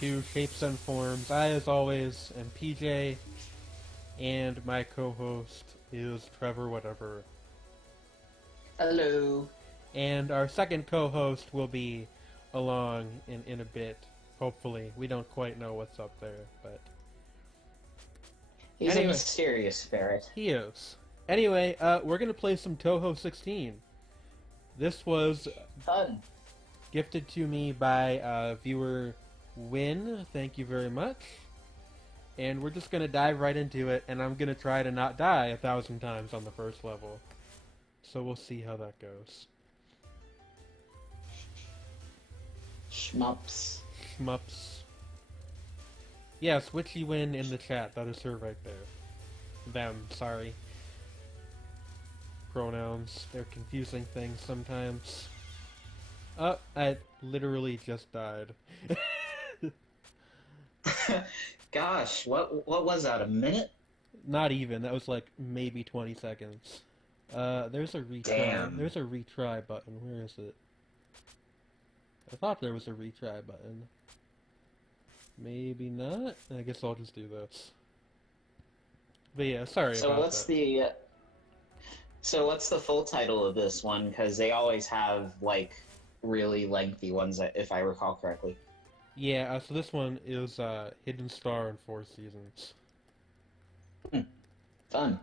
to Shapes and Forms. I, as always, am PJ, and my co-host is Trevor Whatevr. Hello. And our second co-host will be along in a bit, hopefully. We don't quite know what's up there, but... He's Anyway. a mysterious spirit. He is. Anyway, we're gonna play some Touhou 16. This was Fun. gifted to me by viewer Win. Thank you very much. And we're just gonna dive right into it, and I'm gonna try to not die 1,000 times on the first level. So we'll see how that goes. Shmups. Shmups. Yes, Witchy Win in the chat. That is her right there. Them, sorry. Pronouns. They're confusing things sometimes. Oh, I literally just died. Gosh, what was that? A minute? Not even. That was like maybe 20 seconds. There's a retry. Damn. There's a retry button. Where is it? I thought there was a retry button. Maybe not. I guess I'll just do this. But yeah, sorry about that. So what's the full title of this one? Because they always have like really lengthy ones, if I recall correctly. Yeah. So this one is Hidden Star in 4 seasons. Fun.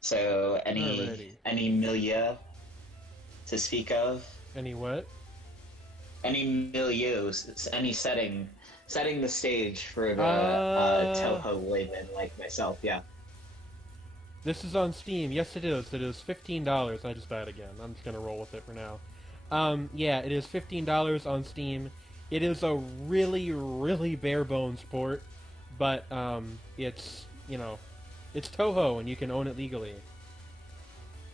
So any milieu to speak of? Any what? Any milieus, any setting the stage for the Touhou layman like myself, yeah. This is on Steam. Yes, it is. It is $15. I just died again. I'm just gonna roll with it for now. Yeah, it is $15 on Steam. It is a really, really bare bones port, but it's it's Touhou and you can own it legally.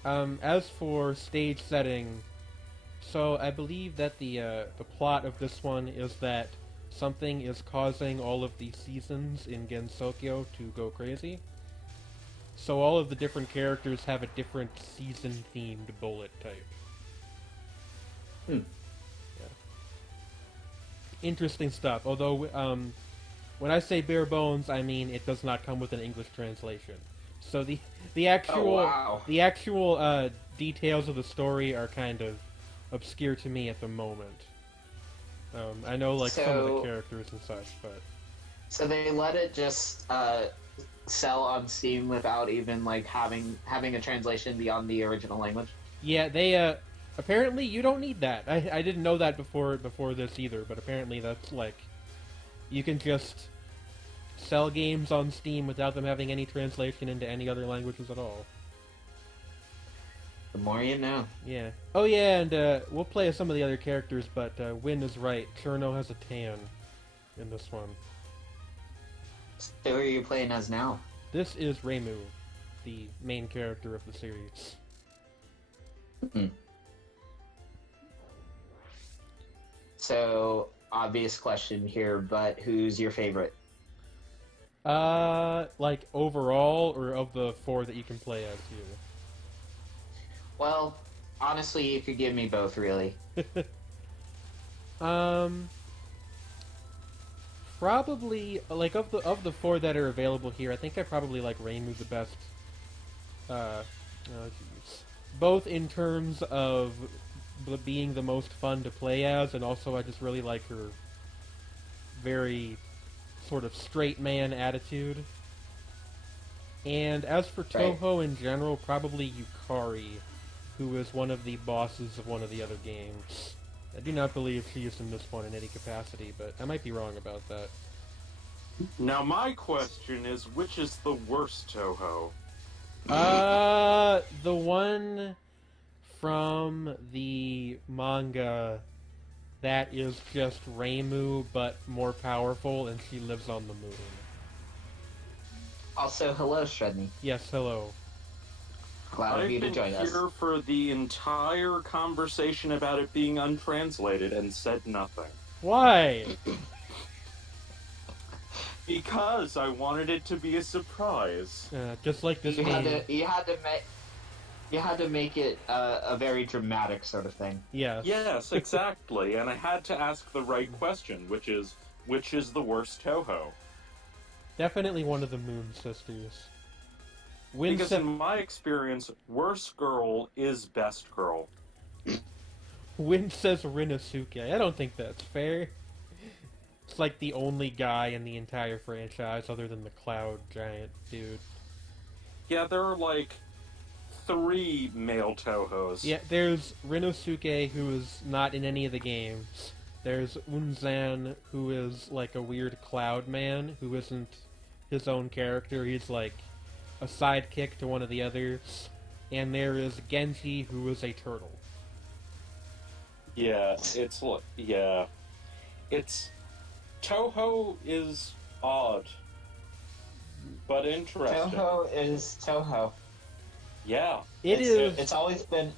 As for stage setting, so I believe that the plot of this one is that something is causing all of the seasons in Gensokyo to go crazy. So all of the different characters have a different season-themed bullet type. Yeah. Interesting stuff. Although, when I say bare bones, I mean it does not come with an English translation. So the actual details of the story are kind of obscure to me at the moment. I know some of the characters and such, but so they let it just sell on Steam without even like having a translation beyond the original language. Yeah, they apparently you don't need that. I didn't know that before this either, but apparently that's like you can just sell games on Steam without them having any translation into any other languages at all. The more you know. Yeah. Oh yeah, and we'll play as some of the other characters, but Win is right. Cherno has a tan in this one. So who are you playing as now? This is Reimu, the main character of the series. So, obvious question here, but who's your favorite? Like overall, or of the 4 that you can play as you? Well, honestly, you could give me both, really. Probably like of the 4 that are available here, I think I probably like Reimu the best. Both in terms of being the most fun to play as, and also I just really like her very sort of straight man attitude. And as for Touhou in general, probably Yukari, who is one of the bosses of one of the other games. I do not believe she is in this one in any capacity, but I might be wrong about that. Now my question is, which is the worst Touhou? The one from the manga that is just Reimu, but more powerful, and she lives on the moon. Also, hello, Sredni. Yes, hello. Glad of you to join us. I've been here for the entire conversation about it being untranslated and said nothing. Why? Because I wanted it to be a surprise. Just like this game. You had to You had to make it a very dramatic sort of thing. Yes. Yes, exactly. And I had to ask the right question, which is the worst Touhou? Definitely one of the Moon Sisters. Because in my experience, worst girl is best girl. Win says Rinosuke. I don't think that's fair. It's like the only guy in the entire franchise other than the Cloud Giant dude. Yeah, there are like 3 male Touhous. Yeah, there's Rinosuke, who is not in any of the games. There's Unzan, who is like a weird cloud man, who isn't his own character. He's like a sidekick to one of the others. And there is Genji, who is a turtle. Yeah, it's like, yeah. It's... Touhou is odd. But interesting. Touhou is Touhou. Yeah. It's always been...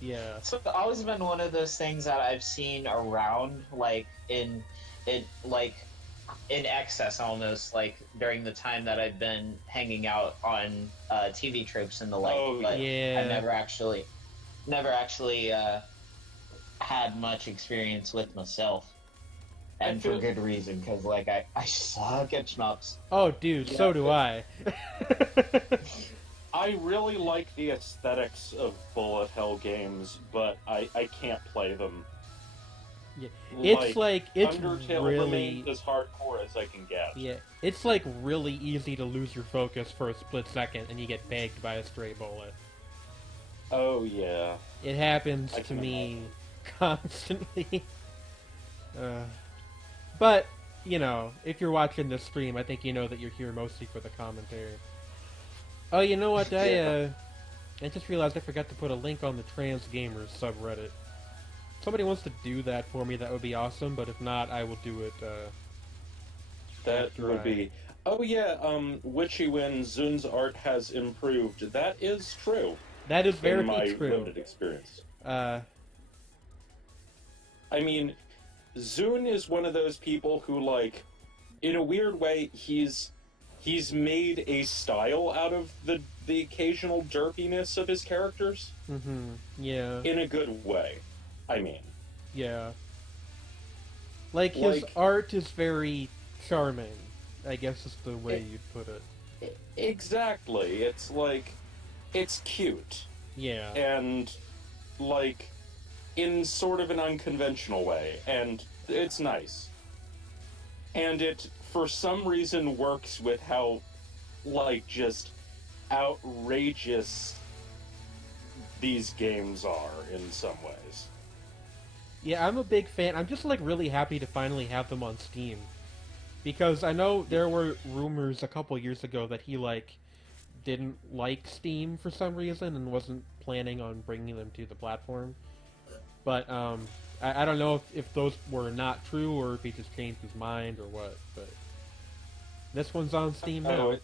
Yeah. It's always been one of those things that I've seen around, like, in excess almost, like, during the time that I've been hanging out on TV tropes and the like. Oh, but yeah. I've never actually had much experience with myself. And for good reason, because, like, I suck at shmups. Oh, dude, Yeah, so do I. I really like the aesthetics of bullet hell games, but I can't play them. Yeah. It's Undertale really... remains as hardcore as I can get. Yeah, it's like really easy to lose your focus for a split second and you get bagged by a stray bullet. Oh, yeah. It happens I to can me constantly. But, you know, if you're watching this stream, I think you know that you're here mostly for the commentary. Oh, you know what? I just realized I forgot to put a link on the Trans Gamers subreddit. If somebody wants to do that for me, that would be awesome, but if not, I will do it, That after would be... Oh yeah, Witchy when Zun's art has improved. That is true. That is very in my true. limited experience. Uh, I mean, Zun is one of those people who, like, in a weird way, he's made a style out of the occasional derpiness of his characters. yeah. In a good way, I mean. Yeah. Like, his art is very charming, I guess is the way you'd put it. Exactly. It's like, it's cute. Yeah. And, like, in sort of an unconventional way, and it's nice. And it, for some reason, works with how, like, just outrageous these games are in some ways. Yeah, I'm a big fan. I'm just, like, really happy to finally have them on Steam. Because I know there were rumors a couple years ago that he, like, didn't like Steam for some reason and wasn't planning on bringing them to the platform. But, I don't know if those were not true or if he just changed his mind or what, but this one's on Steam now.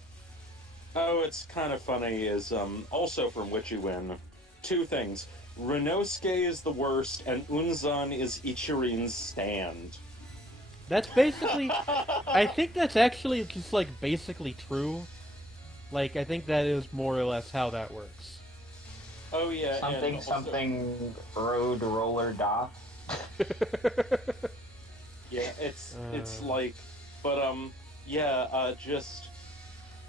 It's kind of funny is, also from Witchy Win, 2 things. Rinosuke is the worst, and Unzan is Ichirin's stand. That's basically... I think that's actually just, like, basically true. Like, I think that is more or less how that works. Oh, yeah, something road roller dock. Yeah, it's like... But, yeah, just...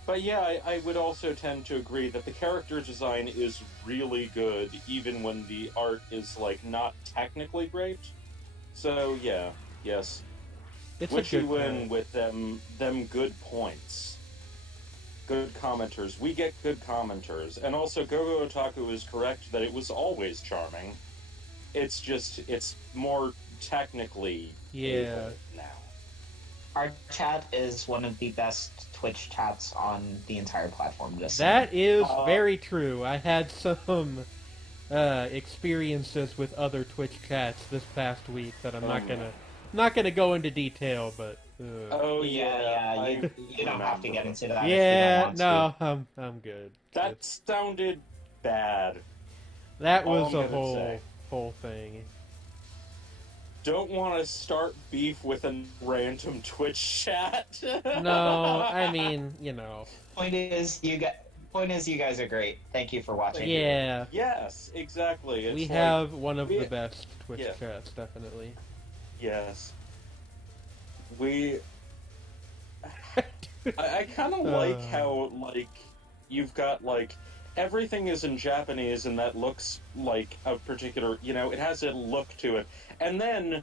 But yeah, I would also tend to agree that the character design is really good, even when the art is, like, not technically great. So, yeah, yes. It's Which a you good win point. with them good points. Good commenters. We get good commenters. And also, Gogo Otaku is correct that it was always charming. It's just, it's more technically able now. Our chat is one of the best Twitch chats on the entire platform. That is very true. I had some experiences with other Twitch chats this past week that I'm not gonna go into detail, but you don't have to get into that. Yeah, no, I'm good. That sounded bad. That All was I'm a gonna whole thing. Don't want to start beef with a random Twitch chat. No, I mean, you know. Point is, Point is, you guys are great. Thank you for watching. Yeah. Yes, exactly. It's We like, have one of we- the best Twitch yeah. chats, definitely. Yes. We. I kind of like how, like, you've got, like, everything is in Japanese and that looks like a particular, it has a look to it. And then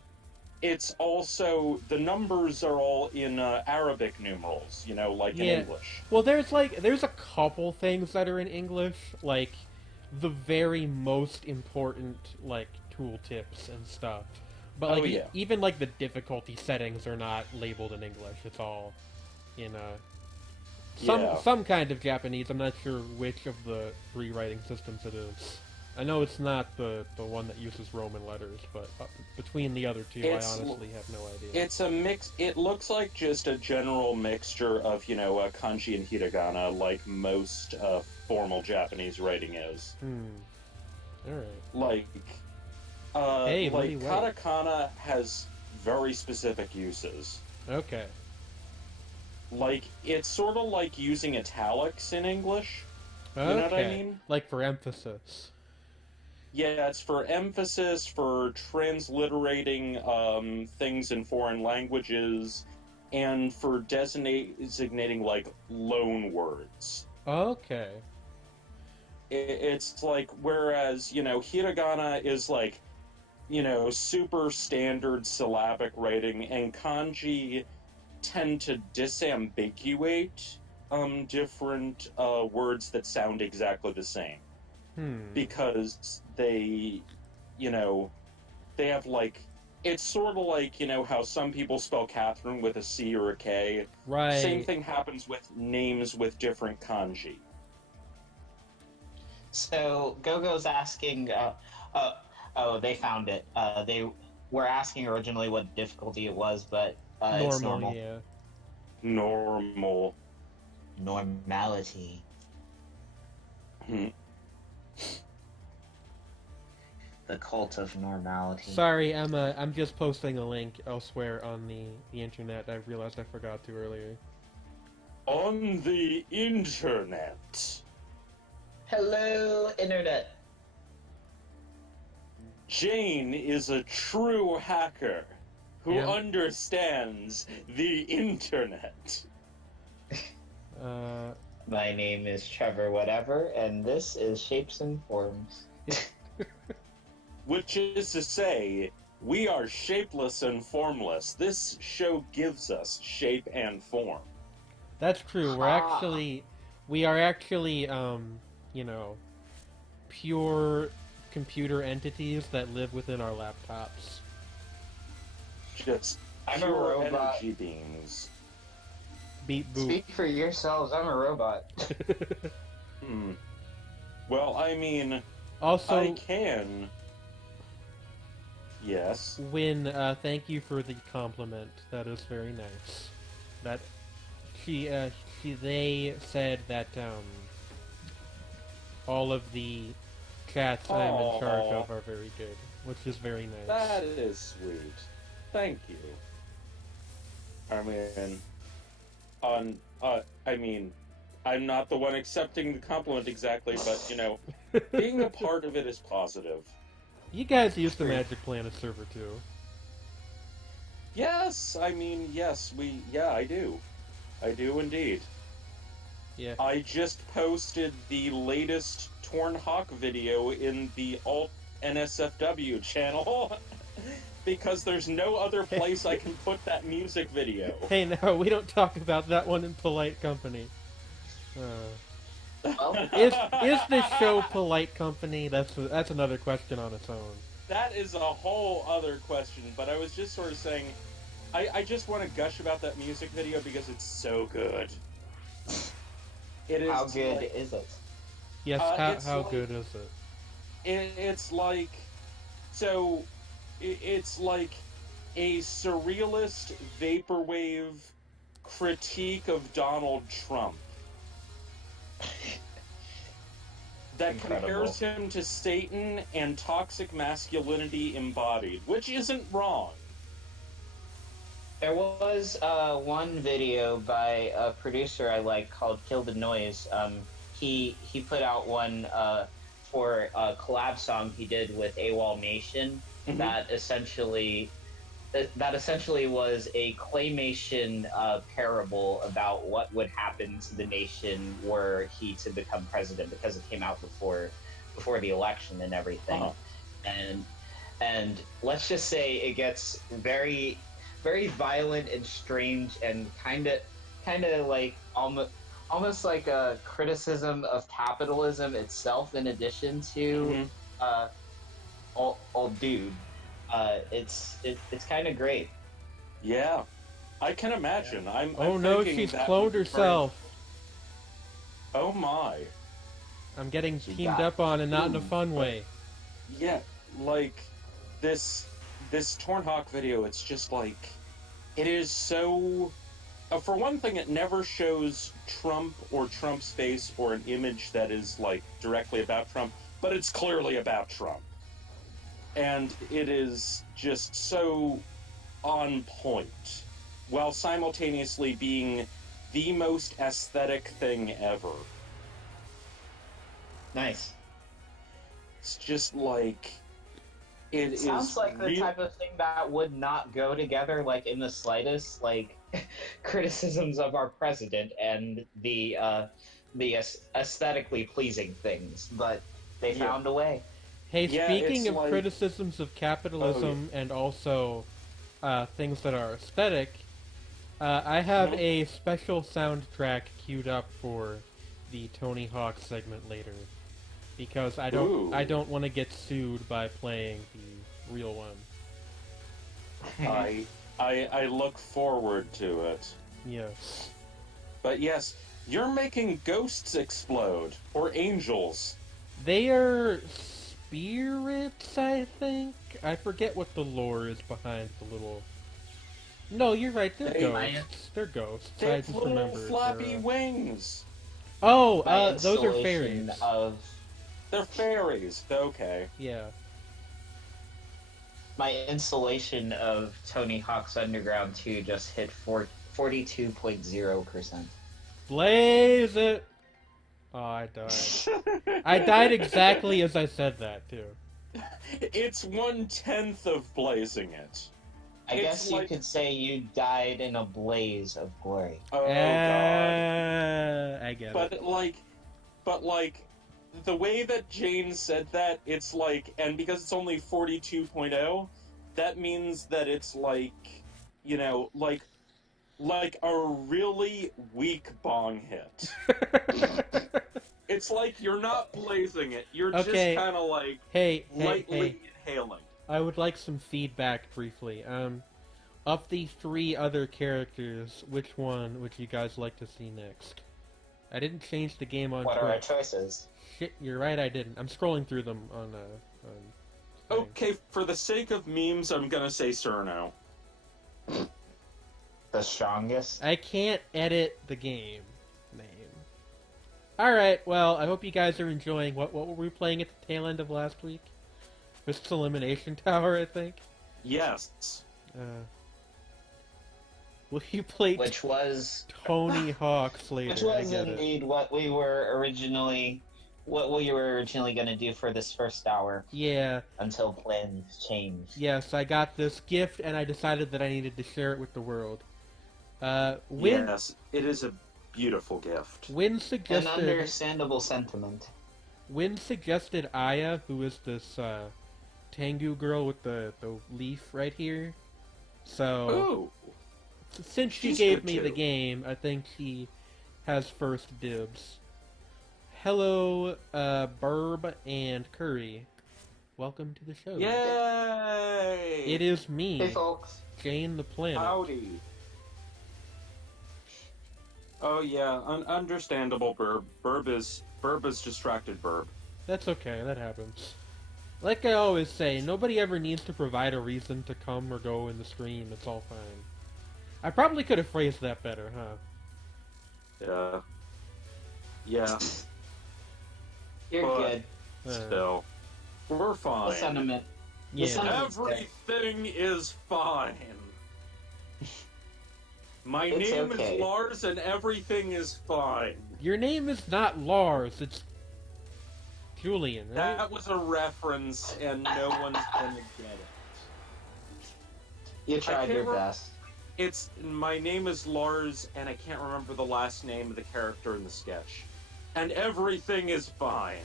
it's also, the numbers are all in Arabic numerals, like in English. Well, there's a couple things that are in English, like the very most important like tooltips and stuff. But like even like the difficulty settings are not labeled in English. It's all in some kind of Japanese. I'm not sure which of the three writing systems it is. I know it's not the one that uses Roman letters, but between the other two, I honestly have no idea. It's a mix. It looks like just a general mixture of, kanji and hiragana, like most formal Japanese writing is. Alright. Like katakana has very specific uses. Okay. Like, it's sort of like using italics in English. You know what I mean? Like for emphasis. Yeah, it's for emphasis, for transliterating things in foreign languages, and for designating, like, loan words. Okay. It's like, whereas, hiragana is, like, super standard syllabic writing, and kanji tend to disambiguate different words that sound exactly the same. Because they have, like, it's sort of like, how some people spell Catherine with a C or a K. Right. Same thing happens with names with different kanji. So, Gogo's asking, they found it. They were asking originally what difficulty it was, but it's normal. Yeah. Normal. Normality. The cult of normality. Sorry, Emma, I'm just posting a link elsewhere on the internet. I realized I forgot to earlier. On the internet. Hello, internet. Jane is a true hacker who understands the internet. My name is Trevor Whatevr, and this is Shapes and Forms. Which is to say, we are shapeless and formless. This show gives us shape and form. That's true. We are actually, pure computer entities that live within our laptops. Just I'm a pure robot. energy beams. Beep boop. Speak for yourselves, I'm a robot. Well, I mean, Also, I can. Yes. Thank you for the compliment. That is very nice. That they said that all of the chats I'm in charge of are very good, which is very nice. That is sweet. Thank you. I'm not the one accepting the compliment exactly, but, being a part of it is positive. You guys use the Magic Planet server too. Yes, I do. I do indeed. Yeah. I just posted the latest Torn Hawk video in the alt NSFW channel because there's no other place I can put that music video. Hey, no, we don't talk about that one in polite company. Is this show polite company? That's another question on its own. That is a whole other question, but I was just sort of saying, I just want to gush about that music video because it's so good. It is. How good is it? Yes, how good is it? It's like, so, it's like a surrealist vaporwave critique of Donald Trump. That compares him to Satan and toxic masculinity embodied, which isn't wrong. There was one video by a producer I like called Kill the Noise. he put out one for a collab song he did with AWOL Nation Mhm. that essentially was a claymation parable about what would happen to the nation were he to become president, because it came out before the election and everything. And let's just say it gets very very violent and strange and kind of like almost like a criticism of capitalism itself, in addition to old dude. It's kind of great. Yeah, I can imagine. I'm no, thinking she's that cloned would be herself. Oh my. I'm getting She teamed got up on, and not in a fun but- way. Yeah, like this Tornhawk video, it's just like it is so for one thing, it never shows Trump or Trump's face or an image that is like directly about Trump, but it's clearly about Trump. And it is just so on point, while simultaneously being the most aesthetic thing ever. Nice. It's just like It sounds like the type of thing that would not go together, like in the slightest, like criticisms of our president and the aesthetically pleasing things, but they found a way. Hey, Yeah, speaking it's of like- criticisms of capitalism and also things that are aesthetic, I have a special soundtrack queued up for the Tony Hawk segment later, because I don't want to get sued by playing the real one. I look forward to it. Yes. But yes, you're making ghosts explode or angels. They are spirits, I think. I forget what the lore is behind the little. No, you're right. They're ghosts. They're ghosts. They I have just little remember. flappy wings. Oh, My those are installation fairies. Of They're fairies. Okay. Yeah. my installation of Tony Hawk's Underground 2 just hit 42.0%. Blaze it! Oh, I died. I died exactly as I said that, too. It's 1/10 of blazing it. I It's guess you like- could say you died in a blaze of glory. Oh god. I get it. But like, the way that Jane said that, it's like, and because it's only 42.0, that means that it's like, you know, like a really weak bong hit. It's like you're not blazing it, you're Okay. just kind of like hey, lightly inhaling. I would like some feedback briefly. Of the 3 other characters, which one would you guys like to see next? I didn't change the game on What are our Twitch. choices? Shit, you're right, I didn't. I'm scrolling through them on thing. Okay, for the sake of memes, I'm gonna say Cerno. The strongest? I can't edit the game name. Alright, well, I hope you guys are enjoying. What were we playing at the tail end of last week? Mist's Elimination Tower, I think. Yes. Well, you played Which was Tony Hawk's later. which I was get it. indeed what we were originally going to do for this first hour Yeah, until plans changed. yes, I got this gift and I decided that I needed to share it with the world. Win Yes, it is a beautiful gift. Win An suggested understandable sentiment. Aya, who is this Tengu girl with the leaf right here. So Ooh. since she She's gave good, me the too. game, I think she has first dibs. Hello, Burb and Curry. Welcome to the show. Yay! It is me, Hey folks. Jane the Planet. Howdy. Oh yeah, understandable. Burb is distracted. Burb. That's okay, that happens. Like I always say, nobody ever needs to provide a reason to come or go in the stream, it's all fine. I probably could have phrased that better, huh? Yeah. You're But- good. Still, we're The fine. sentiment. Yeah. sentiment- Everything is fine. My It's name okay. is Lars, and everything is fine. Your name is not Lars, it's Julian, right? That was a reference, and no one's gonna get it. You tried your can't best. It's my name is Lars, and I can't remember the last name of the character in the sketch. And everything is fine.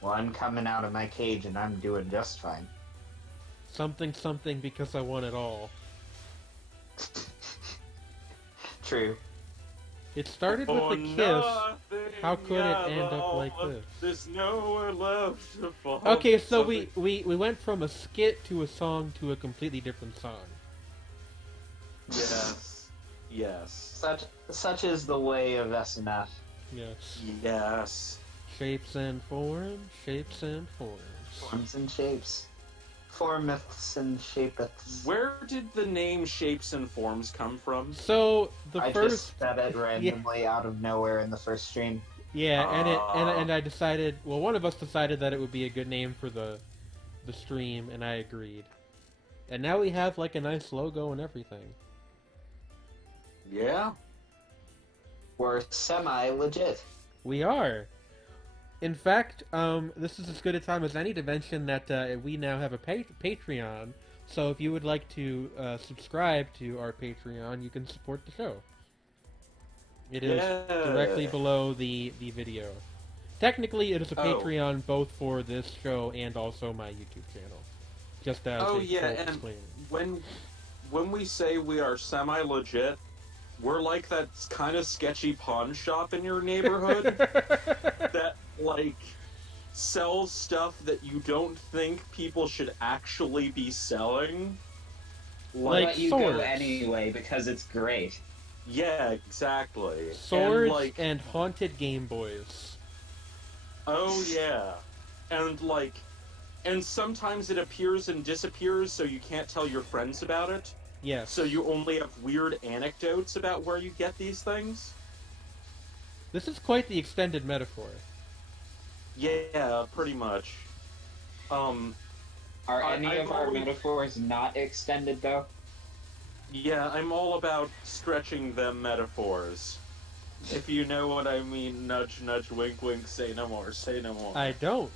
Well, I'm coming out of my cage, and I'm doing just fine. Something something because I want it all. True. It started with a kiss. How could it end up like this? There's nowhere left to fall. Okay, so we went from a skit to a song to a completely different song. Yes. Yes. Such is the way of SNF. Yes. Yes. Shapes and forms, shapes and forms. Forms and shapes. Formiths and shapeths. Where did the name Shapes and Forms come from? So I just said it randomly out of nowhere in the first stream. Yeah, and I decided. Well, one of us decided that it would be a good name for the stream, and I agreed. And now we have like a nice logo and everything. Yeah. We're semi-legit. We are. In fact, this is as good a time as any to mention that we now have a Patreon. So if you would like to subscribe to our Patreon, you can support the show. It is directly below the video. Technically, it is a Patreon both for this show and also my YouTube channel. Just as a full disclaimer. When we say we are semi-legit, we're like that kind of sketchy pawn shop in your neighborhood that, like, sells stuff that you don't think people should actually be selling. Like Like you swords. go anyway because it's great. Yeah, exactly. Swords and, and haunted Game Boys. Oh yeah. And sometimes it appears and disappears so you can't tell your friends about it. Yes. So you only have weird anecdotes about where you get these things? This is quite the extended metaphor. Yeah, pretty much. Are any of our metaphors not extended, though? Yeah, I'm all about stretching them metaphors. If you know what I mean, nudge, nudge, wink, wink, say no more, say no more. I don't.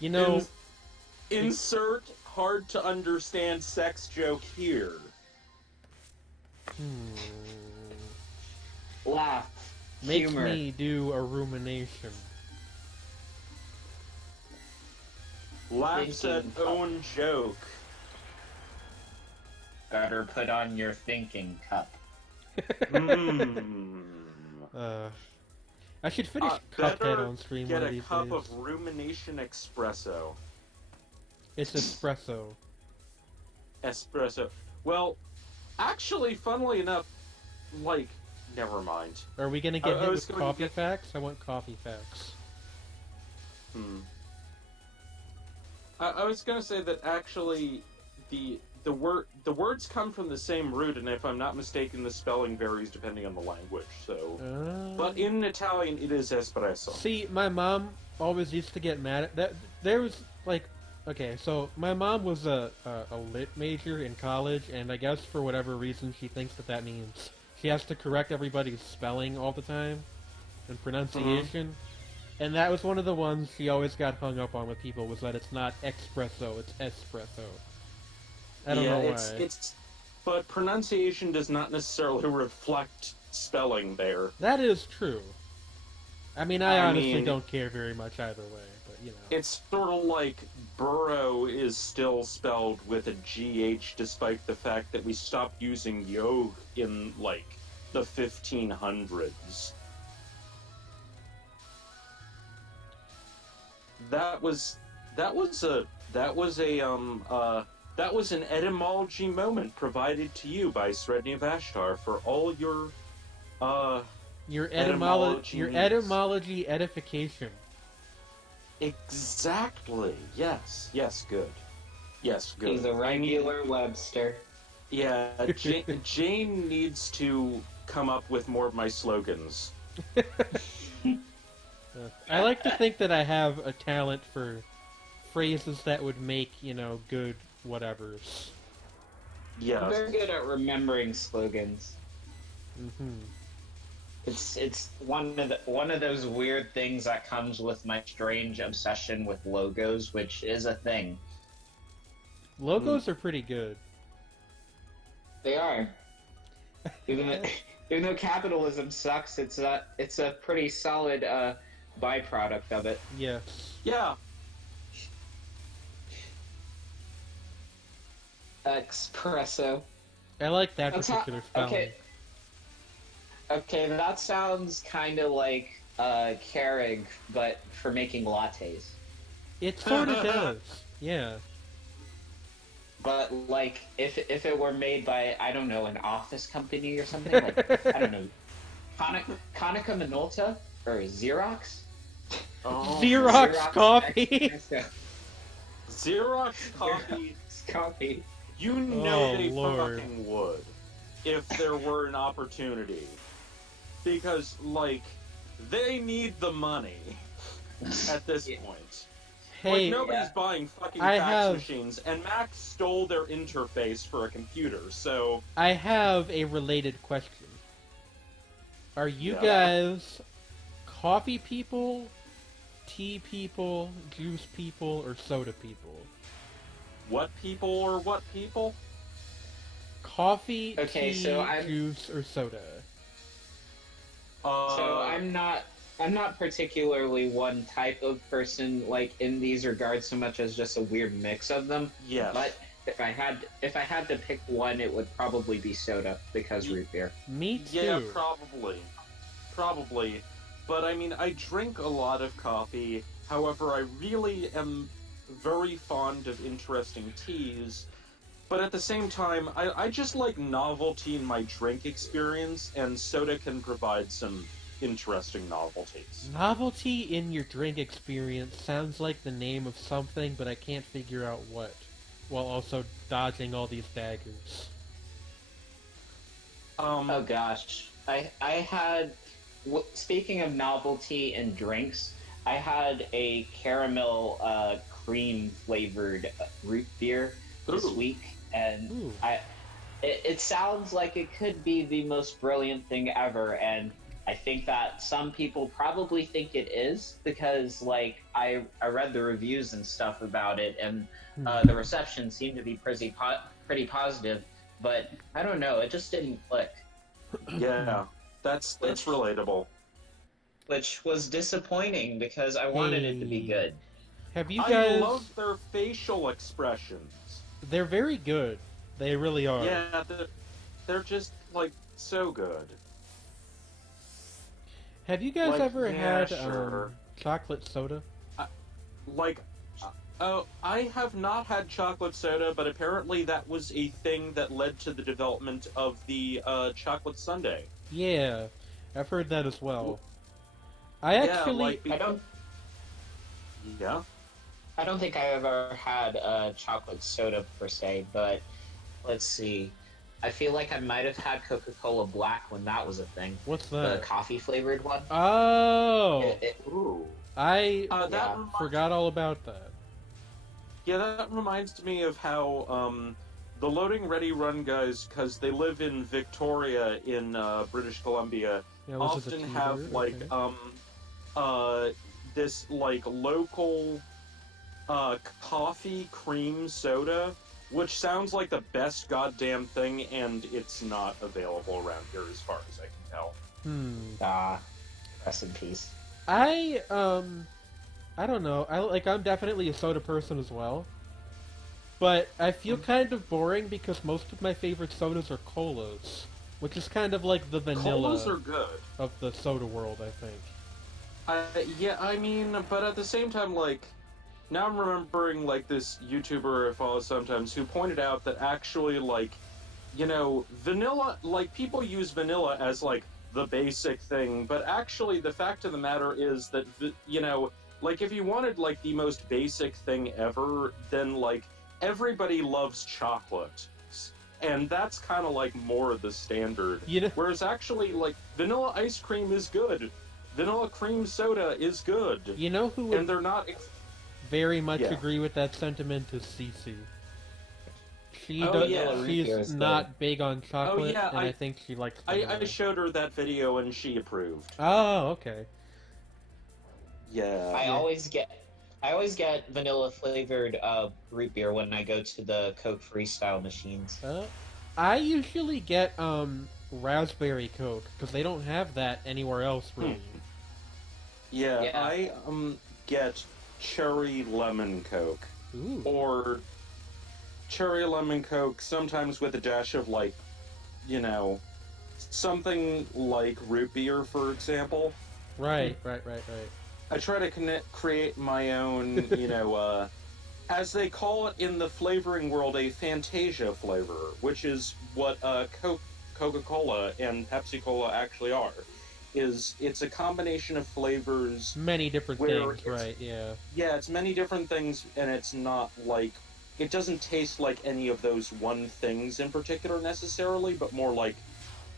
You know... Insert hard-to-understand sex joke here. Laugh. Makes Humor. me do a rumination. Laughs at Thinking. own joke. Better put on your thinking cup. I should finish Cuphead Better on stream get one of a these cup days. of rumination espresso. It's espresso. Espresso. Well, actually, funnily enough, like, never mind. Are we gonna get I hit was with going to coffee facts? I want coffee facts. I was gonna say that actually, the words come from the same root, and if I'm not mistaken, the spelling varies depending on the language. So, but in Italian, it is espresso. See, my mom always used to get mad at that. There was like, okay, so my mom was a lit major in college, and I guess for whatever reason she thinks that means she has to correct everybody's spelling all the time and pronunciation. And that was one of the ones she always got hung up on with people, was that it's not espresso, it's espresso. I don't know why. But pronunciation does not necessarily reflect spelling there. That is true. I mean, I honestly don't care very much either way, but you know. It's sort of like burrow is still spelled with a GH despite the fact that we stopped using yo in, like, the 1500s. That was an etymology moment provided to you by Sredni Vashtar for all your etymology edification. Exactly. Yes. Yes. Good. Yes. Good. He's a regular Webster. Yeah. Jane needs to come up with more of my slogans. I like to think that I have a talent for phrases that would make, good whatevers. Yeah. I'm very good at remembering slogans. Mm-hmm. It's one of those weird things that comes with my strange obsession with logos, which is a thing. Logos are pretty good. They are. Even though capitalism sucks, it's a pretty solid byproduct of it. Yeah. Yeah. Espresso. I like that That's particular spelling. Okay, that sounds kind of like Keurig, but for making lattes. It sort of does. Yeah. But like, if it were made by, I don't know, an office company or something, like I don't know, Konica Minolta or Xerox. Oh, Xerox coffee. Xerox coffee. Coffee. You know they Lord. fucking would if there were an opportunity. Because, like, they need the money at this point. Hey, Like, nobody's buying fucking fax machines, and Mac stole their interface for a computer, so... I have a related question. Are you Yeah. guys coffee people, tea people, juice people, or soda people? What people or what people? Coffee, Okay, tea, so I'm- juice, or soda? So I'm not particularly one type of person like in these regards so much as just a weird mix of them. Yes. But if I had to pick one, it would probably be soda because root beer. Me too. Yeah, probably. But I mean, I drink a lot of coffee. However, I really am very fond of interesting teas. But at the same time, I just like novelty in my drink experience, and soda can provide some interesting novelties. Novelty in your drink experience sounds like the name of something, but I can't figure out what, while also dodging all these daggers. Oh gosh, I had. Speaking of novelty in drinks, I had a caramel cream flavored root beer this week, and it sounds like it could be the most brilliant thing ever, and I think that some people probably think it is because, like, I read the reviews and stuff about it, and the reception seemed to be pretty positive, but I don't know, it just didn't click. Yeah, that's relatable. Which was disappointing because I wanted it to be good. Have you I guys... love their facial expressions. They're very good. They really are. Yeah, they're just, like, so good. Have you guys Like, ever yeah, had sure. chocolate soda? I have not had chocolate soda, but apparently that was a thing that led to the development of the chocolate sundae. Yeah, I've heard that as well. I actually... Yeah? I don't think I ever had chocolate soda per se, but let's see. I feel like I might have had Coca-Cola Black when that was a thing. What's The that? coffee flavored one. Oh! Ooh. I That forgot all about that. Yeah, that reminds me of how the Loading Ready Run guys, because they live in Victoria in British Columbia, Yeah, was it a often tea have bird? Okay. this like local coffee cream soda, which sounds like the best goddamn thing, and it's not available around here as far as I can tell. Rest in peace. I don't know. I'm definitely a soda person as well. But I feel kind of boring because most of my favorite sodas are colas, which is kind of like the vanilla Colas are good. of the soda world, I think. Yeah, I mean, but at the same time, like, now I'm remembering, like, this YouTuber I follow sometimes who pointed out that actually, like, you know, vanilla, like, people use vanilla as, like, the basic thing, but actually the fact of the matter is that, you know, like, if you wanted, like, the most basic thing ever, then, like, everybody loves chocolate. And that's kind of, like, more of the standard. You know, Whereas actually, like, vanilla ice cream is good. Vanilla cream soda is good. you know who would And they're not... very much Yeah. agree with that sentiment is CC. She Oh, does. yeah. She's not big on chocolate, yeah, and I think she likes. I Vanilla. showed her that video and she approved. Oh, okay. Yeah. I always get vanilla flavored root beer when I go to the Coke Freestyle machines. I usually get raspberry Coke because they don't have that anywhere else really. Yeah, Yeah. I get cherry lemon Coke. Ooh. Or cherry lemon Coke, sometimes with a dash of, like, you know, something like root beer, for example. Right. I try to create my own, you know, as they call it in the flavoring world, a Fantasia flavor, which is what Coca-Cola and Pepsi-Cola actually are. It's a combination of flavors. Many different things, right? Yeah. Yeah, it's many different things, and it's not like it doesn't taste like any of those one things in particular necessarily, but more like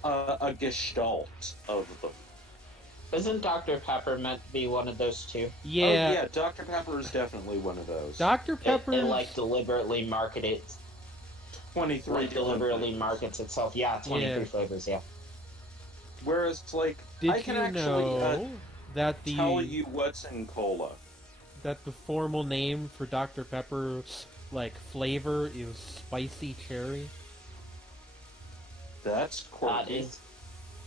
a gestalt of them. Isn't Dr. Pepper meant to be one of those too? Yeah. Oh, yeah, Dr. Pepper is definitely one of those. Dr. Pepper. It like deliberately marketed. 23 Like deliberately markets itself. Yeah, 23 flavors. Yeah. Whereas, like, Did I can you actually know that the tell you what's in cola. that the formal name for Dr. Pepper's like flavor is spicy cherry? That's quirky.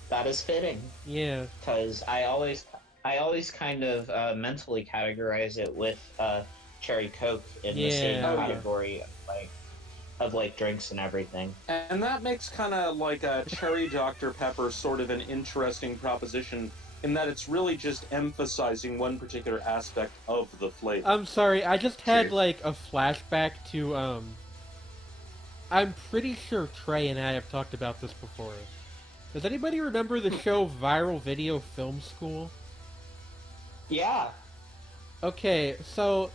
That is fitting. Yeah. Because I always kind of mentally categorize it with cherry Coke in the same category of drinks and everything. And that makes kind of like a cherry Dr. Pepper sort of an interesting proposition in that it's really just emphasizing one particular aspect of the flavor. I'm sorry, I just had like a flashback to I'm pretty sure Trey and I have talked about this before. Does anybody remember the show Viral Video Film School? Yeah. Okay, so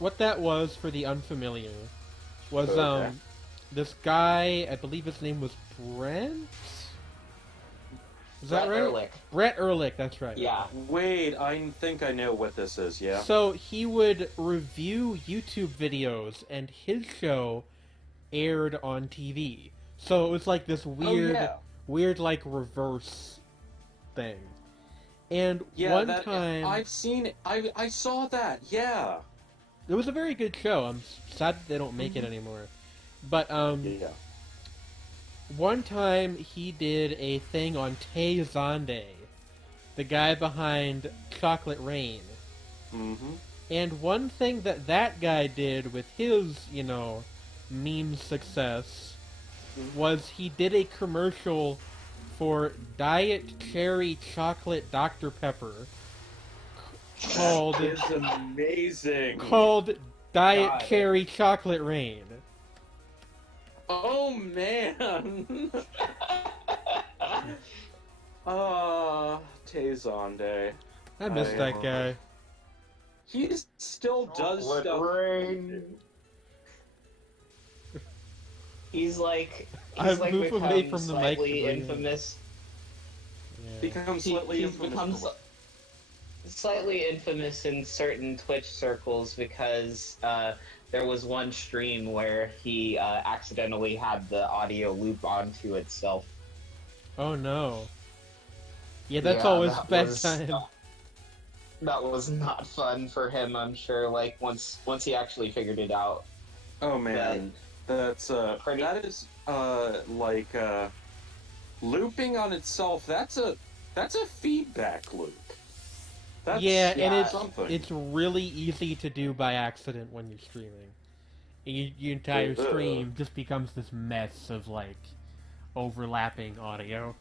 what that was for the unfamiliar was this guy, I believe his name was Brent? Is that right? Ehrlich. Brett Ehrlich, that's right. Yeah. Wait, I think I know what this is, yeah? So he would review YouTube videos, and his show aired on TV. So it was like this weird like reverse thing. And one time I've seen it. I saw that, yeah. It was a very good show. I'm sad that they don't make it anymore. But Yeah. one time he did a thing on Tay Zonde, the guy behind Chocolate Rain. Mm-hmm. And one thing that guy did with his, you know, meme success was he did a commercial for Diet Cherry Chocolate Dr. Pepper called It's amazing. called Diet Cherry Chocolate Rain. Oh man. Tezonde. I miss that guy. He still does stuff. Rain. He's like I've moved become away from the mic slightly to bring infamous. Becomes slightly He's infamous. become slightly infamous in certain Twitch circles because there was one stream where he accidentally had the audio loop onto itself. Oh no. Yeah, that's always bad time. That was not fun for him, I'm sure. Like once he actually figured it out. Oh man, that's that is looping on itself. That's a feedback loop. That's and something. it's really easy to do by accident when you're streaming. Your entire stream just becomes this mess of like overlapping audio.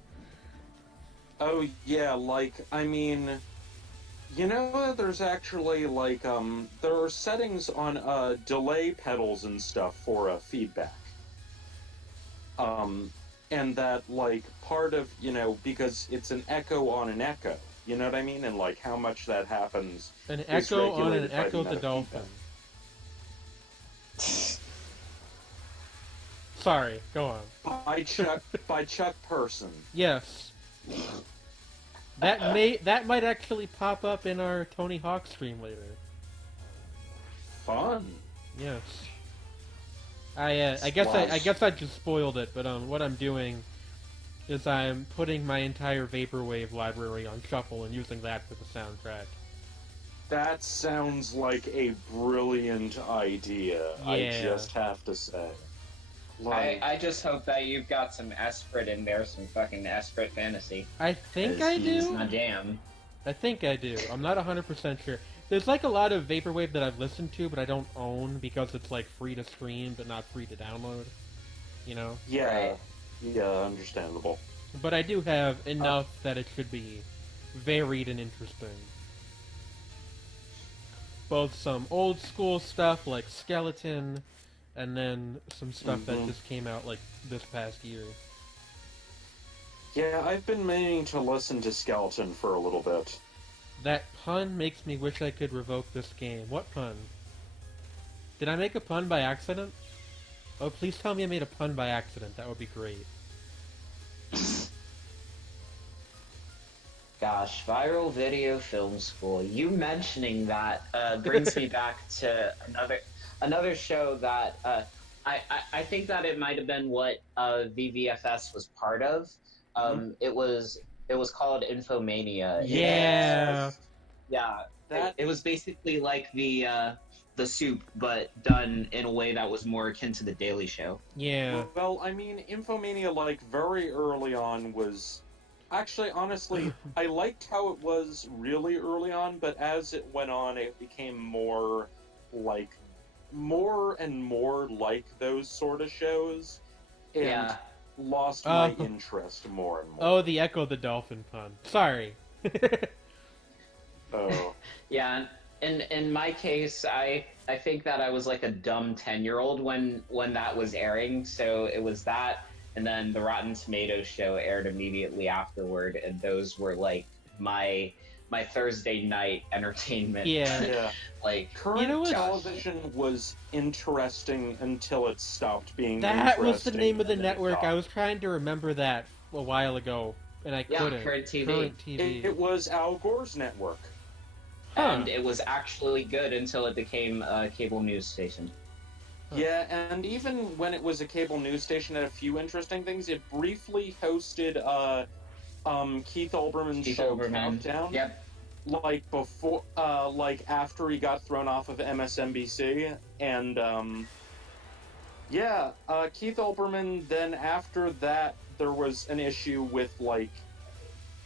Oh yeah, like I mean, you know, there's actually like there are settings on delay pedals and stuff for feedback. And that like part of, you know, because it's an echo on an echo. You know what I mean? And like how much that happens. An echo on an echo the the dolphin. Sorry, go on. By Chuck Person. Yes. That might actually pop up in our Tony Hawk stream later. Fun. Yes. I guess I just spoiled it, but what I'm doing is I'm putting my entire Vaporwave library on shuffle and using that for the soundtrack. That sounds like a brilliant idea, Yeah. I just have to say. I just hope that you've got some Esprit in there, some fucking Esprit fantasy. I think I He's do. my jam. I think I do. I'm not 100% sure. There's like a lot of Vaporwave that I've listened to, but I don't own because it's like free to stream but not free to download. You know? Yeah. Right. Yeah, understandable. But I do have enough that it should be varied and interesting. Both some old school stuff like Skeleton, and then some stuff that just came out like this past year. Yeah, I've been meaning to listen to Skeleton for a little bit. That pun makes me wish I could revoke this game. What pun? Did I make a pun by accident? Oh, please tell me I made a pun by accident. That would be great. Gosh, viral video film school. You mentioning that brings me back to another show that I think that it might have been what VVFS was part of. It was called Infomania. Yeah. It was basically like the Soup, but done in a way that was more akin to the Daily Show. Yeah. Well, I mean, Infomania, like, very early on was... Actually, honestly, I liked how it was really early on, but as it went on, it became more and more like those sort of shows, and lost my interest more and more. Oh, the Echo the Dolphin pun. Sorry. Oh. Yeah, in my case, I think that I was like a dumb 10-year-old when that was airing, so it was that. And then the Rotten Tomatoes show aired immediately afterward, and those were like my Thursday night entertainment. Yeah. Like, current television was interesting until it stopped being interesting. That was the name of the network. I was trying to remember that a while ago, and I couldn't. Current TV. Current TV. It was Al Gore's network. And it was actually good until it became a cable news station. Yeah, and even when it was a cable news station, it had a few interesting things. It briefly hosted Keith Olbermann's show Countdown. Yep. Like before, like after he got thrown off of MSNBC, and Keith Olbermann. Then after that, there was an issue with like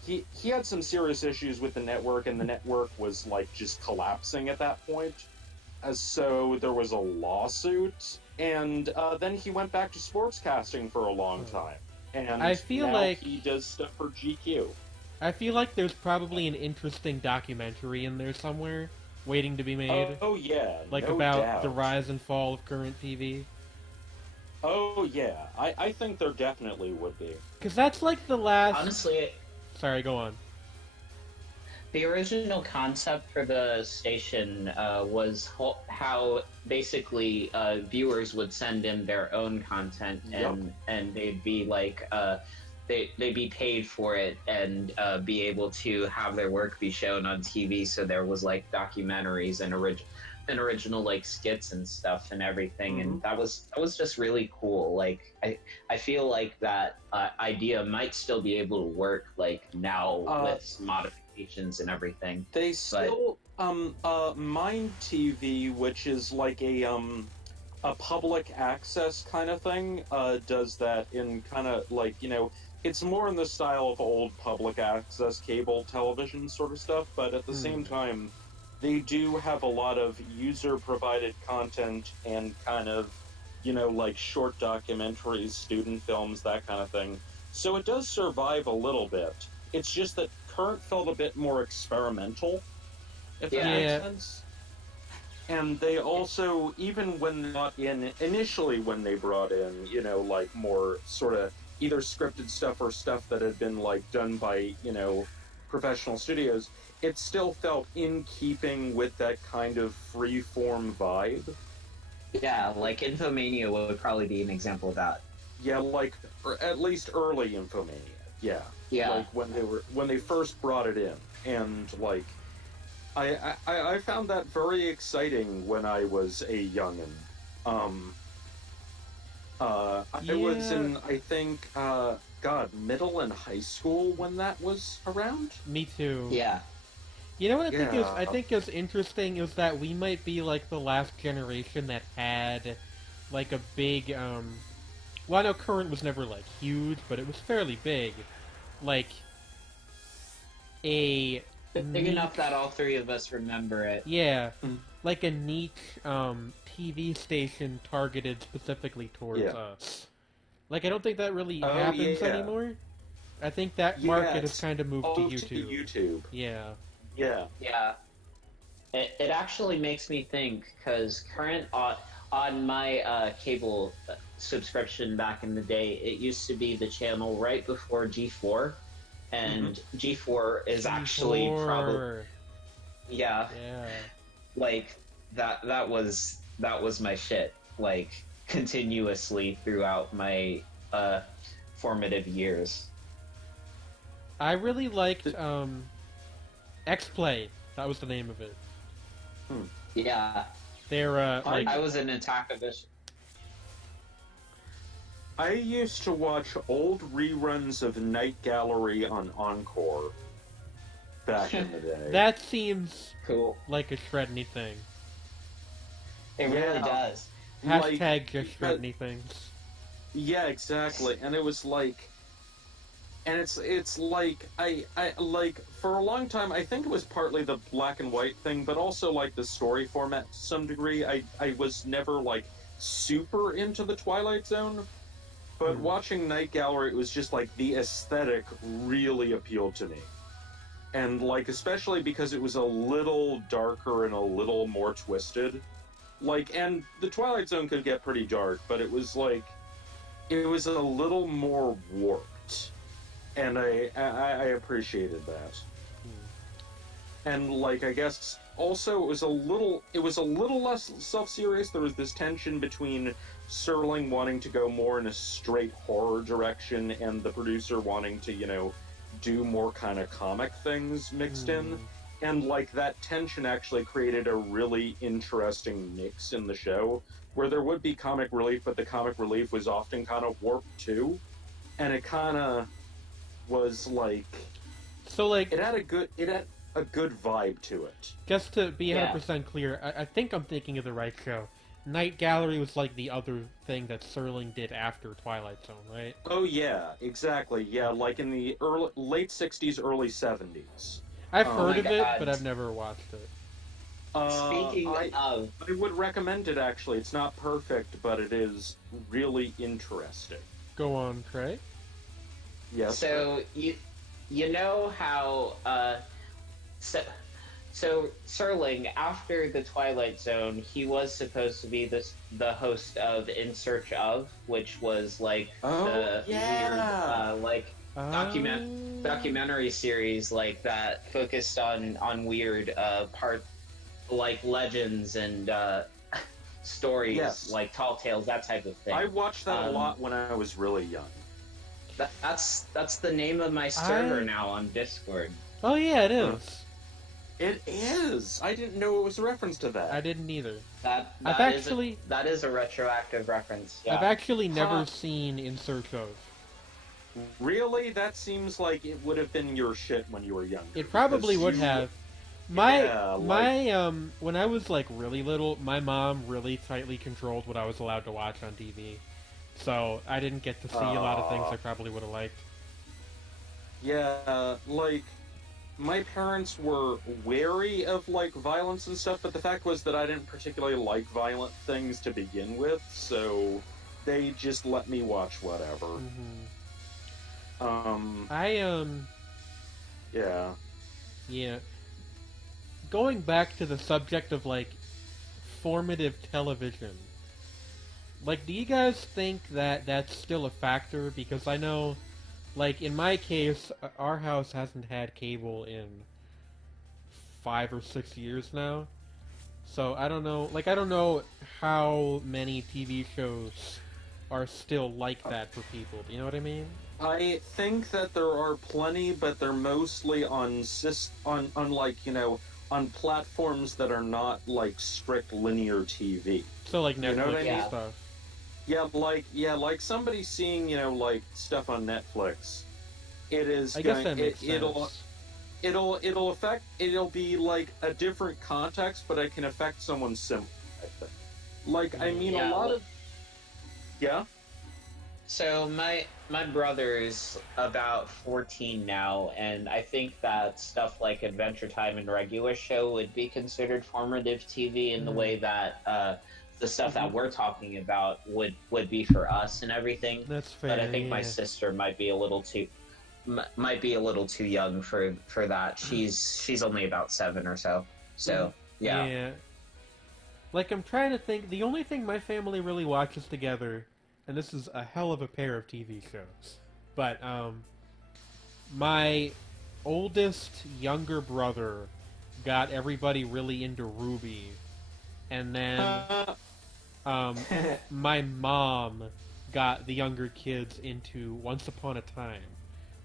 he had some serious issues with the network, and the network was like just collapsing at that point. So there was a lawsuit, and then he went back to sportscasting for a long time. And I feel now like he does stuff for GQ. I feel like there's probably an interesting documentary in there somewhere waiting to be made. Oh yeah, like no about doubt. the rise and fall of current TV. Oh yeah, I think there definitely would be. Because that's like the last... Honestly... Sorry, go on. The original concept for the station was how basically viewers would send in their own content, and they'd be like they'd be paid for it and be able to have their work be shown on TV. So there was like documentaries and original like skits and stuff and everything, and that was just really cool. Like I feel like that idea might still be able to work like now with modifications and everything. They still Mind TV, which is like a public access kind of thing, does that in kind of like, you know, it's more in the style of old public access cable television sort of stuff, but at the same time they do have a lot of user provided content and kind of, you know, like short documentaries, student films, that kind of thing. So it does survive a little bit. It's just that Current felt a bit more experimental, if that makes sense. And they also, even when not in, initially when they brought in, you know, like more sort of either scripted stuff or stuff that had been like done by, you know, professional studios, it still felt in keeping with that kind of free-form vibe. Yeah, like Infomania would probably be an example of that. Yeah, like, or at least early Infomania. Yeah. Like when they first brought it in, and like I found that very exciting when I was a youngin'. I was in, I think, middle and high school when that was around. Me too. Yeah. You know what Yeah. I think is interesting is that we might be like the last generation that had like a big well, I know Current was never like huge, but it was fairly big. Like a Big niche, enough that all three of us remember it. yeah, Mm. like a niche TV station targeted specifically towards Yeah. us. Like I don't think that really Oh, happens yeah. anymore. I think that Yeah, market has it's kind of moved to all YouTube. YouTube. Yeah. Yeah. Yeah. It actually makes me think, because current on my cable subscription back in the day, it used to be the channel right before G4, and G4 is actually probably G4. yeah, Yeah. like that was my shit, like continuously throughout my formative years. I really liked X-Play. That was the name of it. Yeah, They're like I was an attackivist. I used to watch old reruns of Night Gallery on Encore back in the day. that seems Cool. like a Sredni thing. It really does. Hashtag Like, just Sredni things. Yeah, exactly. And it was like, and it's like I like for a long time I think it was partly the black and white thing, but also like the story format to some degree. I was never like super into the Twilight Zone, but watching Night Gallery, it was just like the aesthetic really appealed to me. And like especially because it was a little darker and a little more twisted. Like, and the Twilight Zone could get pretty dark, but it was like it was a little more warped, and I appreciated that. And like I guess also it was a little less self-serious. There was this tension between Serling wanting to go more in a straight horror direction and the producer wanting to do more kind of comic things mixed in. And like that tension actually created a really interesting mix in the show where there would be comic relief, but the comic relief was often kind of warped too. And it kind of was like, So like, it had a good vibe to it. just to be 100% clear, I think I'm thinking of the right show. Night Gallery was like the other thing that Serling did after Twilight Zone, right? Oh yeah, exactly. Yeah, like in the late 60s, early 70s. I've Oh heard my of it, God. but I've never watched it. Speaking I of, would recommend it actually. It's not perfect, but it is really interesting. Go on, Trey. Yes. so you know how so Serling, after the Twilight Zone, he was supposed to be the host of In Search Of, which was like the weird like documentary series like that focused on weird like legends and stories, Yes. like tall tales, that type of thing. I watched that a lot when I was really young. That's the name of my server now on Discord. Oh yeah, it is. It is. I didn't know it was a reference to that. I didn't either. That is a retroactive reference. Yeah. I've actually never seen In Search Of. Really? That seems like it would have been your shit when you were younger. It probably because would you- have. When I was like really little, my mom really tightly controlled what I was allowed to watch on TV. So I didn't get to see a lot of things I probably would have liked. Yeah, like my parents were wary of like violence and stuff, but the fact was that I didn't particularly like violent things to begin with, so they just let me watch whatever. Yeah. Going back to the subject of like formative television, like, do you guys think that that's still a factor? Because I know, like, in my case, our house hasn't had cable in 5 or 6 years now. So I don't know how many TV shows are still like that for people. Do you know what I mean? I think that there are plenty, but they're mostly on platforms that are not like strict linear TV. So like You know Netflix what I and mean? stuff. like somebody seeing, like stuff on Netflix. It is I guess going. that makes It'll affect. It'll be like a different context, but it can affect someone similar. I think. Like, I mean, a lot of. Yeah. So my brother's about 14 now, and I think that stuff like Adventure Time and Regular Show would be considered formative TV in the way that the stuff that we're talking about would be for us and everything. That's fair. But I think my sister might be a little too young for that. She's only about 7 or so. So yeah. Like, I'm trying to think. The only thing my family really watches together, and this is a hell of a pair of TV shows, but my oldest younger brother got everybody really into Ruby, and then my mom got the younger kids into Once Upon a Time,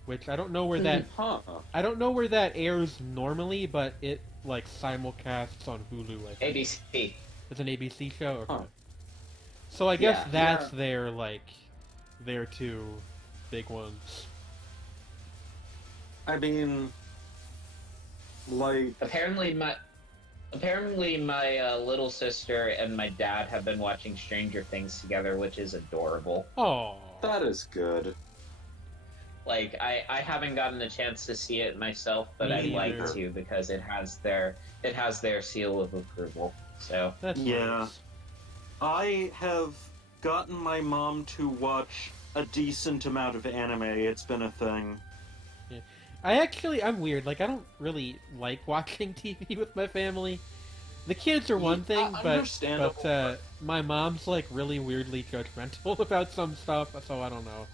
which I don't know where that airs normally, but it like simulcasts on Hulu. I think. ABC. It's an ABC show. Okay. So I guess that's their two big ones. I mean, like apparently my little sister and my dad have been watching Stranger Things together, which is adorable. Oh, that is good. Like I haven't gotten a chance to see it myself, but I'd like to because it has their seal of approval. So that's nice. I have gotten my mom to watch a decent amount of anime. It's been a thing. Yeah. I'm weird. Like, I don't really like watching TV with my family. The kids are one thing, but my mom's like really weirdly judgmental about some stuff, so I don't know.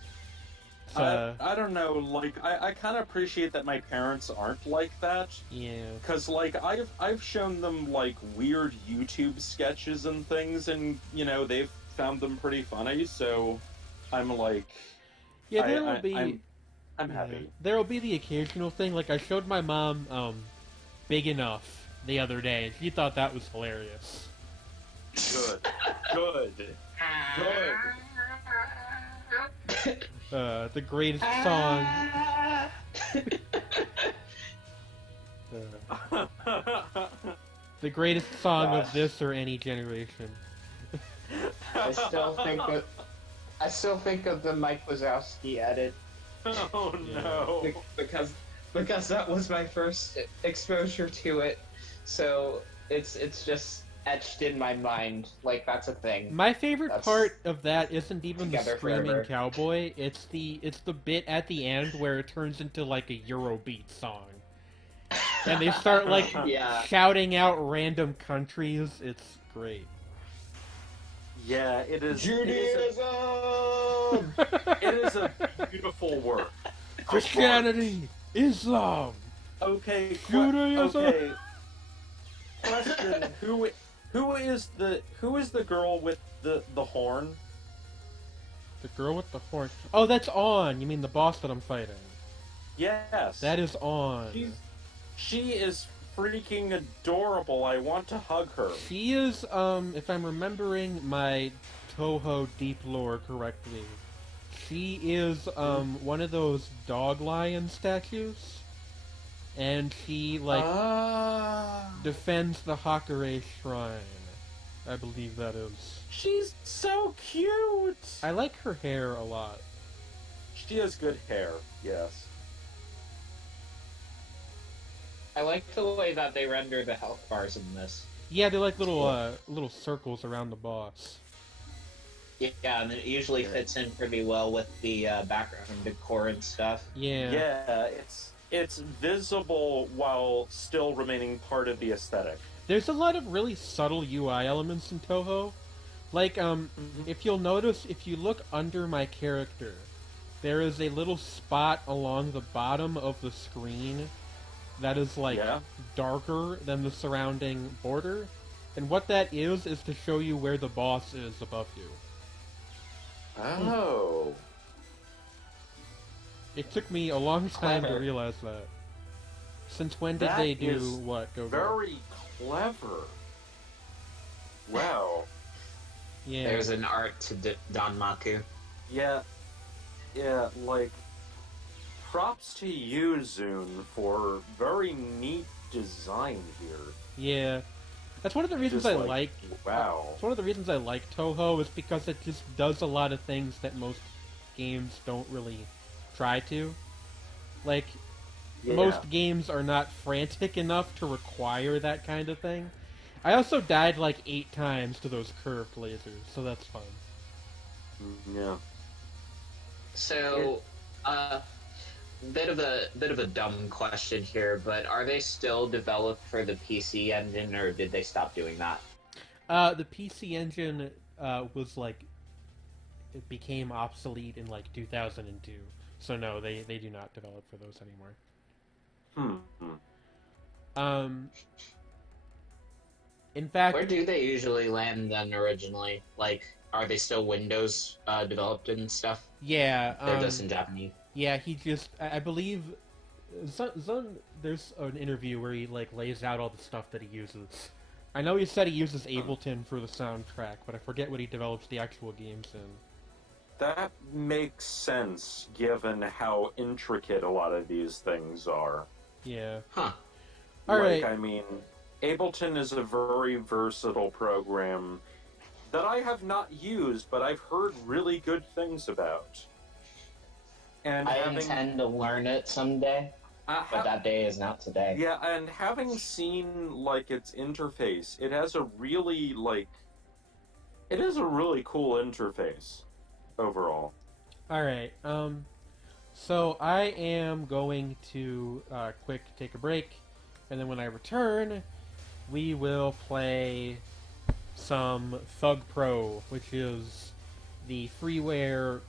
I don't know, like, I kind of appreciate that my parents aren't like that. Yeah. Because, like, I've shown them, like, weird YouTube sketches and things, and, they've found them pretty funny, so I'm like... Yeah, there will be... I'm happy. There will be the occasional thing, like, I showed my mom, Big Enough the other day, and she thought that was hilarious. Good. The greatest song. The greatest song of this or any generation. I still think of the Mike Wazowski edit. Oh no! Because that was my first exposure to it, so it's just etched in my mind. Like, that's a thing. My favorite part of that isn't even the screaming forever. cowboy. It's the bit at the end where it turns into like a Eurobeat song, and they start like shouting out random countries. It's great. Yeah, it is. Judaism. It is a beautiful work. Christianity, Islam. Okay. Judaism. Okay. Question: Who is the girl with the horn? The girl with the horn. Oh, that's On. You mean the boss that I'm fighting? Yes. That is On. She is freaking adorable. I want to hug her. She is, if I'm remembering my Touhou deep lore correctly, she is, one of those dog lion statues. And she, like, defends the Hakurei Shrine. I believe that is. She's so cute! I like her hair a lot. She has good hair, yes. I like the way that they render the health bars in this. Yeah, they're like little circles around the boss. Yeah, and it usually fits in pretty well with the background decor and stuff. Yeah. Yeah, it's visible while still remaining part of the aesthetic. There's a lot of really subtle UI elements in Touhou. Like, if you'll notice, if you look under my character, there is a little spot along the bottom of the screen that is, like, darker than the surrounding border. And what that is to show you where the boss is above you. Oh. It took me a long time to realize that. Since when did they do what? Go. Very clever. Wow. Yeah. There's an art to Don Maku. Yeah, yeah, like, props to you, Zune, for very neat design here. Yeah. That's one of the reasons Just I like. Wow. It's one of the reasons I like Touhou is because it just does a lot of things that most games don't really try to. Like, most games are not frantic enough to require that kind of thing. I also died like 8 times to those curved lasers, so that's fun. Yeah. So, bit of a dumb question here, but are they still developed for the PC engine, or did they stop doing that? The PC engine was like it became obsolete in like 2002. So no, they do not develop for those anymore. In fact, Where do they usually land then originally? Like, are they still Windows developed and stuff? Yeah, They're just in Japanese. Yeah, he just I believe there's an interview where he like lays out all the stuff that he uses. I know he said he uses Ableton for the soundtrack, but I forget what he develops the actual games in. That makes sense, given how intricate a lot of these things are. Yeah. Huh. All right. I mean, Ableton is a very versatile program that I have not used, but I've heard really good things about. And I intend to learn it someday, but that day is not today. Yeah, and having seen, like, its interface, it has a really, it is a really cool interface, overall. Alright, so I am going to, quick take a break, and then when I return, we will play some Thug Pro, which is the freeware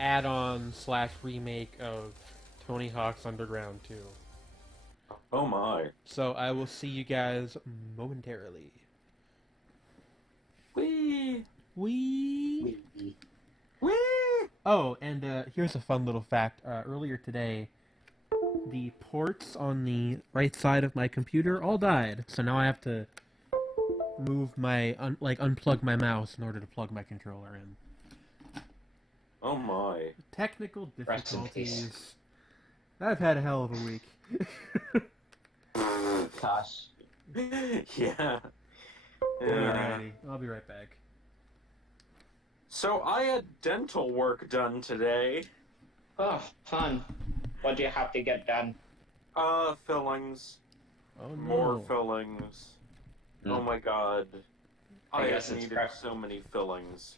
add-on / remake of Tony Hawk's Underground 2. Oh my. So I will see you guys momentarily. Whee! Wee! Whee! Oh, and here's a fun little fact. Earlier today, the ports on the right side of my computer all died. So now I have to move my, unplug my mouse in order to plug my controller in. Oh my. Technical difficulties. I've had a hell of a week. Gosh. Yeah. Alrighty, I'll be right back. So I had dental work done today. Oh, fun. What do you have to get done? Fillings. Oh no. More fillings. Oh my god. I guess have it's needed so many fillings.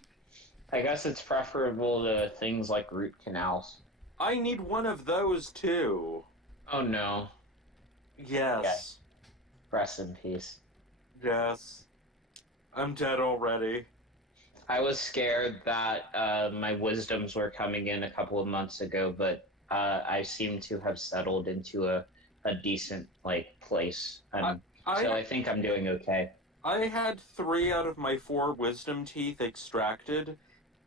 I guess it's preferable to things like root canals. I need one of those too. Oh no. Yes. Rest in peace. Yes. I'm dead already. I was scared that my wisdoms were coming in a couple of months ago, but I seem to have settled into a decent place. So I think I'm doing okay. I had 3 out of my 4 wisdom teeth extracted,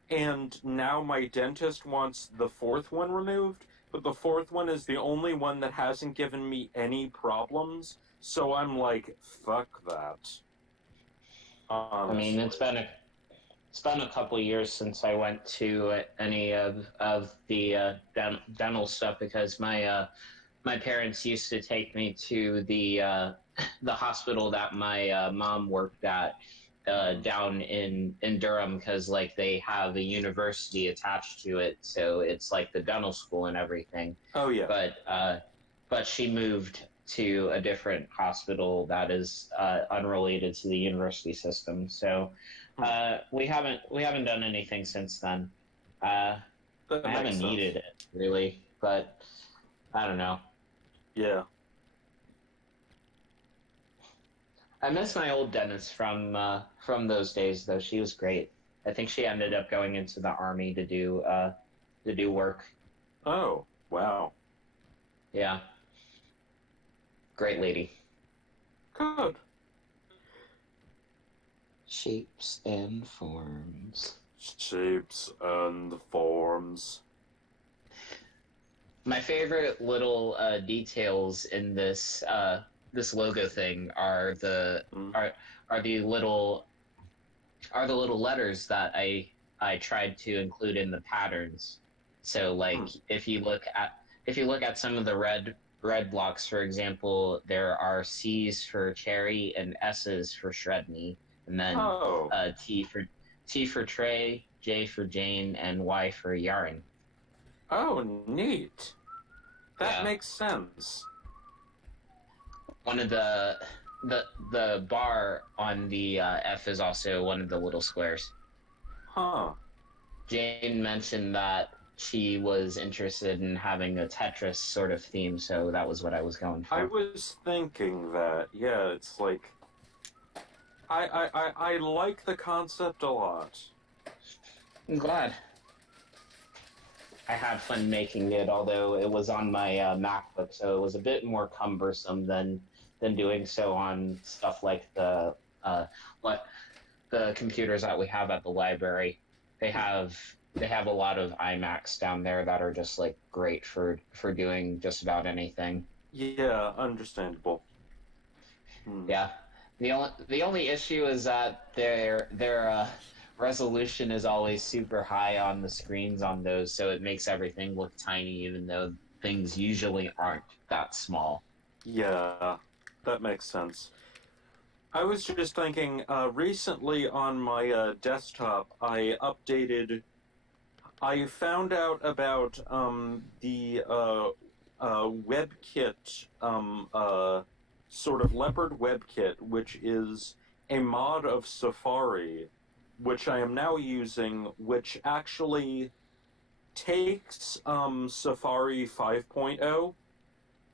and now my dentist wants the 4th one removed, but the 4th one is the only one that hasn't given me any problems, so I'm like, fuck that. Honestly. I mean, it's been a couple of years since I went to any of the dental stuff because my parents used to take me to the hospital that my mom worked at down in Durham because like they have a university attached to it, so it's like the dental school and everything. Oh yeah. But she moved to a different hospital that is unrelated to the university system. So we haven't done anything since then. I haven't needed it really, but I don't know. Yeah. I miss my old dentist from those days, though. She was great. I think she ended up going into the army to do work. Oh, wow. Yeah. Great lady. Good. Shapes and forms. Shapes and forms. My favorite little details in this this logo thing are the little are the little letters that I tried to include in the patterns. So like if you look at some of the red blocks, for example, there are C's for cherry and S's for Sredni, and then Oh. T for Trey, J for Jane, and Y for Yaren. Oh, neat. That Yeah. makes sense. One of the bar on the F is also one of the little squares. Huh. Jane mentioned that she was interested in having a Tetris sort of theme, so that was what I was going for. I was thinking that. Yeah, it's like I like the concept a lot. I'm glad. I had fun making it, although it was on my MacBook, so it was a bit more cumbersome than doing so on stuff like the computers that we have at the library. They have a lot of iMacs down there that are just like great for doing just about anything. Yeah, understandable. Yeah. The only issue is that their resolution is always super high on the screens on those, so it makes everything look tiny, even though things usually aren't that small. Yeah, that makes sense. I was just thinking, recently on my desktop, I found out about the WebKit, sort of Leopard WebKit, which is a mod of Safari, which I am now using, which actually takes Safari 5.0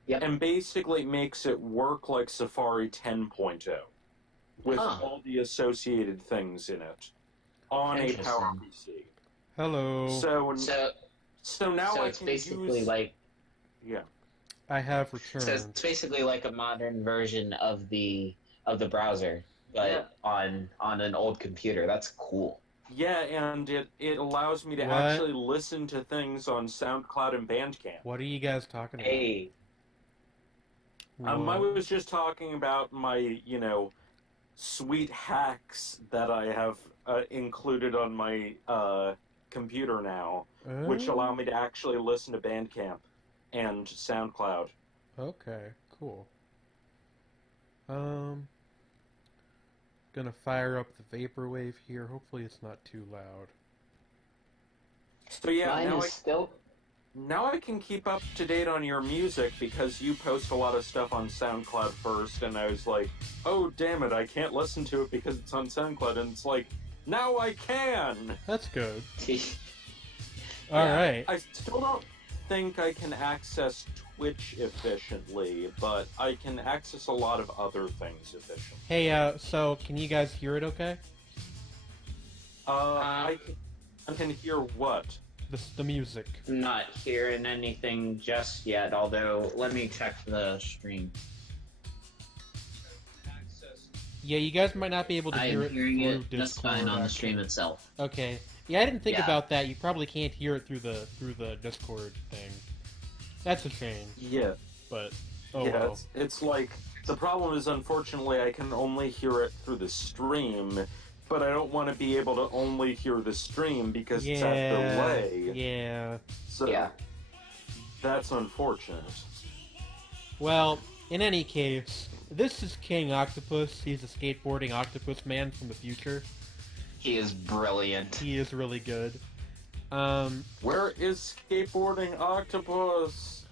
Yep. and basically makes it work like Safari 10.0 with all the associated things in it on a PowerPC. Hello. So now I it's can basically use... like I have returned. So it's basically like a modern version of the browser, but on an old computer. That's cool. Yeah, and it allows me to actually listen to things on SoundCloud and Bandcamp. What are you guys talking about? Hey. I was just talking about my, sweet hacks that I have included on my computer now, which allow me to actually listen to Bandcamp and SoundCloud. Okay, cool. Gonna fire up the vaporwave here. Hopefully it's not too loud. So yeah, now I can keep up to date on your music because you post a lot of stuff on SoundCloud first, and I was like, oh damn it, I can't listen to it because it's on SoundCloud, and it's like, now I can! That's good. Alright. I still don't think I can access Twitch efficiently, but I can access a lot of other things efficiently. Hey, so can you guys hear it okay? I can hear what? The music. I'm not hearing anything just yet, although let me check the stream. Yeah, you guys might not be able to hear it hearing through it Discord. just fine on the stream itself. Okay. Yeah, I didn't think about that. You probably can't hear it through the Discord thing. That's a shame. Yeah. But well. It's like the problem is, unfortunately, I can only hear it through the stream, but I don't want to be able to only hear the stream because it's at delay. Yeah. So that's unfortunate. Well, in any case, this is King Octopus. He's a skateboarding octopus man from the future. He is brilliant. He is really good. Where is Skateboarding Octopus?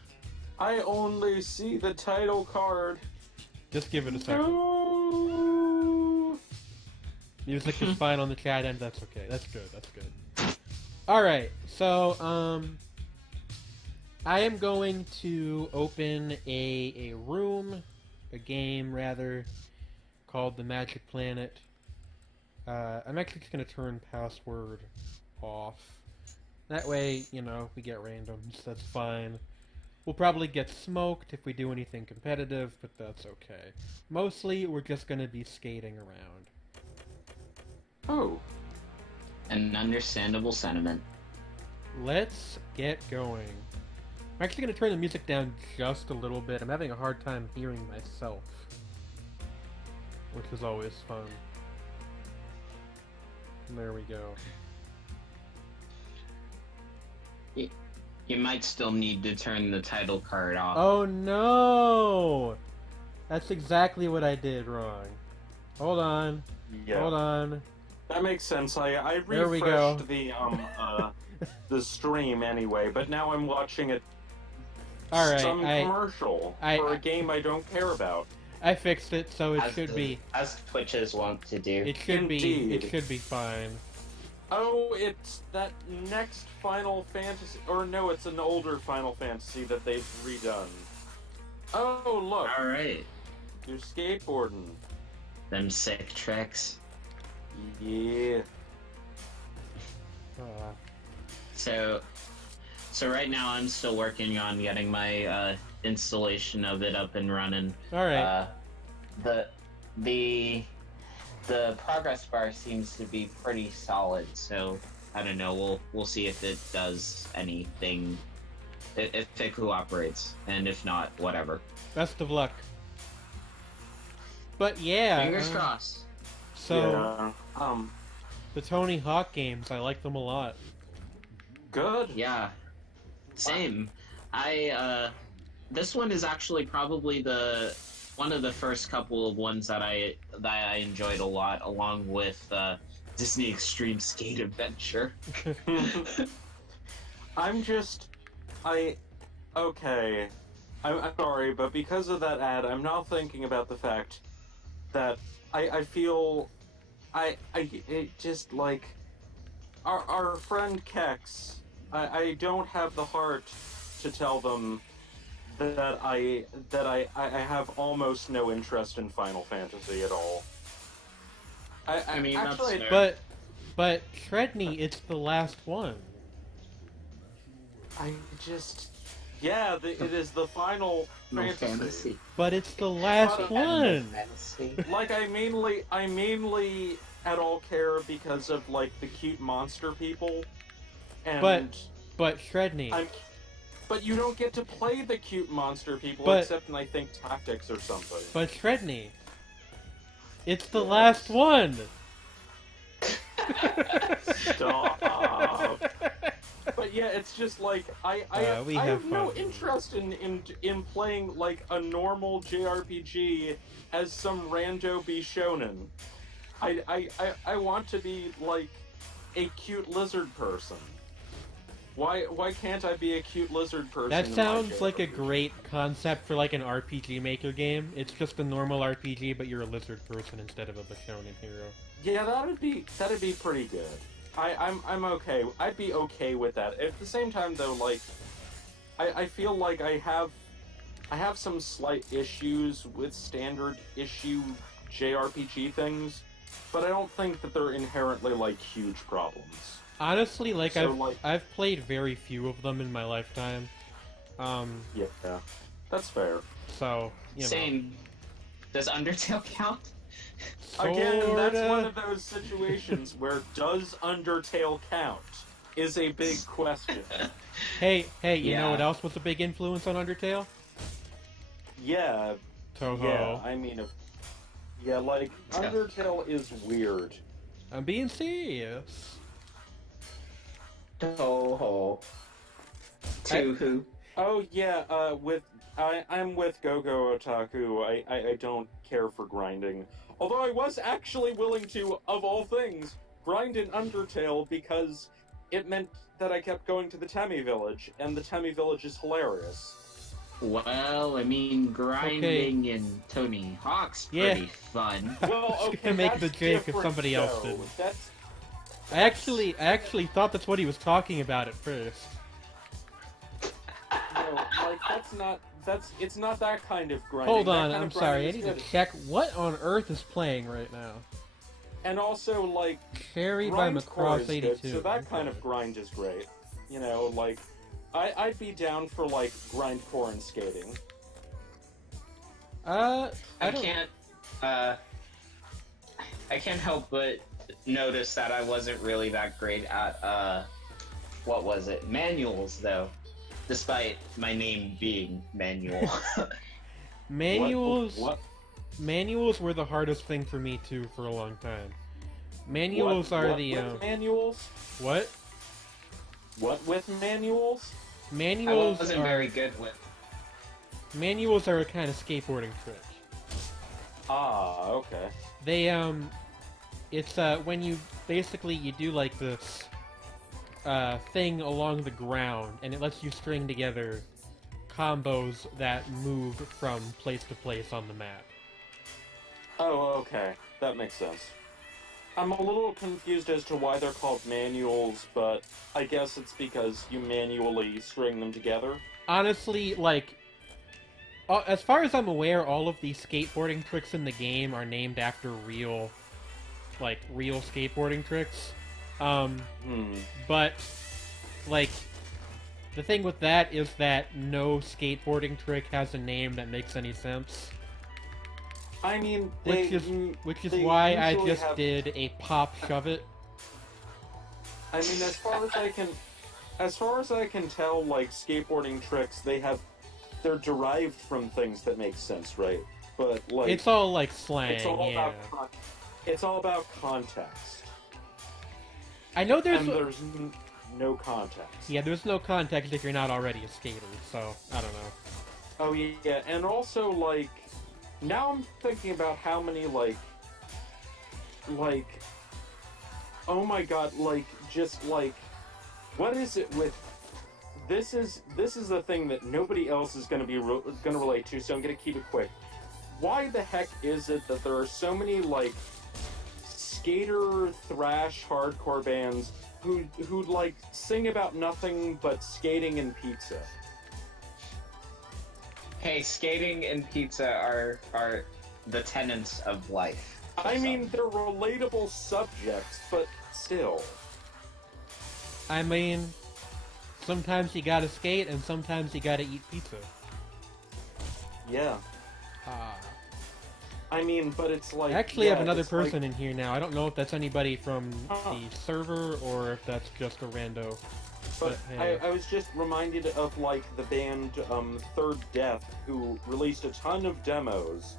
I only see the title card. Just give it a second. No. Music is fine on the chat end. That's okay. That's good. That's good. Alright, so, I am going to open a room, a game, rather, called the Magic Planet. I'm actually just going to turn password off. That way, we get randoms. That's fine. We'll probably get smoked if we do anything competitive, but that's okay. Mostly, we're just going to be skating around. Oh. An understandable sentiment. Let's get going. I'm actually going to turn the music down just a little bit. I'm having a hard time hearing myself, which is always fun. There we go. You might still need to turn the title card off. Oh no! That's exactly what I did wrong. Hold on. Yeah. Hold on. That makes sense. I There we go. refreshed the stream anyway, but now I'm watching it Alright, some commercial for a game I don't care about. I fixed it, so it should be. As Twitch is wont to do. It should be. Indeed. It should be fine. Oh, it's that next Final Fantasy, or no, it's an older Final Fantasy that they've redone. Oh, look. Alright. You're skateboarding. Them sick tricks. Yeah. So right now I'm still working on getting my installation of it up and running. Alright. The progress bar seems to be pretty solid, so I don't know. We'll see if it does anything, if it cooperates, and if not, whatever. Best of luck. But yeah. Fingers crossed. So, Yeah. the Tony Hawk games, I like them a lot. Good. Yeah. Same. This one is actually probably one of the first couple of ones that I enjoyed a lot, along with Disney Extreme Skate Adventure. I'm sorry, but because of that ad, I'm now thinking about the fact that I feel it just like our friend Kex. I don't have the heart to tell them that I have almost no interest in Final Fantasy at all. I mean, actually, that's fair. But Sredni, it's the last one. it is the Final Fantasy. But it's the last But, one. Like I mainly at all care because of like the cute monster people, and But Sredni. But you don't get to play the cute monster people But- except in I think Tactics or something. But Sredni. It's the last one. Stop. But yeah, it's just like I we have have no fun. interest in playing like a normal JRPG as some rando Bishonen. I want to be like a cute lizard person. Why can't I be a cute lizard person? That in my sounds like a JRPG? great concept for like an RPG Maker game. It's just a normal RPG, but you're a lizard person instead of a Bishonen hero. Yeah, that'd be pretty good. I'm okay. I'd be okay with that. At the same time, though, like, I feel like I have some slight issues with standard issue JRPG things, but I don't think that they're inherently like huge problems. Honestly, like So, I've played very few of them in my lifetime. Yeah, that's fair. So you know. Same. Does Undertale count? Again, that's Sorta. one of those situations where does Undertale count is a big question. Hey, you know Yeah. what else was a big influence on Undertale? Yeah, Touhou. yeah. I mean, like Yeah. Undertale is weird. I'm being serious. Touhou. Touhou. Oh yeah, I'm with Gogo Otaku. I don't care for grinding. Although I was actually willing to, of all things, grind in Undertale because it meant that I kept going to the Temi village, and the Temi village is hilarious. Well, I mean, grinding in Tony Hawk's Yeah. pretty fun. Well, I was okay, gonna make that's the joke if different, somebody else though. didn't. That's I actually thought that's what he was talking about at first. no, like it's not that kind of grinding. Hold That on, kind I'm of sorry. I grinding need is to good. check what on earth is playing right now. And also, like, Cherry by grindcore is Macross good, 82. so that kind of grind is great. You know, like, I'd be down for, like, grindcore and skating. I I don't. can't help but notice that I wasn't really that great at what was it? Manuals, though. Despite my name being Manual. Manuals. What? Manuals were the hardest thing for me too for a long time. Manuals are what the with manuals? what? What with manuals? I Manuals wasn't are very good with. manuals are a kind of skateboarding trick. Ah, okay. They it's when you basically you do like this thing along the ground, and it lets you string together combos that move from place to place on the map. Oh, okay. That makes sense. I'm a little confused as to why they're called manuals, but I guess it's because you manually string them together. Honestly, like, as far as I'm aware, all of the skateboarding tricks in the game are named after real skateboarding tricks. But, like, the thing with that is that no skateboarding trick has a name that makes any sense. I mean, Which is why I just did a pop shove it. I mean, as far as I can tell, like skateboarding tricks, they're derived from things that make sense, right? But like, It's all like slang. it's all yeah. it's all about context. I know there's no context. Yeah, there's no context if you're not already a skater, so I don't know. Oh yeah, and also like, now I'm thinking about how many like, oh my god, like just like, what is it with? This is the thing that nobody else is going to be going to relate to, so I'm going to keep it quick. Why the heck is it that there are so many like skater thrash hardcore bands who like sing about nothing but skating and pizza? Hey, skating and pizza are the tenets of life. I mean, they're relatable subjects, but still. I mean, sometimes you gotta skate and sometimes you gotta eat pizza. Yeah. I mean, but it's like... I actually have another it's person like... in here now. I don't know if that's anybody from the server or if that's just a rando. But hey. I was just reminded of, like, the band Third Death, who released a ton of demos,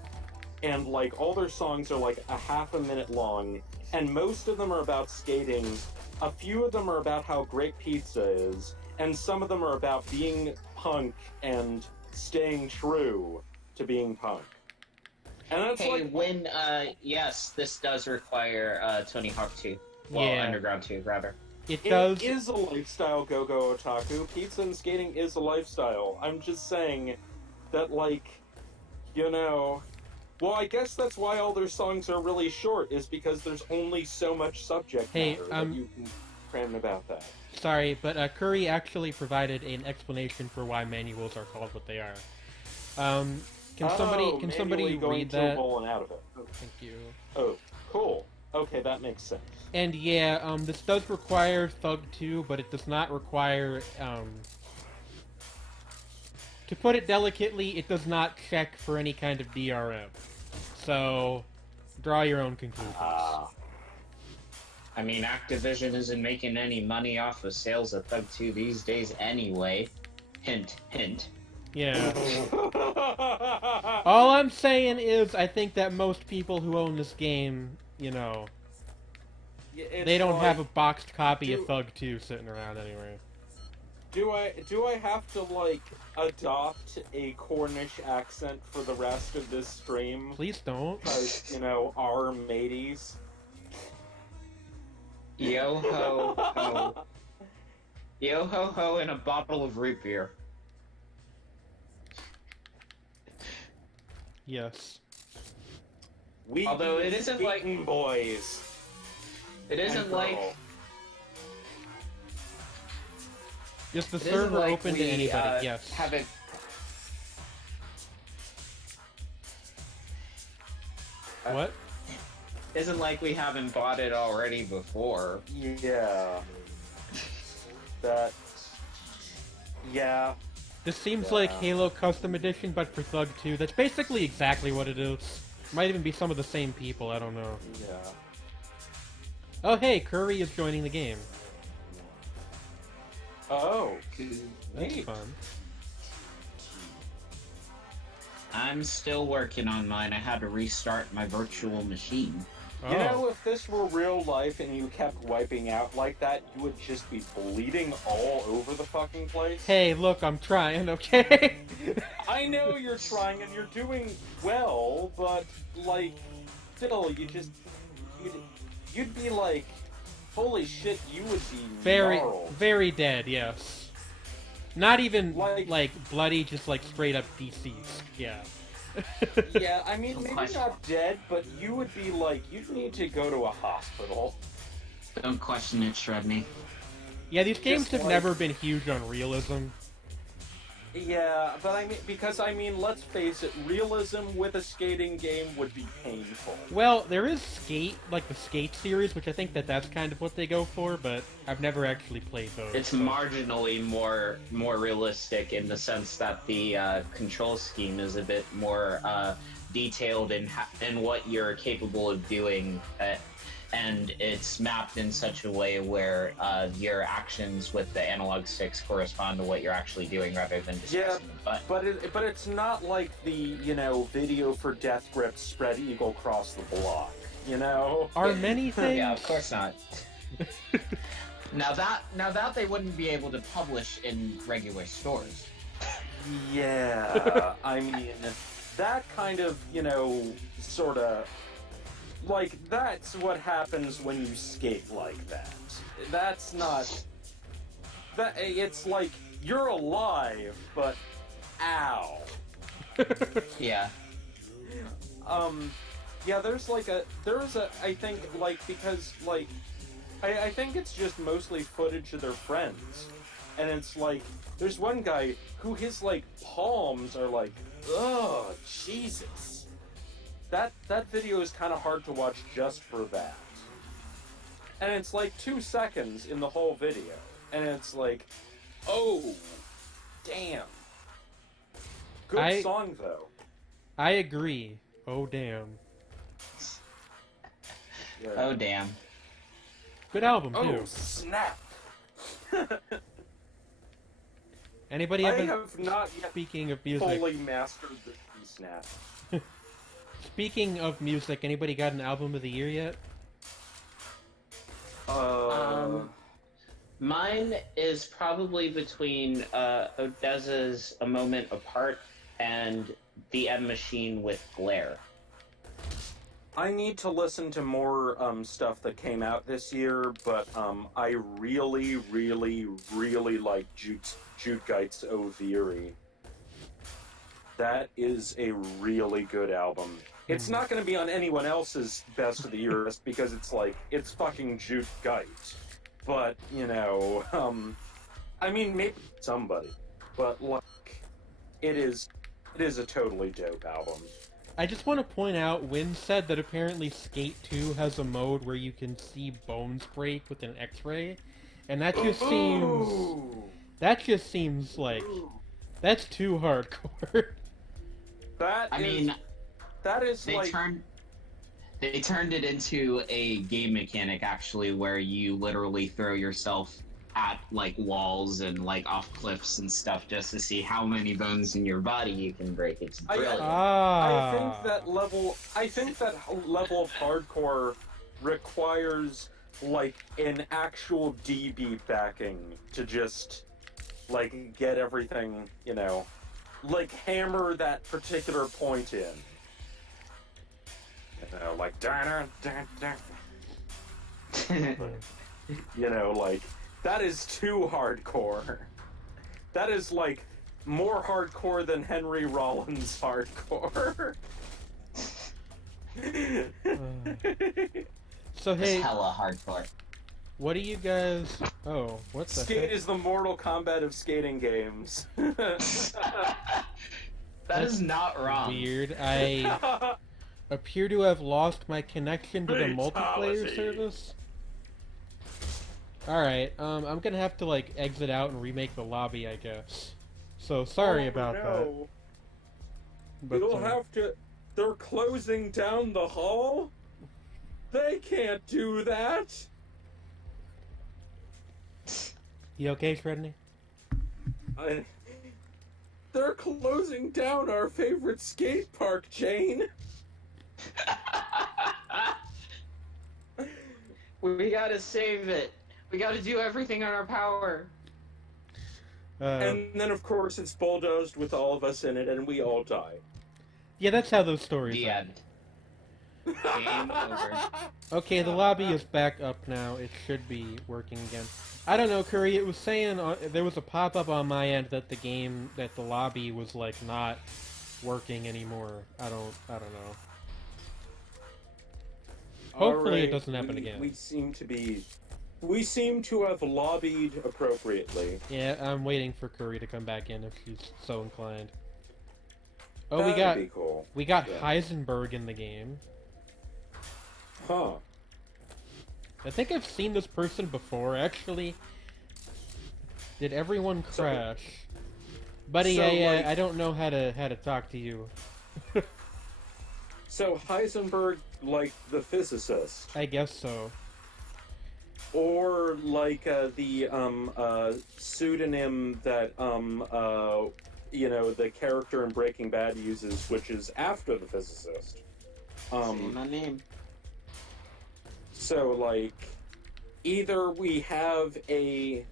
and, like, all their songs are, like, a half a minute long, and most of them are about skating, a few of them are about how great pizza is, and some of them are about being punk and staying true to being punk. And that's when, yes, this does require Tony Hawk 2. Well, yeah. Underground 2, rather. It does. It is a lifestyle, Go-Go Otaku. Pizza and skating is a lifestyle. I'm just saying that, like, you know... Well, I guess that's why all their songs are really short, is because there's only so much subject matter that you can cram about that. Sorry, but Curry actually provided an explanation for why manuals are called what they are. Can somebody read that? Going out of it. Okay. Thank you. Oh, cool. Okay, that makes sense. And yeah, this does require Thug 2, but it does not require, to put it delicately, it does not check for any kind of DRM. So, draw your own conclusions. I mean, Activision isn't making any money off of sales of Thug 2 these days anyway. Hint, hint. Yeah. All I'm saying is, I think that most people who own this game, you know, they don't have a boxed copy of Thug 2 sitting around anyway. Do I have to, like, adopt a Cornish accent for the rest of this stream? Please don't. Because, you know, our mateys. Yo ho ho. Yo ho ho and a bottle of root beer. Yes. Although it isn't like boys. It isn't like just the server like open to anybody. Yes. Haven't. What? Isn't like we haven't bought it already before. Yeah. Yeah. This seems like Halo Custom Edition, but for Thug 2. That's basically exactly what it is. Might even be some of the same people, I don't know. Yeah. Oh hey, Curry is joining the game. Oh. That's Neat. fun. I'm still working on mine. I had to restart my virtual machine. You know, Oh. if this were real life and you kept wiping out like that, you would just be bleeding all over the fucking place. Hey, look, I'm trying, okay? I know you're trying and you're doing well, but, like, still, you'd be like, holy shit, you would be Very, gnarled. very dead, yes. Not even, Like- like bloody, just, like, straight up deceased. Yeah. Yeah, I mean, No maybe question. not dead, but you would be like, you'd need to go to a hospital. Don't question it, Sredni. Yeah, these games Just have like- never been huge on realism. Yeah, but I mean, let's face it, realism with a skating game would be painful. Well, there is Skate, like the Skate series, which I think that's kind of what they go for, but I've never actually played those. It's so- marginally more realistic in the sense that the control scheme is a bit more detailed in what you're capable of doing, and it's mapped in such a way where your actions with the analog sticks correspond to what you're actually doing rather than just Yeah, pressing the button. but it's not like the, video for Death Grip spread eagle across the block, Are many things? Yeah, of course not. Now that they wouldn't be able to publish in regular stores. Yeah, I mean, that kind of, sort of, like, that's what happens when you skate like that. That's not, it's like, you're alive, but ow. Yeah. Yeah, I think, like, because, like, I think it's just mostly footage of their friends. And it's like, there's one guy who his, like, palms are like, oh, Jesus. That video is kind of hard to watch just for that. And it's like 2 seconds in the whole video. And it's like, oh, damn. Good song, though. I agree. Oh, damn. Yeah. Oh damn. Good album, Oh, too. snap. Anybody I have have not yet Speaking of music, fully mastered the snap. speaking of music, anybody got an album of the year yet? Mine is probably between Odeza's A Moment Apart and The M Machine with Glare. I need to listen to more stuff that came out this year, but I really, really, really like Jude Geit's O'Veary. That is a really good album. It's not going to be on anyone else's best of the year list because it's fucking Jude Geit. But, I mean, maybe somebody. But, like, it is a totally dope album. I just want to point out, Wynn said that apparently Skate 2 has a mode where you can see bones break with an X-ray, and that just seems like that's too hardcore. That is They like turned it into a game mechanic actually, where you literally throw yourself at like walls and like off cliffs and stuff just to see how many bones in your body you can break. It's brilliant. I think that level of hardcore requires like an actual DB backing to just like get everything, like hammer that particular point in. Like like that is too hardcore. That is like more hardcore than Henry Rollins hardcore. So It's hey, hella hardcore. what do you guys? Oh, what the Skate heck? is the Mortal Kombat of skating games. That is not wrong. Weird. I appear to have lost my connection to the multiplayer Fatality. service. Alright, I'm gonna have to, like, exit out and remake the lobby, I guess. So, sorry about that. But, You'll have to... They're closing down the hall? They can't do that! You okay, Sredni? They're closing down our favorite skate park chain! We gotta save it. We gotta do everything in our power. And then, of course, it's bulldozed with all of us in it, and we all die. Yeah, that's how those stories The end. end. Game over. Okay, the lobby is back up now. It should be working again. I don't know, Curry. It was saying there was a pop-up on my end that the lobby was like not working anymore. I don't know. Hopefully, it doesn't happen again. We seem to have lobbied appropriately. Yeah, I'm waiting for Curry to come back in if she's so inclined. Oh, That'd be cool. we got Heisenberg in the game. Huh. I think I've seen this person before, actually. Did everyone crash? Buddy, I don't know how to talk to you. So Heisenberg, like the physicist, I guess so. or like the pseudonym that the character in Breaking Bad uses, which is after the physicist. Say my name. So, like, either we have a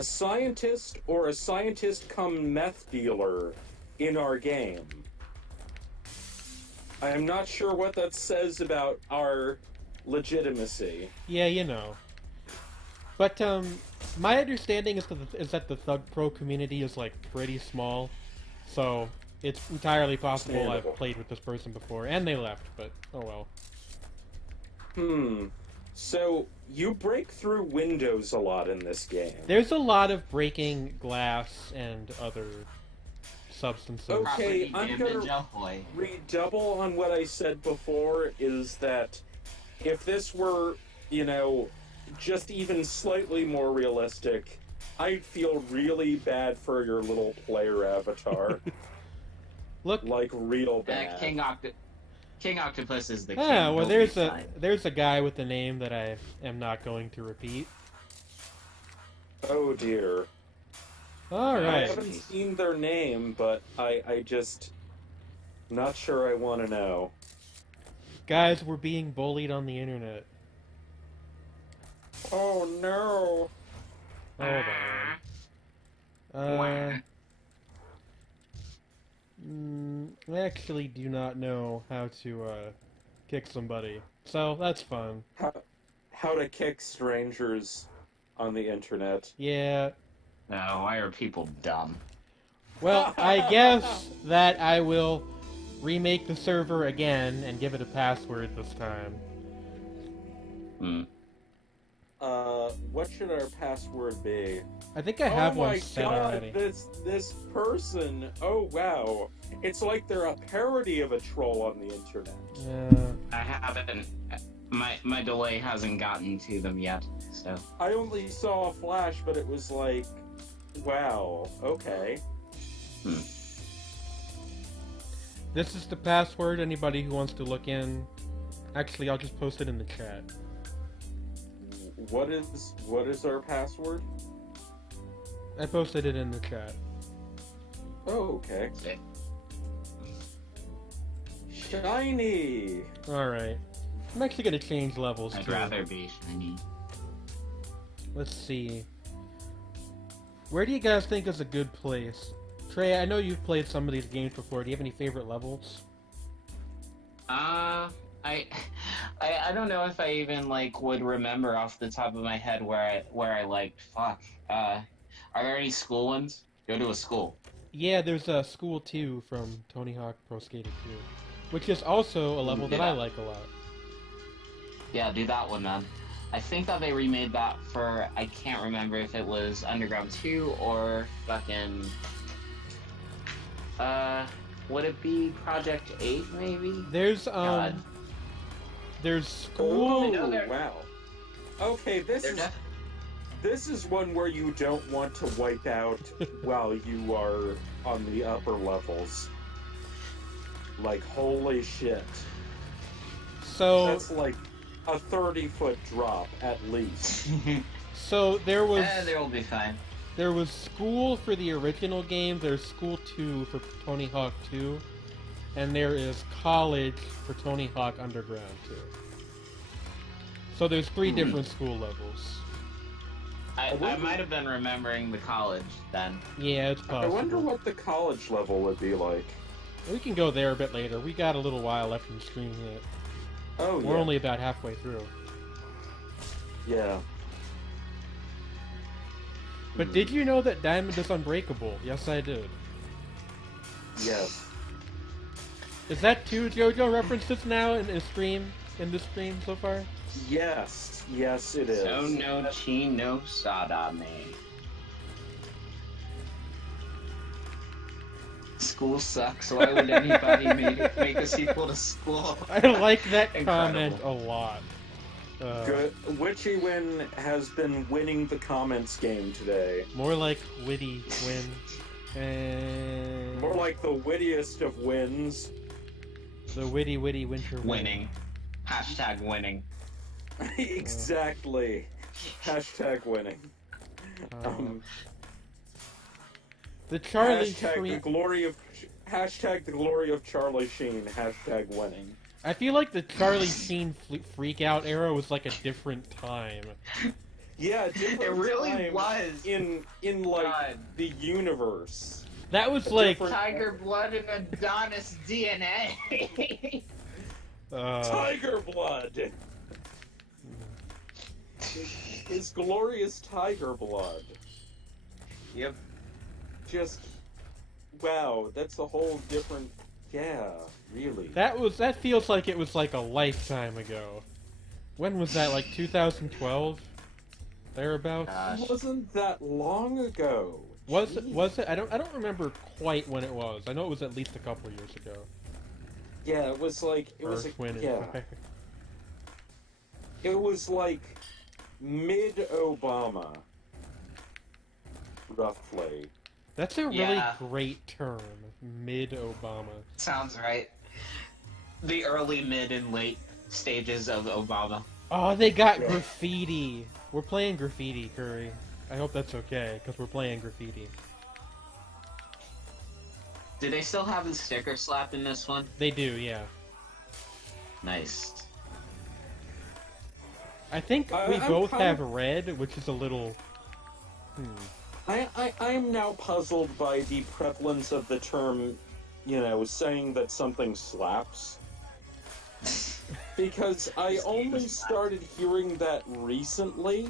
scientist or a scientist come meth dealer in our game. I am not sure what that says about our legitimacy. Yeah, you know. But my understanding is that the Thug Pro community is like pretty small, so it's entirely possible I've played with this person before, and they left. But oh well. So you break through windows a lot in this game. There's a lot of breaking glass and other substances. Okay, I'm gonna redouble on what I said before, is that if this were, just even slightly more realistic, I'd feel really bad for your little player avatar. Look, like real bad. King Octopus is the king. Yeah, well, there's a guy with a name that I am not going to repeat. Oh dear. All right. I haven't seen their name, but I just not sure I want to know. Guys, we're being bullied on the internet. Oh no. Hold on. I actually do not know how to kick somebody, so that's fun. How to kick strangers on the internet. Yeah. No, why are people dumb? Well, I guess that I will remake the server again and give it a password this time. What should our password be? I think I have one set already. This person, oh wow. It's like they're a parody of a troll on the internet. I haven't. My delay hasn't gotten to them yet, so. I only saw a flash, but it was like, wow, okay. This is the password. Anybody who wants to look in. Actually, I'll just post it in the chat. What is our password? I posted it in the chat. Oh, okay. Shiny! Alright. I'm actually gonna change levels I'd too. rather be shiny. Let's see. Where do you guys think is a good place? Trey, I know you've played some of these games before. Do you have any favorite levels? I don't know if I even would remember off the top of my head where I liked. Fuck. Are there any school ones? Go to a school. Yeah, there's a School 2 from Tony Hawk Pro Skater 2, which is also a level that I like a lot. Yeah, do that one, man. I think that they remade that for, I can't remember if it was Underground 2 or fucking, would it be Project 8, maybe? There's, there's School... Oh, wow. Okay, this is one where you don't want to wipe out while you are on the upper levels. Like, holy shit. So... That's like a 30-foot drop, at least. So there was... they'll be fine. There was School for the original game, there's School 2 for Tony Hawk 2, and there is College for Tony Hawk Underground 2. So there's 3 different school levels. I might have been remembering the college then. Yeah, it's I possible. wonder what the college level would be like. We can go there a bit later. We got a little while left in the stream yet. Oh, We're only about halfway through. Yeah. But did you know that Diamond is unbreakable? Yes, I did. Yes. Is that 2 JoJo references now in this stream so far? Yes. Yes, it is. So no chi no sadame. School sucks. Why would anybody make a sequel to School? I like that Incredible. comment a lot. Good. Witchy Win has been winning the comments game today. More like witty win. And More like the wittiest of wins. the witty winter win. Winning. Hashtag winning. Exactly. Hashtag winning. The Charlie Hashtag Sheen. the glory of Charlie Sheen. Hashtag winning. I feel like the Charlie Sheen freak out era was like a different time. Yeah, different It really time was. in like God. the universe. That was A like different- Tiger blood and Adonis DNA. Tiger blood. His glorious tiger blood. Yep. Just wow, that's a whole different. Yeah, really. that feels like it was like a lifetime ago. When was that? Like 2012? Thereabouts? It wasn't that long ago. Was Jeez. it? I don't remember quite when it was. I know it was at least a couple years ago. Yeah, it was like Wind, yeah. and Fire. It was like mid-Obama, roughly. That's a really Yeah. great term. Mid-Obama. Sounds right. The early, mid, and late stages of Obama. Oh, they got Yeah. graffiti. We're playing graffiti, Curry. I hope that's okay, because we're playing graffiti. Do they still have the sticker slap in this one? They do, yeah. Nice. I think we I'm both kind have of- red, which is a little... I'm now puzzled by the prevalence of the term, saying that something slaps. Because I only started hearing that recently,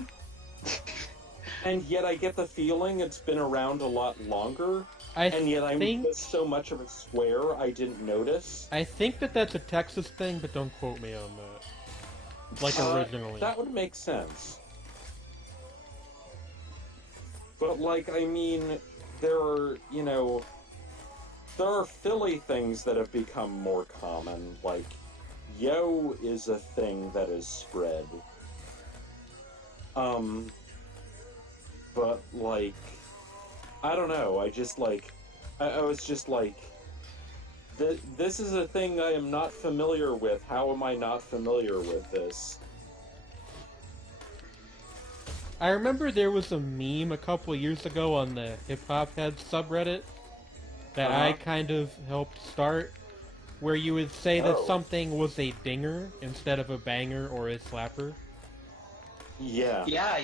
and yet I get the feeling it's been around a lot longer, and yet I'm think... just so much of a square I didn't notice. I think that's a Texas thing, but don't quote me on that. Like originally. That would make sense. But, I mean, there are Philly things that have become more common, like, yo is a thing that is spread. But, I don't know, I just, I was just this is a thing I am not familiar with. How am I not familiar with this? I remember there was a meme a couple years ago on the Hip Hop Head subreddit that I kind of helped start, where you would say that something was a dinger instead of a banger or a slapper. Yeah. Yeah,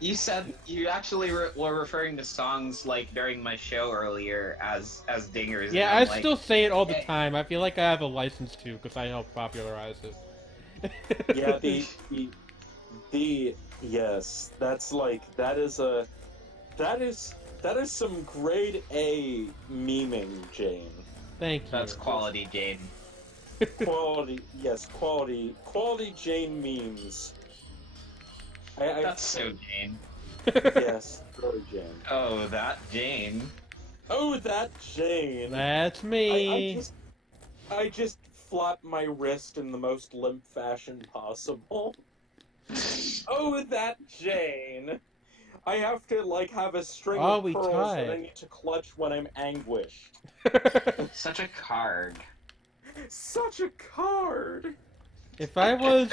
you said you actually were referring to songs during my show earlier as dingers. Yeah, and I still say it all the time. I feel like I have a license to because I helped popularize it. Yeah, the yes, that's that is some grade A memeing, Jane. Thank you. That's quality, Jane. Quality Jane memes. That's so Jane. Yes, really Jane. Oh, that Jane. Oh, that Jane. That's me. I just flap my wrist in the most limp fashion possible. Oh, that Jane. I have to have a string of we pearls tied. that I need to clutch when I'm anguished. Such a card. Such a card. If I was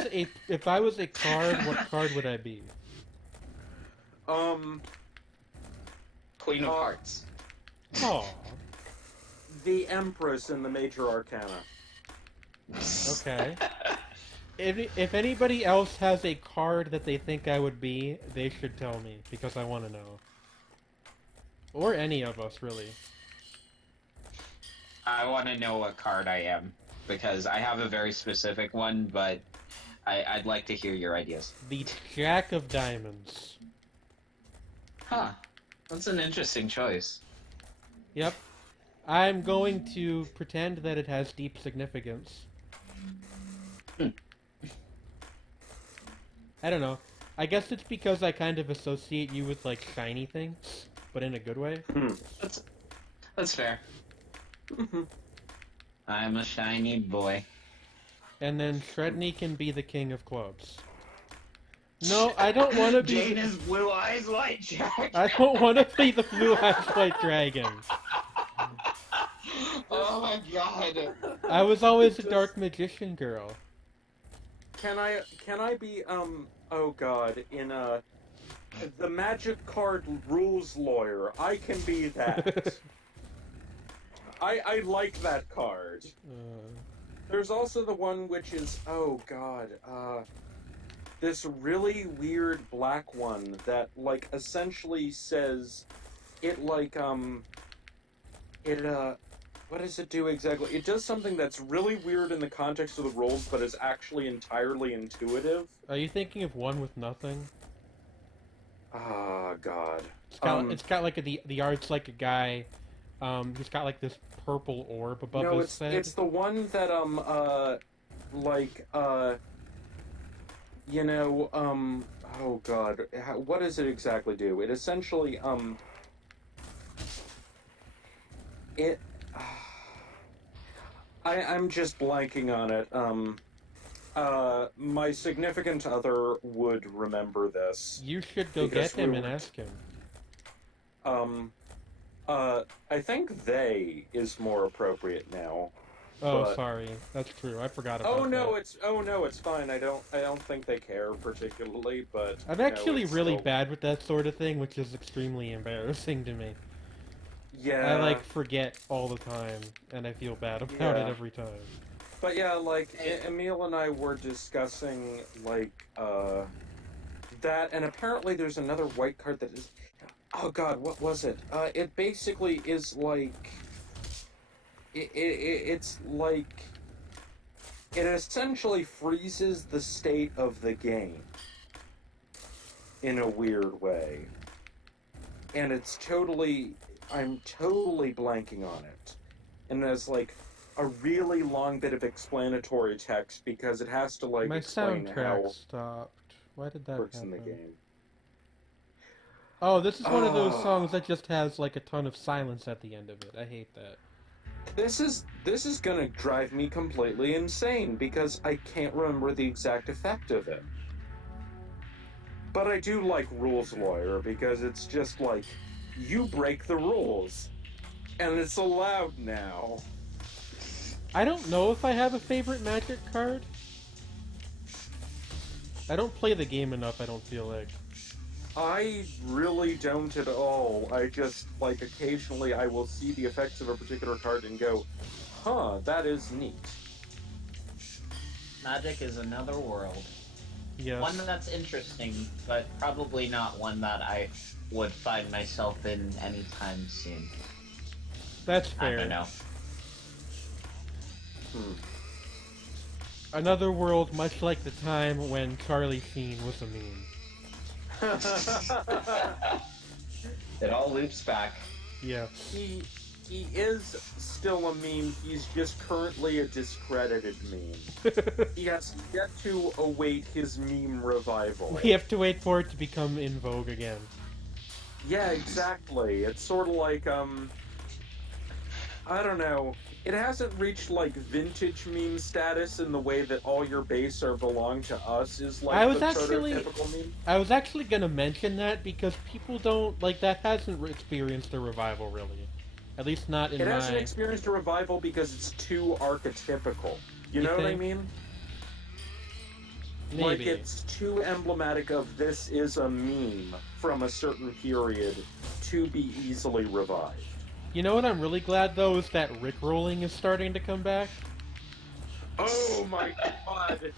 a card, what card would I be? Queen of Hearts. Oh, The Empress in the Major Arcana. okay. If anybody else has a card that they think I would be, they should tell me, because I want to know. Or any of us, really. I want to know what card I am, because I have a very specific one, but I'd like to hear your ideas. The Jack of Diamonds. Huh. That's an interesting choice. Yep. I'm going to pretend that it has deep significance. I don't know. I guess it's because I kind of associate you with, like, shiny things, but in a good way. That's fair. I'm a shiny boy. And then Sredni can be the king of clubs. No, I don't want to be... Jane is Blue Eyes White Jack! I don't want to be the Blue Eyes White Dragon. Oh my god! I was always a dark magician girl. Can I be oh god, in the magic card rules lawyer? I can be that. I like that card. There's also the one which is, oh god, this really weird black one that, like, essentially says, it, like, what does it do exactly? It does something that's really weird in the context of the rules, but is actually entirely intuitive. Are you thinking of one with nothing? Ah, god. It's got like the art's like a guy, he's got like this purple orb above his head. It's the one that, you know, oh god, what does it exactly do? It essentially, I'm just blanking on it. My significant other would remember this. You should go get him and ask him. I think they is more appropriate now. Oh, but... sorry. That's true. I forgot about that. Oh no, it's fine. I don't think they care particularly, but I'm actually really still... bad with that sort of thing, which is extremely embarrassing to me. Yeah. I like forget all the time, and I feel bad about it every time. But yeah, like Emil and I were discussing like that, and apparently there's another white card that is. Oh god, what was it? It basically is like. It's like. It essentially freezes the state of the game. In a weird way. And it's totally. I'm totally blanking on it. And there's like a really long bit of explanatory text because it has to like My explain soundtrack how stopped. Why did that works happen? in the game. Oh, this is one of those songs that just has like a ton of silence at the end of it. I hate that. This is gonna drive me completely insane because I can't remember the exact effect of it. But I do like Rules Lawyer because it's just like you break the rules, and it's allowed now. I don't know if I have a favorite Magic card. I don't play the game enough, I don't feel like. I really don't at all. I just, like, occasionally I will see the effects of a particular card and go, huh, that is neat. Magic is another world. Yes. One that's interesting, but probably not one that I would find myself in anytime soon. That's fair. I don't know. Another world much like the time when Charlie Sheen was a meme. It all loops back. Yeah. He is still a meme, he's just currently a discredited meme. He has yet to await his meme revival. We have to wait for it to become in vogue again. Yeah, exactly. It's sort of like, I don't know. It hasn't reached, like, vintage meme status in the way that all your base or belong to us is, like, prototypical meme. I was actually gonna mention that because people don't, like, that hasn't experienced a revival, really. At least not in It hasn't experienced a revival because it's too archetypical. You know what I mean? Maybe. Like, it's too emblematic of this is a meme from a certain period to be easily revived. You know what I'm really glad, though, is that Rickrolling is starting to come back. Oh my god,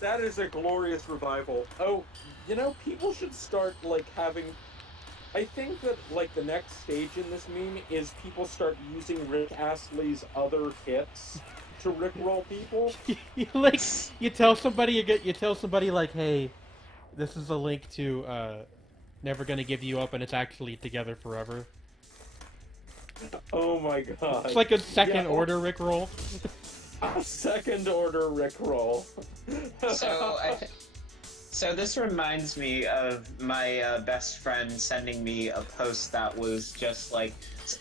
that is a glorious revival. Oh, people should start like having. I think that like the next stage in this meme is people start using Rick Astley's other hits to rickroll people. you tell somebody like, hey, this is a link to Never Gonna Give You Up, and it's actually Together Forever. Oh my god. It's like a second order Rickroll. A second order Rickroll. So this reminds me of my best friend sending me a post that was just like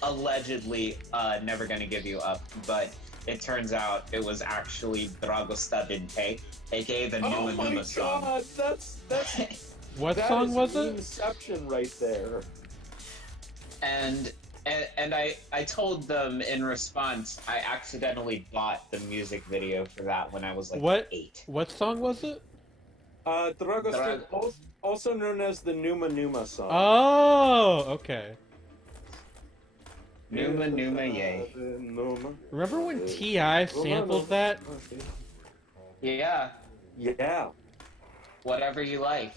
allegedly Never Gonna Give You Up, but it turns out it was actually Dragosta Dinte, aka the Numa Numa song. Oh my god, that's What song was it? Inception right there. And I told them in response I accidentally bought the music video for that when I was like 8. What song was it? Dragosta, also known as the Numa Numa song. Oh, okay. Numa Numa Yay. Remember when T.I. sampled that? Yeah. Yeah. Whatever you like.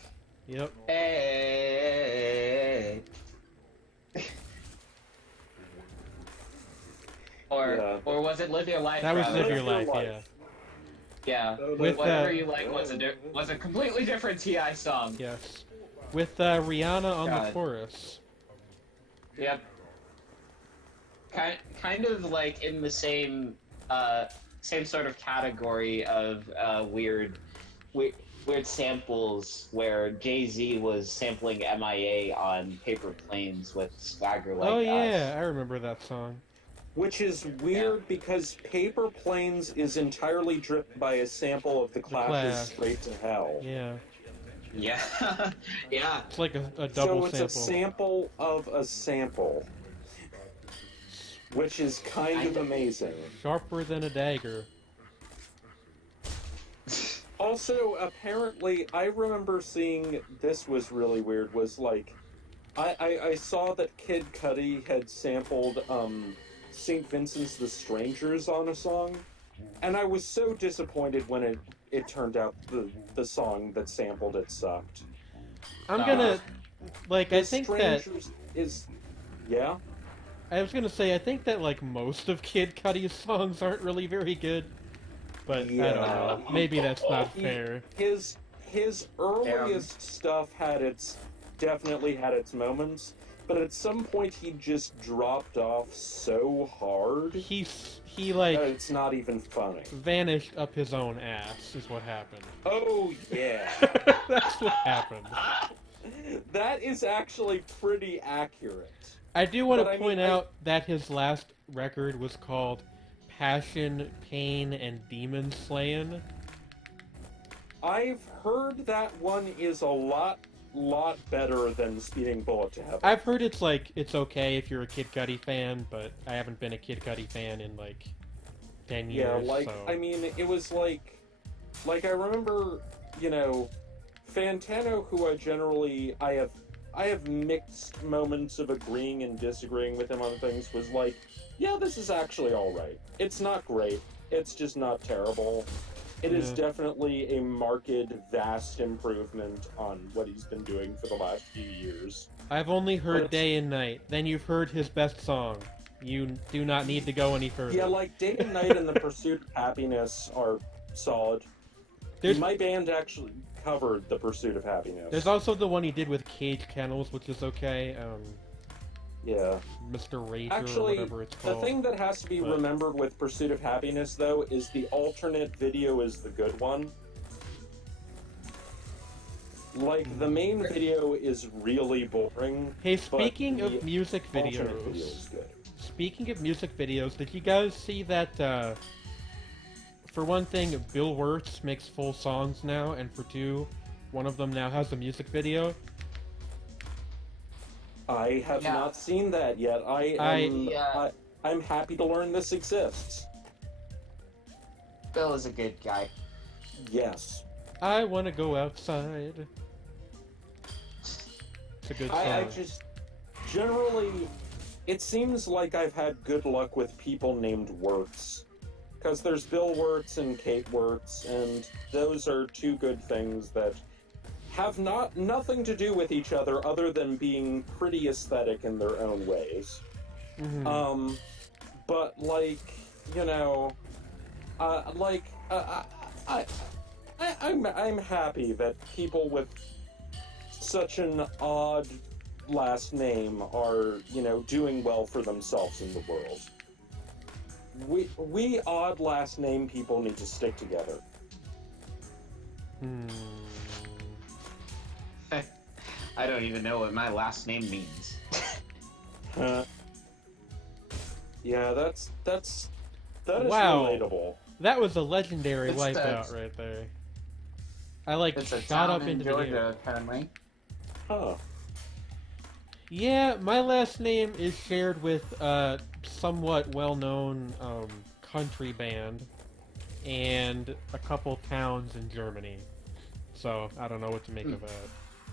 Yep. Hey. Or was it Live Your Life? That was rather? Live Your Life, yeah. Yeah, With, Whatever You Like was a completely different T.I. song. Yes. With Rihanna on the chorus. Yep. Kind of like in the same sort of category of weird samples where Jay-Z was sampling MIA on Paper Planes with Swagger Like Oh Us. yeah, I remember that song. Which is weird because Paper Planes is entirely dripped by a sample of the Clash's Straight to Hell. Yeah. Yeah. Yeah. It's like a double so it's sample. A sample of a sample. Which is kind of amazing. Sharper than a dagger. Also, apparently, I remember seeing, this was really weird, was like, I saw that Kid Cudi had sampled, St. Vincent's The Strangers on a song, and I was so disappointed when it turned out the song that sampled it sucked. I'm gonna, like, I think Strangers yeah? I was gonna say, I think that, like, most of Kid Cudi's songs aren't really very good, but yeah. I don't know. Maybe that's not fair. His earliest stuff definitely had its moments, but at some point he just dropped off so hard. He like it's not even funny. Vanished up his own ass is what happened. Oh yeah. That's what happened. That is actually pretty accurate. I do want to point out that his last record was called Passion, Pain, and Demon Slayin'. I've heard that one is a lot better than Speeding Bullet to Heaven. I've heard it's okay if you're a Kid Cudi fan, but I haven't been a Kid Cudi fan in like 10 years. Yeah, like, so. I mean, it was like I remember, Fantano, who I have mixed moments of agreeing and disagreeing with him on things, was like, yeah, this is actually alright. It's not great. It's just not terrible. It is definitely a marked, vast improvement on what he's been doing for the last few years. I've only heard Day and Night. Then you've heard his best song. You do not need to go any further. Yeah, like Day and Night and The Pursuit of Happiness are solid. My band actually covered The Pursuit of Happiness. There's also the one he did with Cage Kennels, which is okay. Yeah. Mr. Rager, actually, or whatever it's called. The thing that has to be remembered with Pursuit of Happiness, though, is the alternate video is the good one. Like, the main video is really boring. Hey, speaking of music videos, did you guys see that, for one thing, Bill Wirtz makes full songs now, and for two, one of them now has a music video? I have not seen that yet. I'm happy to learn this exists. Bill is a good guy. Yes. I want to go outside. It's a good song. I just... Generally, it seems like I've had good luck with people named Wirtz. because there's Bill Wirtz and Kate Wirtz, and those are two good things that have nothing to do with each other than being pretty aesthetic in their own ways. Mm-hmm. But like, you know, I'm happy that people with such an odd last name are, you know, doing well for themselves in the world. We odd last name people need to stick together. I don't even know what my last name means. Yeah, that is Wow. relatable. That was a legendary It's wipeout the- right there. I like It's a shot town up in into the air. Georgia, apparently. Huh. Yeah, my last name is shared with a somewhat well-known country band and a couple towns in Germany. So I don't know what to make of that.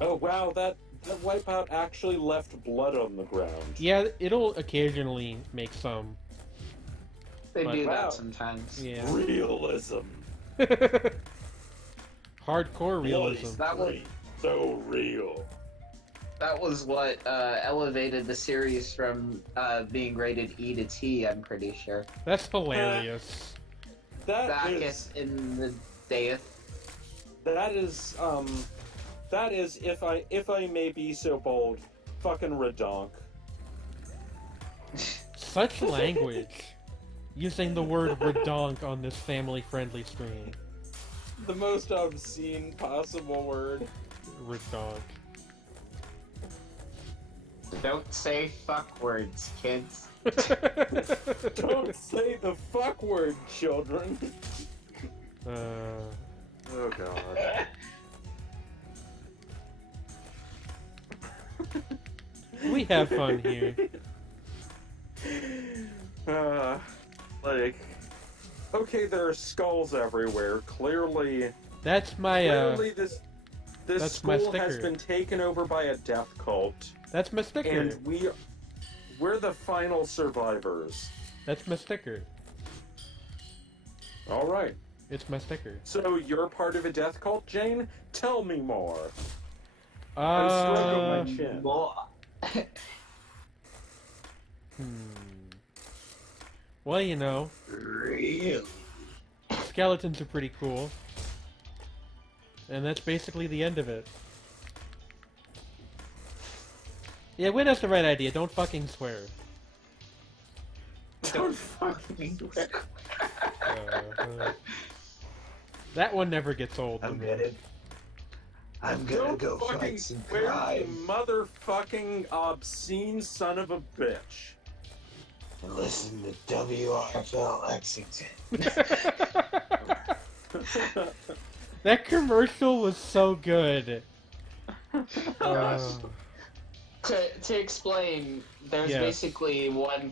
Oh wow, that wipeout actually left blood on the ground. Yeah, it'll occasionally make some. They But- do Wow. that sometimes. Yeah. Realism. Hardcore realism. That was So real. that was what elevated the series from being rated E to T. I'm pretty sure. That's hilarious. Back in the day. that is if I may be so bold, fucking redonk. Such language. Using the word redonk on this family-friendly stream. The most obscene possible word. Redonk. Don't say fuck words, kids. Don't say the fuck word, children. Oh god. We have fun here. Okay, there are skulls everywhere. Clearly That's my this that's my school has sticker. been taken over by a death cult, that's my sticker. and we're the final survivors. That's my sticker. All right. It's my sticker. So you're part of a death cult, Jane? Tell me more. I stroke my chin. Well, Well, you know, really? skeletons are pretty cool. And that's basically the end of it. Yeah, Win has the right idea. Don't fucking swear. Don't fucking. That one never gets old. to me. I'm Don't fucking swear, you motherfucking obscene son of a bitch. Listen to WRFL Lexington. That commercial was so good. To explain, there's Yes. basically one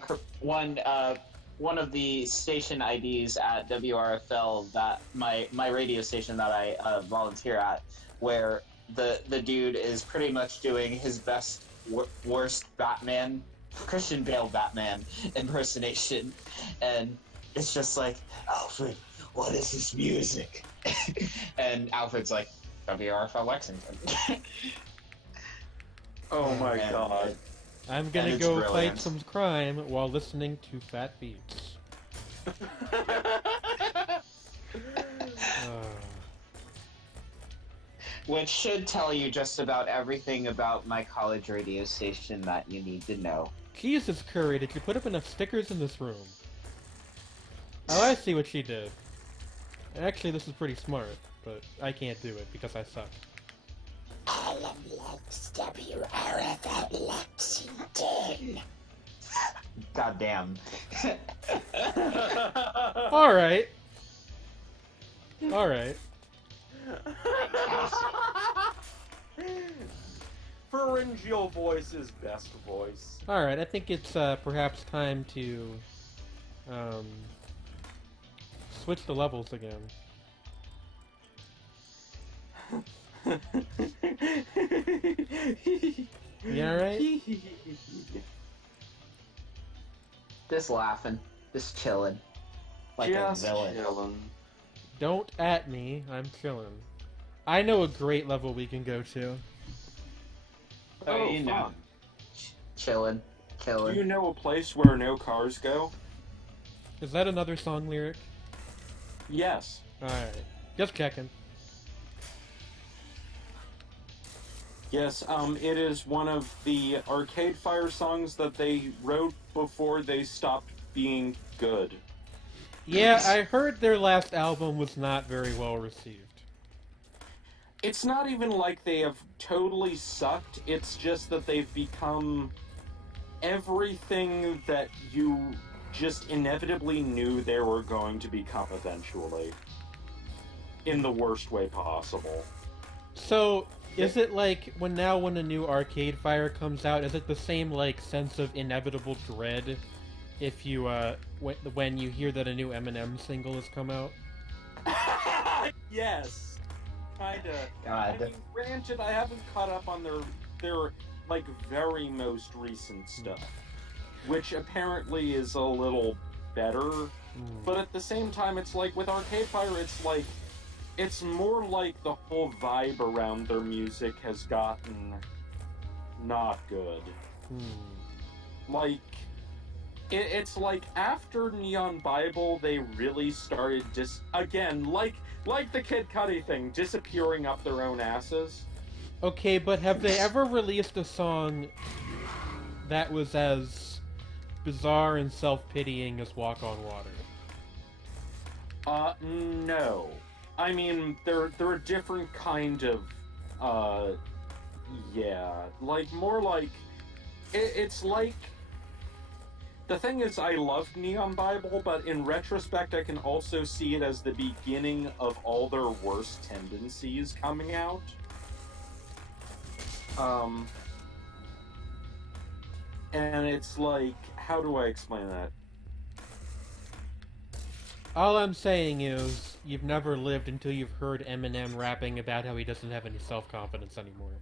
of the station IDs at WRFL, that my radio station that I volunteer at, where the dude is pretty much doing his best worst Batman, Christian Bale Batman impersonation, and it's just like, Alfred, what is this music? And Alfred's like, WRFL Lexington. Oh my And- god. I'm gonna And it's go brilliant. fight some crime while listening to Fat Beats. Which should tell you just about everything about my college radio station that you need to know. Jesus, Curry, did you put up enough stickers in this room? Oh, I see what she did. Actually, this is pretty smart, but I can't do it because I suck. Alan likes WRFL Lexington. Goddamn. Alright. Alright. Pharyngeal voice is best voice. Alright, I think it's perhaps time to switch the levels again. You alright? Just laughing. Just chilling. like a Just villain. chillin'. Don't at me. I'm chilling. I know a great level we can go to. Oh, you know. fun. Chilling. Do Killing. you know a place where no cars go? Is that another song lyric? Yes. Alright. Just checking. Yes, it is one of the Arcade Fire songs that they wrote before they stopped being good. Yeah, I heard their last album was not very well received. It's not even like they have totally sucked, it's just that they've become everything that you just inevitably knew they were going to become eventually. In the worst way possible. So, is it like when a new Arcade Fire comes out, is it the same like sense of inevitable dread if you when you hear that a new Eminem single has come out? Yes. Kinda. God. I mean, granted, I haven't caught up on their like very most recent stuff, which apparently is a little better. But at the same time, it's like with Arcade Fire, it's more like the whole vibe around their music has gotten not good. Like, it's like after Neon Bible, they really started again, like the Kid Cudi thing, disappearing up their own asses. Okay, but have they ever released a song that was as bizarre and self-pitying as Walk on Water? No. I mean, they're a different kind of, yeah, like, more like, it's like, the thing is, I loved Neon Bible, but in retrospect, I can also see it as the beginning of all their worst tendencies coming out. And it's like, how do I explain that? All I'm saying is, you've never lived until you've heard Eminem rapping about how he doesn't have any self-confidence anymore.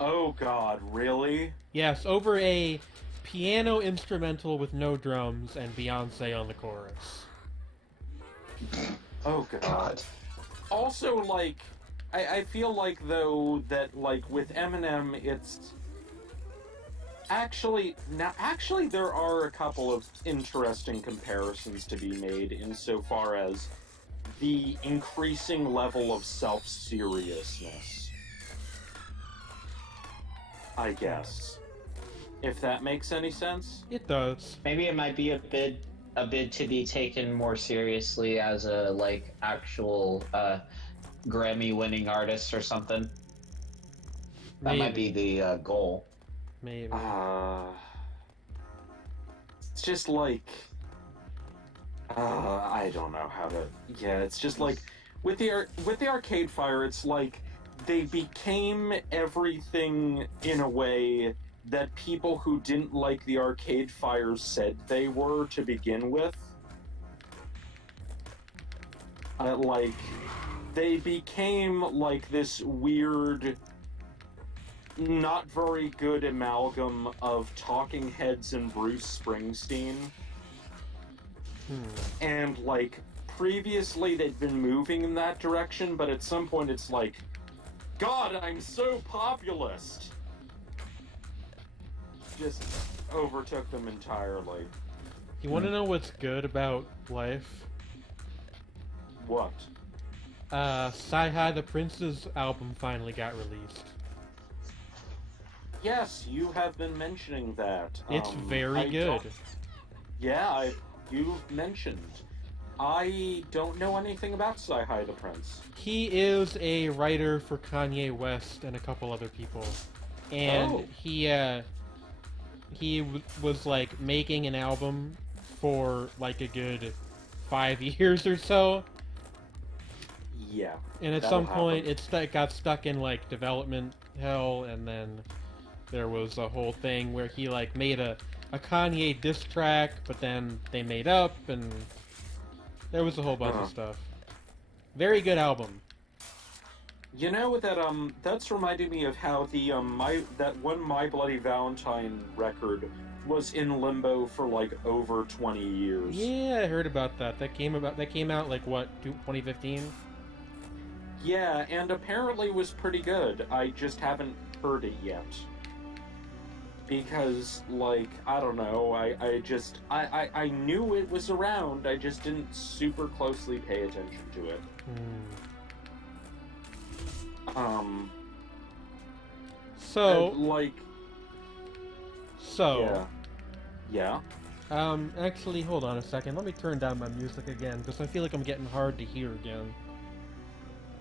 Oh god, really? Yes, over a piano instrumental with no drums and Beyonce on the chorus. Oh god. Also, like, I feel like, though, that, like, with Eminem, it's... Actually, there are a couple of interesting comparisons to be made insofar as the increasing level of self-seriousness. I guess. If that makes any sense? It does. Maybe it might be a bid to be taken more seriously as a like actual Grammy-winning artist or something. That might be the goal. Maybe. It's just like, I don't know how to. Yeah, it's just like with the Arcade Fire, it's like they became everything in a way that people who didn't like the Arcade Fire said they were to begin with. Like, they became like this weird, not very good amalgam of Talking Heads and Bruce Springsteen. And, like, previously they'd been moving in that direction, but at some point it's like, God, I'm so populist! Just overtook them entirely. You want to know what's good about life? What? Sci-Hi the Prince's album finally got released. Yes, you have been mentioning that. It's very good. Yeah, you've mentioned. I don't know anything about Sci-Hi the Prince. He is a writer for Kanye West and a couple other people. And he was like making an album for like a good 5 years or so. Yeah. And at some point it got stuck in like development hell, and then there was a whole thing where he like made a Kanye diss track, but then they made up, and there was a whole bunch of stuff. Very good album. You know that that's reminding me of how the that one My Bloody Valentine record was in limbo for like over 20 years. Yeah, I heard about that. That came out like what, 2015? Yeah, and apparently was pretty good. I just haven't heard it yet. Because, like, I don't know, I knew it was around, I just didn't super closely pay attention to it. So, Yeah. Actually, hold on a second. Let me turn down my music again, because I feel like I'm getting hard to hear again.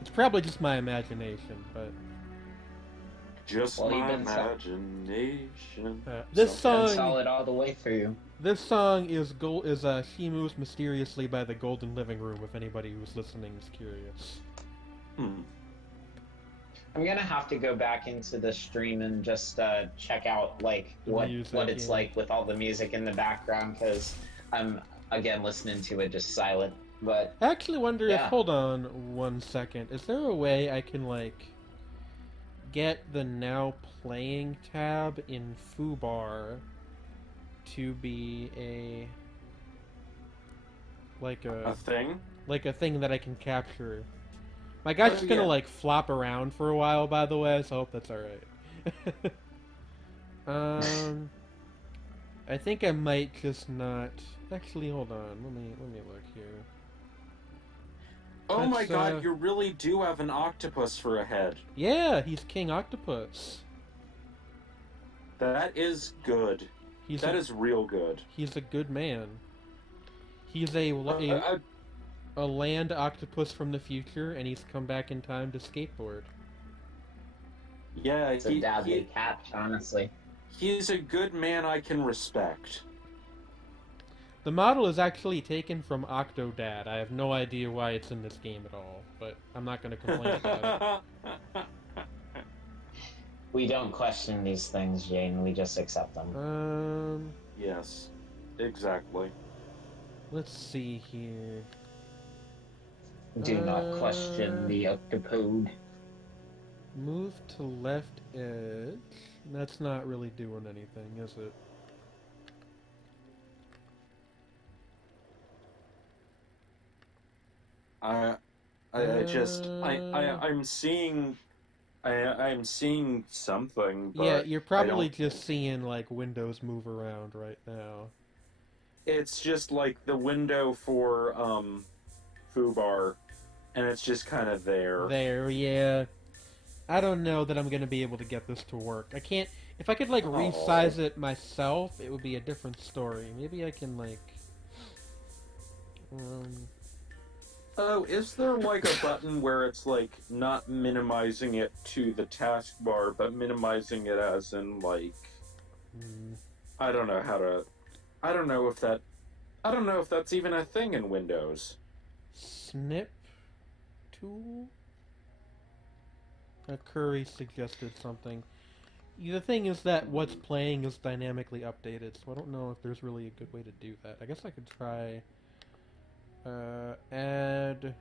It's probably just my imagination, but... Just Well, my you've been imagination. This Been song... solid all the way through. This song is She Moves Mysteriously by the Golden Living Room, if anybody who's listening is curious. I'm gonna have to go back into the stream and just check out like what it's like with all the music in the background, because I'm again listening to it just silent. But I actually wonder if, hold on 1 second, is there a way I can like get the now playing tab in Foobar to be a thing? Like a thing that I can capture. My guy's just gonna like flop around for a while, by the way, so I hope that's alright. I think I might just not... Actually, hold on. Let me look here. Oh my god, you really do have an octopus for a head. Yeah, he's King Octopus. That is good. That is real good. He's a good man. He's a land octopus from the future, and he's come back in time to skateboard. Yeah, it's a deadly catch, honestly. He's a good man I can respect. The model is actually taken from Octodad. I have no idea why it's in this game at all, but I'm not going to complain about it. We don't question these things, Jane. We just accept them. Yes, exactly. Let's see here. Do not question the octopode. Move to left edge. That's not really doing anything, is it? I'm seeing something, but yeah, you're probably just seeing like windows move around right now. It's just like the window for Foobar, and it's just kind of there. There, yeah. I don't know that I'm gonna be able to get this to work. I can't. If I could like resize it myself, it would be a different story. Maybe I can like. Oh, is there like a button where it's like not minimizing it to the taskbar, but minimizing it as in like, I don't know how to, I don't know if that's even a thing in Windows. Snip tool? Curry suggested something. The thing is that what's playing is dynamically updated, so I don't know if there's really a good way to do that. I guess I could try... add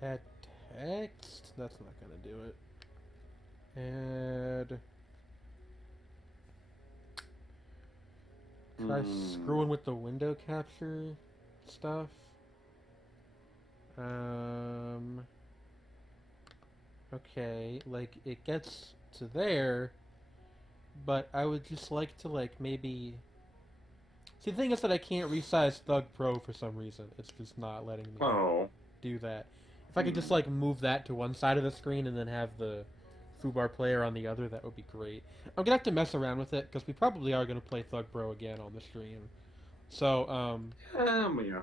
text? That's not gonna do it. Add... Try screwing with the window capture stuff. Okay, like, it gets to there, but I would just like to, like, maybe... See, the thing is that I can't resize Thug Pro for some reason. It's just not letting me do that. If I could just, like, move that to one side of the screen and then have the Foobar player on the other, that would be great. I'm gonna have to mess around with it, because we probably are gonna play Thug Pro again on the stream. So, yeah.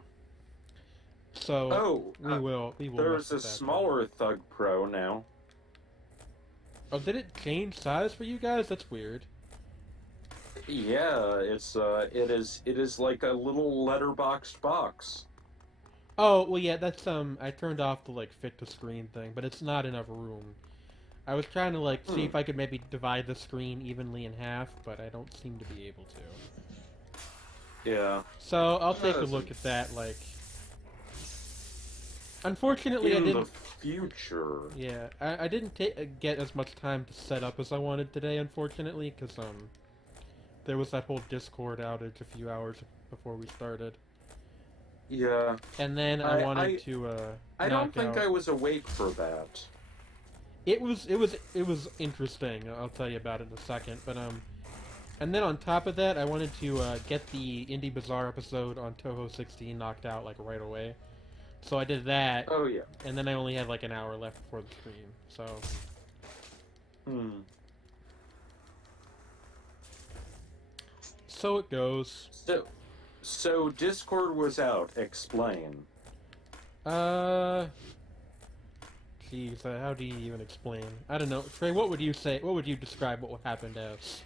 So, we will there's a smaller Thug Pro now. Oh, did it change size for you guys? That's weird. Yeah, it is like a little letterboxed box. Oh, well, yeah, that's, I turned off the, like, fit to screen thing, but it's not enough room. I was trying to, like, see if I could maybe divide the screen evenly in half, but I don't seem to be able to. Yeah. So, I'll take a look at that, like... Unfortunately, I in the didn't. future. Yeah, I didn't get as much time to set up as I wanted today. Unfortunately, because there was that whole Discord outage a few hours before we started, Yeah. and then I wanted to I don't think out. I was awake for that. It was interesting. I'll tell you about it in a second. But and then on top of that, I wanted to get the Indie Bazaar episode on Touhou 16 knocked out like right away. So I did that. Oh yeah. And then I only had like an hour left before the stream. So. So it goes. So Discord was out. Explain. Jeez, how do you even explain? I don't know. Trey, what would you say? What would you describe what happened as?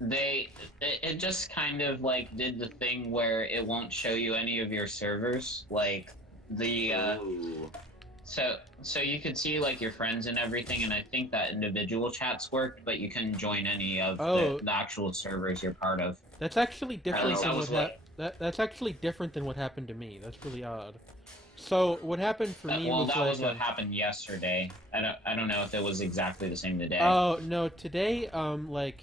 It just kind of like did the thing where it won't show you any of your servers, like the so you could see like your friends and everything, and I think that individual chats worked, but you couldn't join any of the actual servers you're part of. That's actually different than what that's actually different than what happened to me. That's really odd. So what happened for me was that was what happened yesterday. I don't know if it was exactly the same today. Oh no, today like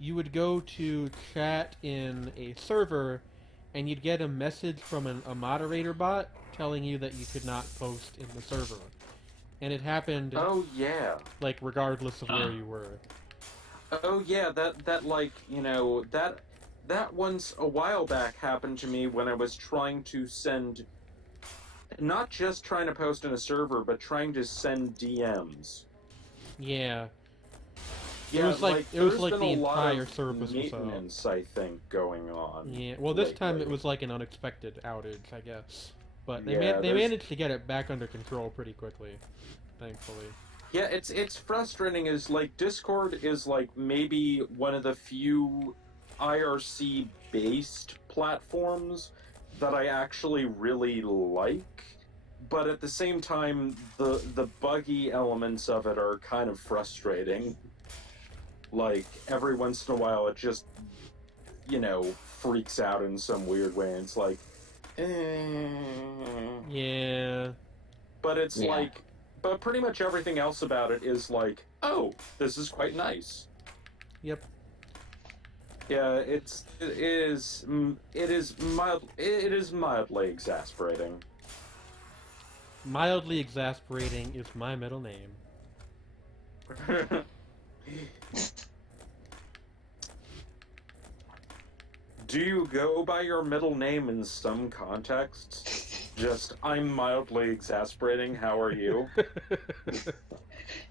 you would go to chat in a server, and you'd get a message from a moderator bot telling you that you could not post in the server, and it happened. Oh yeah. Like regardless of where you were. Oh yeah, that like that once a while back happened to me when I was trying to send. Not just trying to post in a server, but trying to send DMs. Yeah. Yeah, it was like the entire service was maintenance, I think, going on. Yeah. Well, this time it was like an unexpected outage, I guess. But they Yeah, they managed to get it back under control pretty quickly, thankfully. Yeah, it's frustrating. Is like Discord is like maybe one of the few IRC based platforms that I actually really like, but at the same time, the buggy elements of it are kind of frustrating. Like, every once in a while, it just, freaks out in some weird way, and it's like, Yeah. But it's but pretty much everything else about it is like, oh, this is quite nice. Yep. Yeah, it is mildly exasperating. Mildly exasperating is my middle name. Do you go by your middle name in some contexts? Just, I'm mildly exasperating, how are you?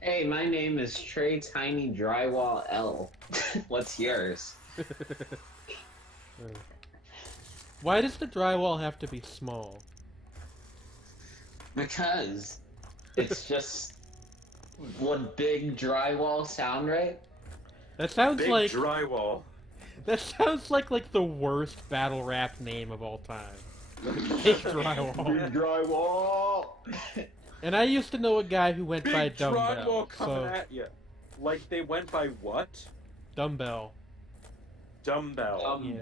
Hey, my name is Trey Tiny Drywall L. What's yours? Why does the drywall have to be small? Because it's just one big drywall sound, right? That sounds Big like drywall. That sounds like the worst battle rap name of all time. Big drywall. Big drywall. And I used to know a guy who went by Big Dumbbell. drywall coming at you. Like they went by what? Dumbbell. Dumbbell. Yeah.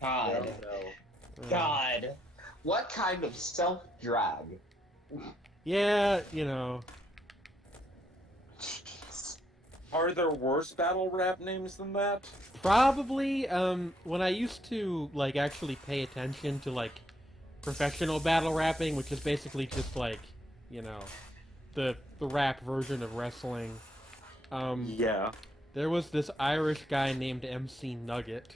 God. Dumbbell. God. What kind of self-drag? Yeah, Are there worse battle rap names than that? Probably, when I used to, actually pay attention to, professional battle rapping, which is basically just, the rap version of wrestling. Yeah. There was this Irish guy named MC Nugget.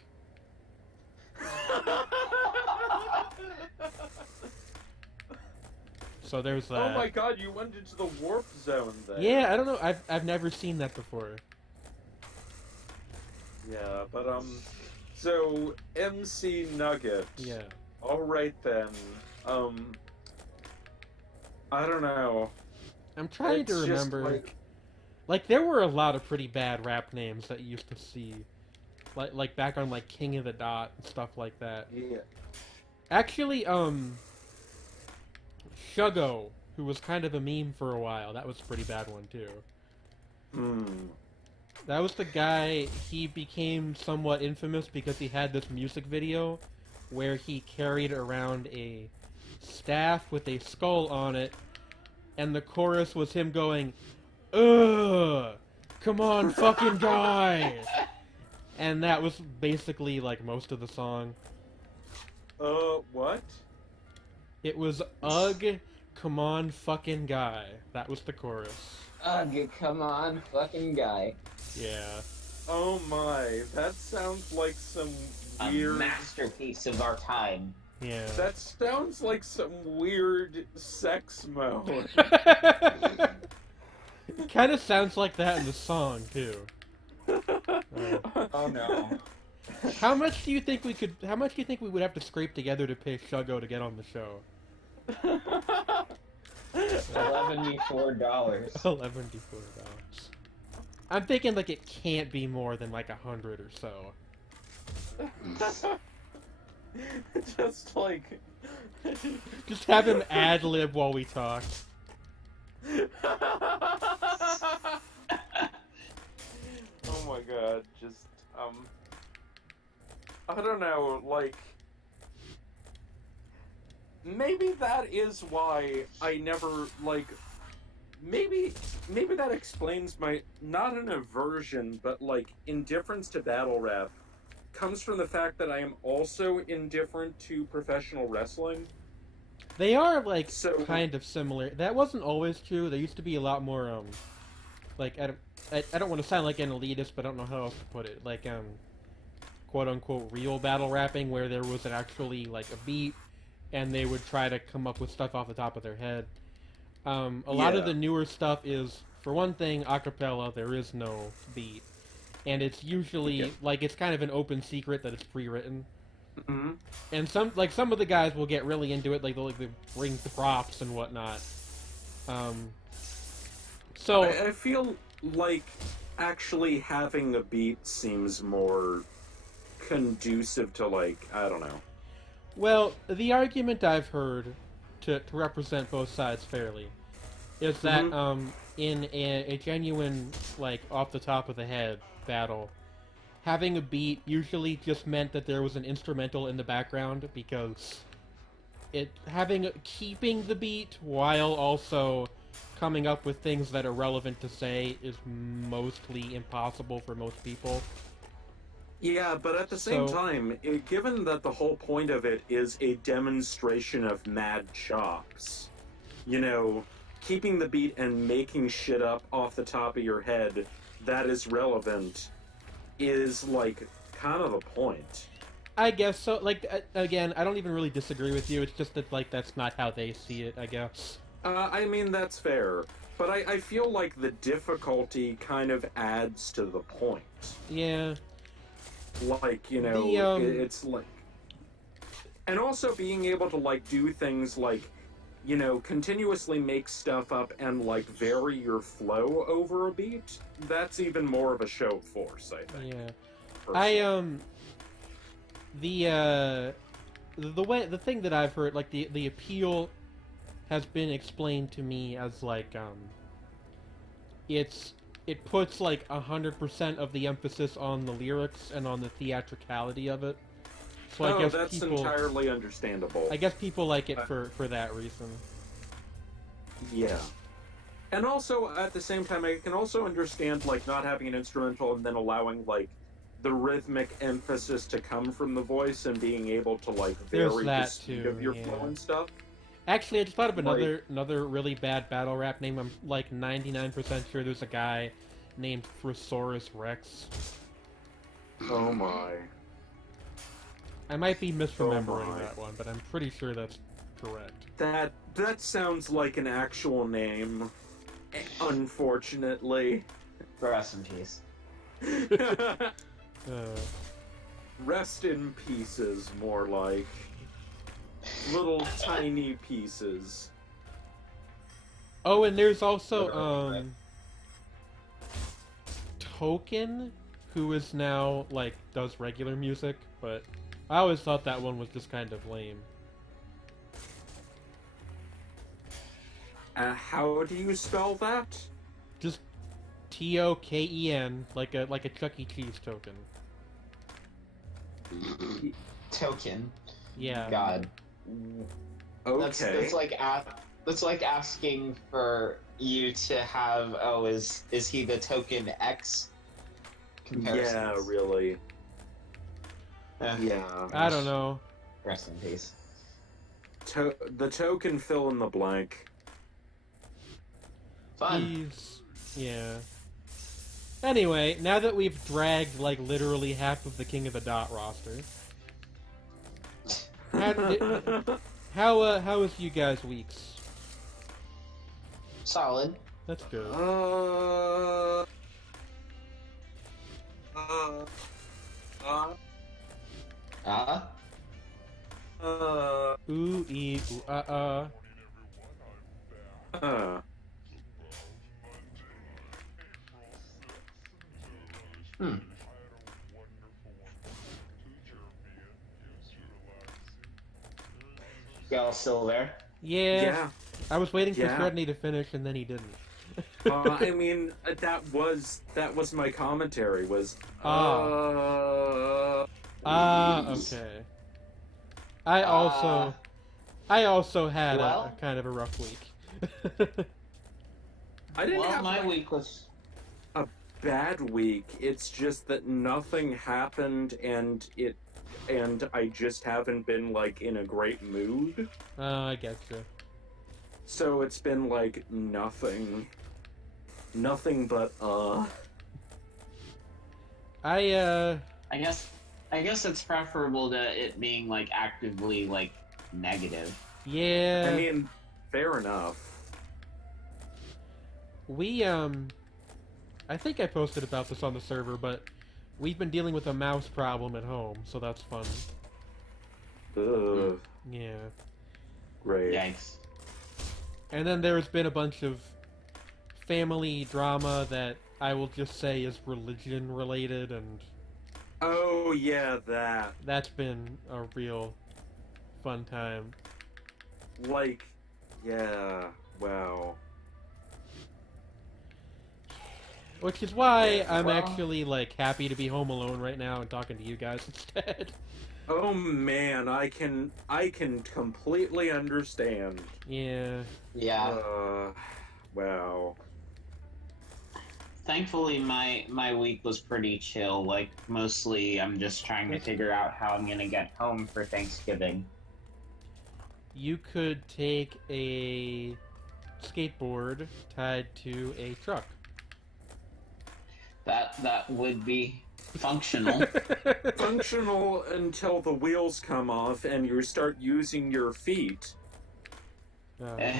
So there's that. Oh my god, you went into the warp zone there. Yeah, I don't know. I've never seen that before. Yeah, but so MC Nugget. Yeah. All right then. I don't know. I'm trying to remember. There were a lot of pretty bad rap names that you used to see, like back on King of the Dot and stuff like that. Yeah. Actually, Shuggo, who was kind of a meme for a while, that was a pretty bad one too. That was the guy. He became somewhat infamous because he had this music video where he carried around a staff with a skull on it, and the chorus was him going, "Ugh, come on, fucking guy," and that was basically like most of the song. What? It was "Ugh, come on, fucking guy." That was the chorus. Ugh, come on, fucking guy. Yeah. Oh my, that sounds like some weird... A masterpiece of our time. Yeah. That sounds like some weird sex mode. It kind of sounds like that in the song too. Oh no. How much do you think we would have to scrape together to pay Shuggo to get on the show? $74. $11. I'm thinking like it can't be more than like 100 or so. Just like... Just have him ad-lib while we talk. Oh my god, just, I don't know, like... Maybe that is why I never, like... Maybe that explains my, not an aversion, but, like, indifference to battle rap comes from the fact that I am also indifferent to professional wrestling. They are like So- kind of similar. That wasn't always true. There used to be a lot more like I don't want to sound like an elitist, but I don't know how else to put it. Like quote unquote real battle rapping where there was actually like a beat and they would try to come up with stuff off the top of their head. A lot of Yeah. the newer stuff is, for one thing, a cappella. There is no beat. And it's usually Yeah. like it's kind of an open secret that it's pre-written. Mm-hmm. And some of the guys will get really into it, like they'll bring props and whatnot. So I feel like actually having a beat seems more conducive to, like, I don't know. well, the argument I've heard to represent both sides fairly is that in a genuine like off the top of the head battle, having a beat usually just meant that there was an instrumental in the background because keeping the beat while also coming up with things that are relevant to say is mostly impossible for most people. Yeah, but at the same So- time, given that the whole point of it is a demonstration of mad chops, you know, keeping the beat and making shit up off the top of your head that is relevant is, like, kind of the point. I guess so. Like again, I don't even really disagree with you. It's just that like that's not how they see it, I guess. I mean, that's fair, but I feel like the difficulty kind of adds to the point. Yeah. Like, you know, it's like... And also being able to, like, do things like, you know, continuously make stuff up and, like, vary your flow over a beat, that's even more of a show force, I think. Yeah. personally. The thing that I've heard, like the appeal has been explained to me as like it puts like 100% of the emphasis on the lyrics and on the theatricality of it. So I guess that's people, entirely understandable. I guess people like it for that reason. Yeah. And also, at the same time, I can also understand, like, not having an instrumental and then allowing, like, the rhythmic emphasis to come from the voice and being able to, like, There's vary the that speed too, of your yeah. flow and stuff. Actually, I just thought of another really bad battle rap name. I'm like 99% sure there's a guy named Throsaurus Rex. Oh my. I might be misremembering my. that one, but I'm pretty sure that's correct. That sounds like an actual name, unfortunately. Rest in peace. Rest in pieces, more like. Little tiny pieces. Oh, and there's also Token, who is now like does regular music, but I always thought that one was just kind of lame. How do you spell that? Just Token, like a Chuck E. Cheese token. Token. Yeah. God. Okay. That's like asking for you to have is he the token X comparisons? Yeah, really. Eh, Yeah. I don't know. Rest in peace. The token fill in the blank. Fun. Yeah. Anyway, now that we've dragged like literally half of the King of the Dot roster, how was you guys' weeks? Solid. That's good. Uh, Uh, Ooh ee ooh uh. hmm. Y'all still there? Yeah. Yeah. I was waiting for Yeah. Sredni to finish, and then he didn't. I mean, that was my commentary. Was okay. I also had a kind of a rough week. I didn't have my week was a bad week. It's just that nothing happened, and I just haven't been like in a great mood. I get you. So it's been like nothing but I guess it's preferable to it being like actively like negative. Yeah. I mean, fair enough. We I think I posted about this on the server, but we've been dealing with a mouse problem at home, so that's fun. Ugh. Yeah. Great. Yikes. And then there's been a bunch of family drama that I will just say is religion related, and Oh yeah, that's been a real fun time. like, yeah, wow. Which is why I'm well- actually like happy to be home alone right now and talking to you guys instead. Oh man, I can completely understand. Yeah. Yeah. Wow. Thankfully, my week was pretty chill. Like, mostly I'm just trying to figure out how I'm gonna get home for Thanksgiving. You could take a skateboard tied to a truck. That would be functional. Functional until the wheels come off and you start using your feet Eh.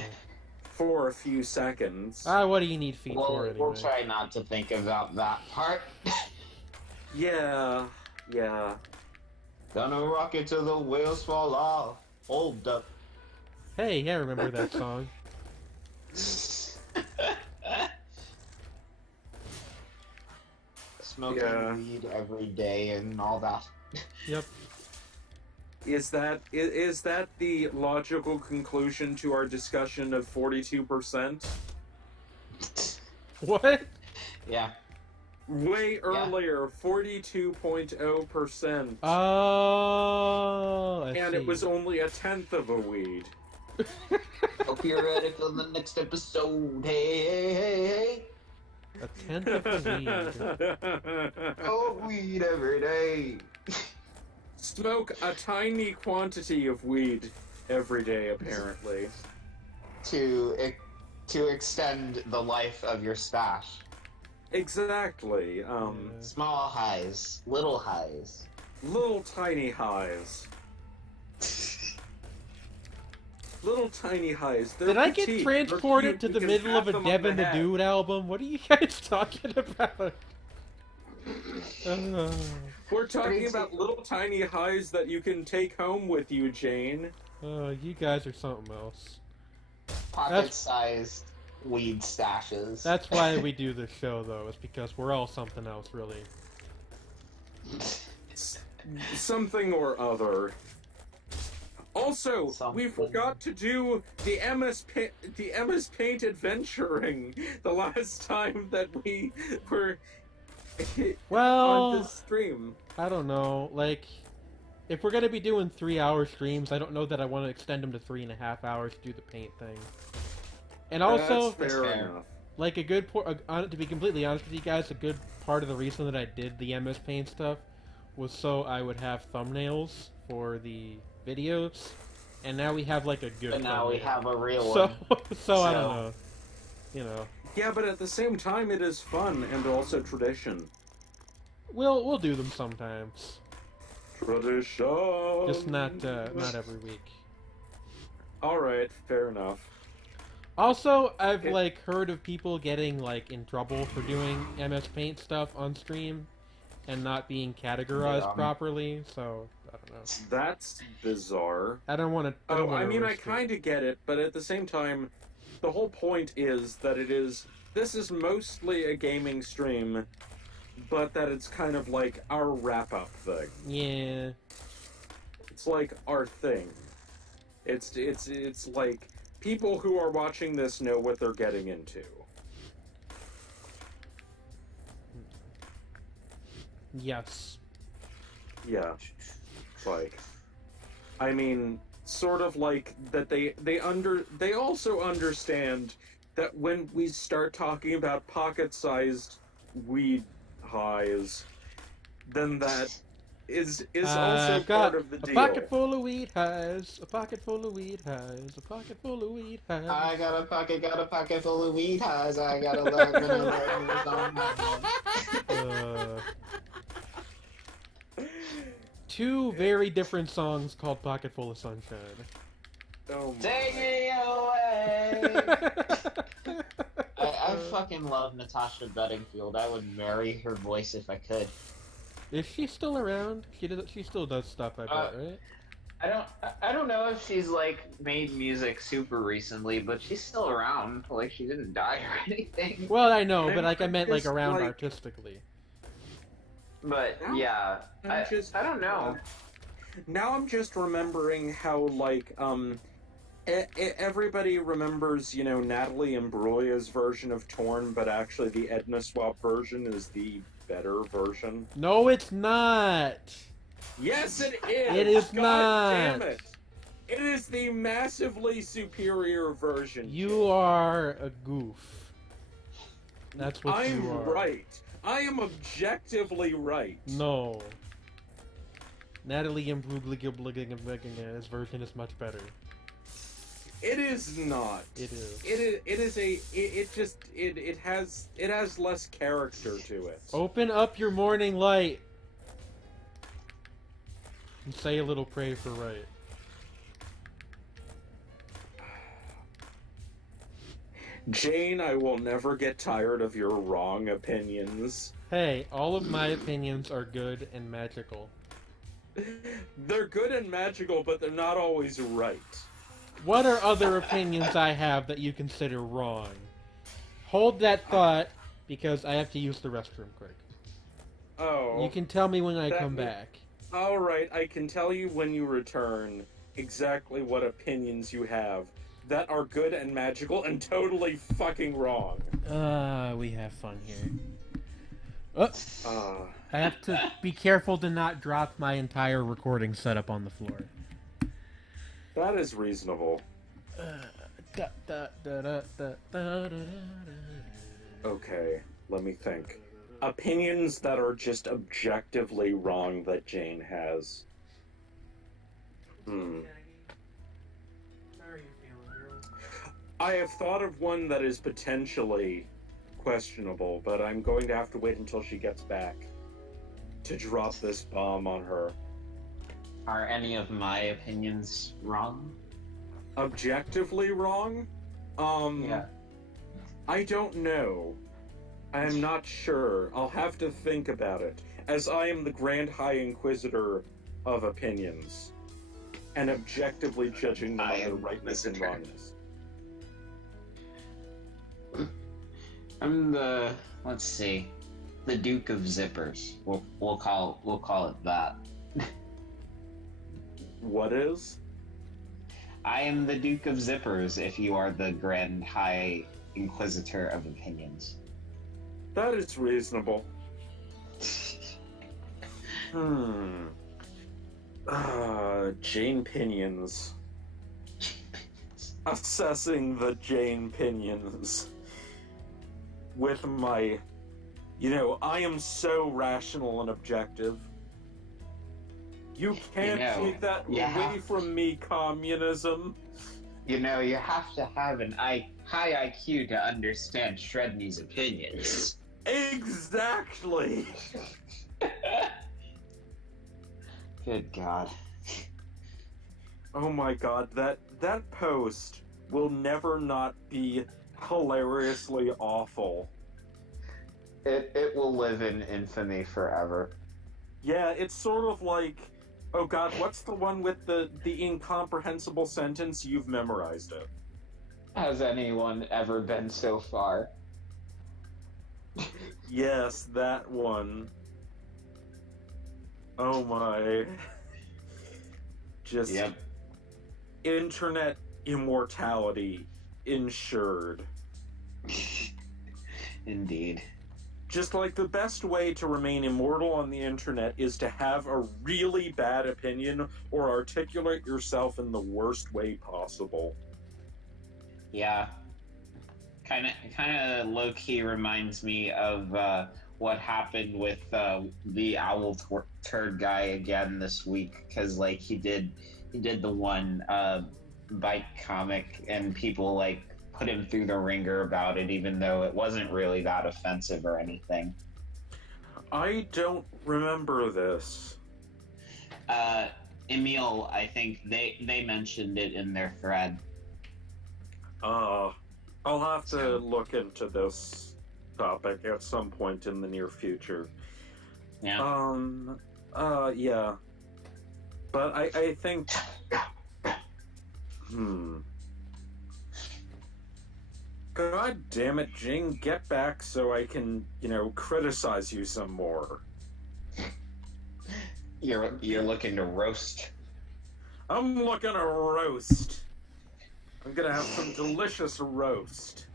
for a few seconds. What do you need feet for anyway? We'll try not to think about that part. Yeah. Gonna rock it till the wheels fall off. Hold up. Hey, yeah, I remember that song. Smoking weed every day and all that. Yep. Is that the logical conclusion to our discussion of 42%? What? Yeah. Way earlier, 42.0%. Oh, I and see. it was only a tenth of a weed. Hope you're ready for the next episode. Hey. A tenth of a weed. Oh, weed every day. Smoke a tiny quantity of weed every day, apparently. To extend the life of your stash. Exactly. Small highs, little highs. Little tiny highs. Little tiny highs. They're Did I get petite. transported to You the can middle of pat a them on Devin the head. Dude album? What are you guys talking about? We're talking about little tiny highs that you can take home with you, Jane. You guys are something else. Pocket-sized weed stashes. That's why we do this show, though. It's because we're all something else, really. Something or other. Also, we forgot to do the MS Paint adventuring the last time that we were Well, on this stream. I don't know. Like, if we're gonna be doing 3-hour streams, I don't know that I want to extend them to 3.5 hours to do the paint thing. And also, That's fair fair. enough. like to be completely honest with you guys, a good part of the reason that I did the MS Paint stuff was so I would have thumbnails for the videos, and now we have like a good. But now we thumbnail. have a real So, one. so I don't know. You know, Yeah, but at the same time, it is fun and also tradition. we'll do them sometimes, Tradition. just not every week. All right, fair enough. Also, I've like heard of people getting like in trouble for doing MS Paint stuff on stream and not being categorized properly. So I don't know. That's bizarre. I don't want to. Oh, I mean, I kind of get it, but at the same time, the whole point is that this is mostly a gaming stream, but that it's kind of like our wrap-up thing. Yeah. It's like our thing. It's like people who are watching this know what they're getting into. Yes. Yeah. Like, I mean, sort of like that they also understand that when we start talking about pocket-sized weed highs, then that is also part of the deal. A pocket full of weed highs, a pocket full of weed highs, a pocket full of weed highs. I got a pocket full of weed highs. I got a lot of on my head. Two very different songs called Pocket Full of Sunshine. Oh Take me away! I fucking love Natasha Bedingfield. I would marry her voice if I could. Is she still around? She still does stuff, I bet, right? I don't know if she's like made music super recently, but she's still around. Like she didn't die or anything. Well, I know, but like I meant like Just, around like- artistically. But Now- yeah, I don't know. Now I'm just remembering how, like, everybody remembers, you know, Natalie Imbruglia's version of Torn, but actually the Edna Swap version is the better version. No, it's not. Yes, it is! It is God not. damn it! It is the massively superior version. You are a goof. That's what I'm you are. right. I am objectively right. No. Natalie Imbruglia's version is much better. It is not. It is. It has less character to it. Open up your morning light and say a little pray for right. Jane, I will never get tired of your wrong opinions. Hey, all of my opinions are good and magical. They're good and magical, but they're not always right. What are other opinions I have that you consider wrong? Hold that thought, because I have to use the restroom quick. Oh. You can tell me when I that come me- back. Alright, I can tell you when you return exactly what opinions you have that are good and magical and totally fucking wrong. We have fun here. Oh, Uh, I have to be careful to not drop my entire recording setup on the floor. that is reasonable. Okay, let me think. Opinions that are just objectively wrong that Jane has. I have thought of one that is potentially questionable, but I'm going to have to wait until she gets back to drop this bomb on her. Are any of my opinions wrong? Objectively wrong? Yeah. I don't know. I am not sure. I'll have to think about it, as I am the Grand High Inquisitor of opinions, and objectively judging them I on their am rightness and Inquisitor. wrongness. I'm let's see, the Duke of Zippers. We'll call it that. What is? I am the Duke of Zippers if you are the Grand High Inquisitor of opinions. That is reasonable. Jane Pinions. Assessing the Jane Pinions. With my... I am so rational and objective. You can't take that away from me, communism. You have to have an high IQ to understand Sredni's opinions. Exactly! Good God. Oh my god, that post will never not be hilariously awful. It will live in infamy forever. Yeah, it's sort of like, oh god, what's the one with the incomprehensible sentence? You've memorized it. Has anyone ever been so far? Yes, that one. Oh my. Just internet immortality ensured. Indeed. Just like the best way to remain immortal on the internet is to have a really bad opinion or articulate yourself in the worst way possible. Yeah. Kind of low-key reminds me of what happened with the owl turd guy again this week, because like he did the one bike comic and people like put him through the ringer about it, even though it wasn't really that offensive or anything. I don't remember this. Emil, I think they mentioned it in their thread. I'll have to look into this topic at some point in the near future. Yeah. Yeah. But I think... God damn it, Jing, get back so I can, criticize you some more. You're looking to roast. I'm looking to roast. I'm gonna have some delicious roast.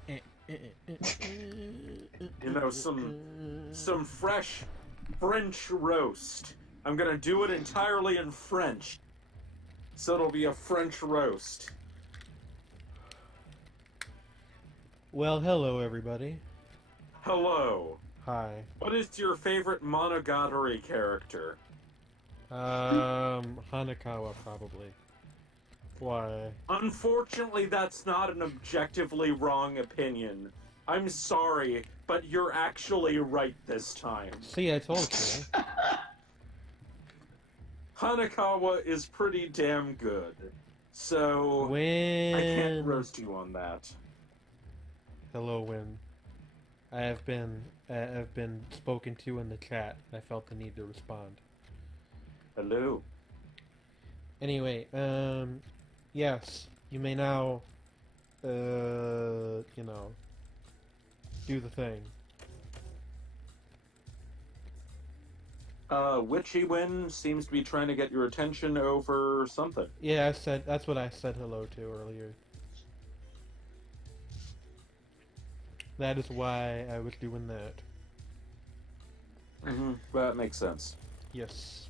Some fresh French roast. I'm gonna do it entirely in French. So it'll be a French roast. Well, hello, everybody. Hello. Hi. What is your favorite Monogatari character? Hanakawa, probably. Why? Unfortunately, that's not an objectively wrong opinion. I'm sorry, but you're actually right this time. See, I told you. Hanakawa is pretty damn good. So, I can't roast you on that. Hello, Win. I have been spoken to in the chat. I felt the need to respond. Hello. Anyway, yes, you may now, do the thing. Witchy Win seems to be trying to get your attention over something. Yeah, that's what I said hello to earlier. That is why I was doing that. Mm-hmm. That makes sense. Yes.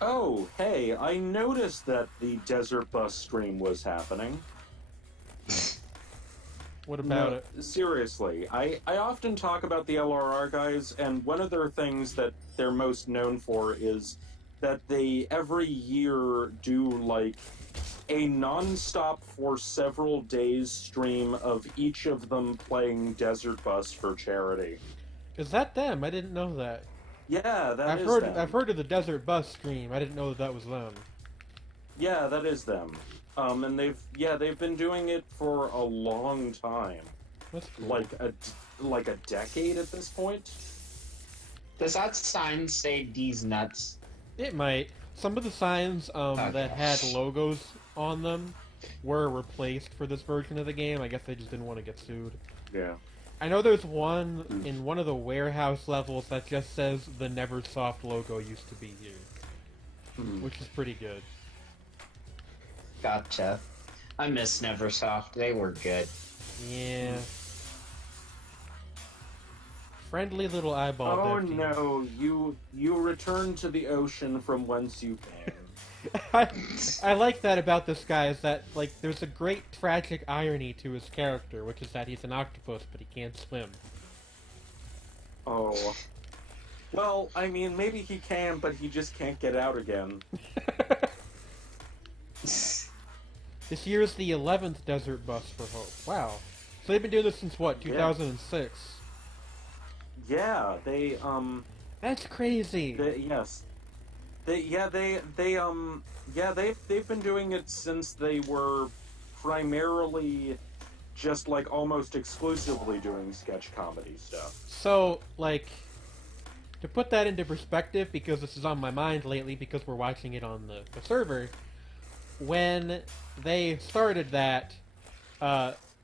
Oh, hey, I noticed that the Desert Bus stream was happening. What about it? Seriously, I often talk about the LRR guys, and one of their things that they're most known for is that they every year do, like, a non-stop for several days stream of each of them playing Desert Bus for charity. Is that them? I didn't know that. Yeah, I've heard of the Desert Bus stream. I didn't know that was them. Yeah, that is them. And they've been doing it for a long time. That's cool. Like a decade at this point. Does that sign say "D's nuts"? It might. Some of the signs that had logos on them were replaced for this version of the game. I guess they just didn't want to get sued. Yeah. I know there's one in one of the warehouse levels that just says the Neversoft logo used to be here, which is pretty good. Gotcha. I miss Neversoft. They were good. Yeah. Friendly little eyeball. Oh dev team. no, you return to the ocean from whence you came. I like that about this guy is that like there's a great tragic irony to his character, which is that he's an octopus but he can't swim. Oh. Well, I mean, maybe he can, but he just can't get out again. This year is the 11th Desert Bus for Hope. Wow. So they've been doing this since what, 2006? Yeah, That's crazy. They've been doing it since they were primarily just like almost exclusively doing sketch comedy stuff. So, like, to put that into perspective, because this is on my mind lately because we're watching it on the server, when they started that,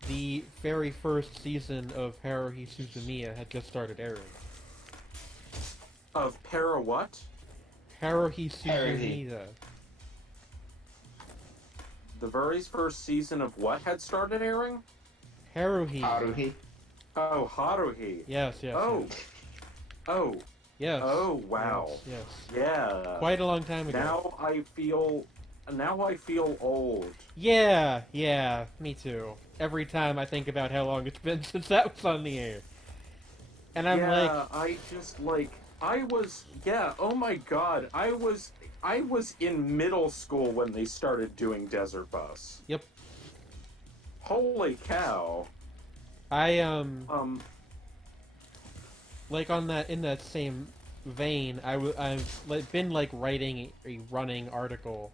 the very first season of Haruhi Suzumiya had just started airing. Of Para what? Haruhi Suzumiya. The very first season of what had started airing? Haruhi. Haruhi. Oh, Haruhi. Yes, yes. Oh. Yes. Oh. Yes. Oh, wow. Yes. Yeah. Quite a long time ago. Now I feel old. Yeah, me too. Every time I think about how long it's been since that was on the air. And I'm oh my god, I was in middle school when they started doing Desert Bus. Yep. Holy cow. Like in that same vein, I've been like writing a running article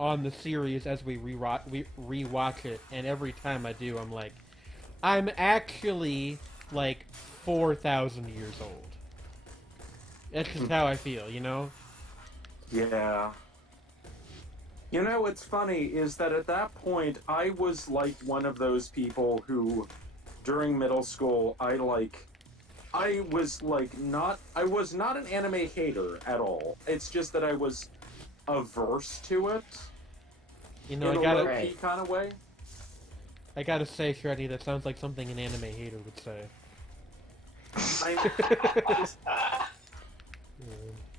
on the series as we rewatch it, and every time I do, I'm like, I'm actually like 4,000 years old. That's just how I feel, you know? Yeah. You know, what's funny is that at that point, I was like one of those people who, during middle school, I was not an anime hater at all. It's just that I was averse to it. You know, in I a gotta low-key kind of way. I gotta say, Shreddy, that sounds like something an anime hater would say.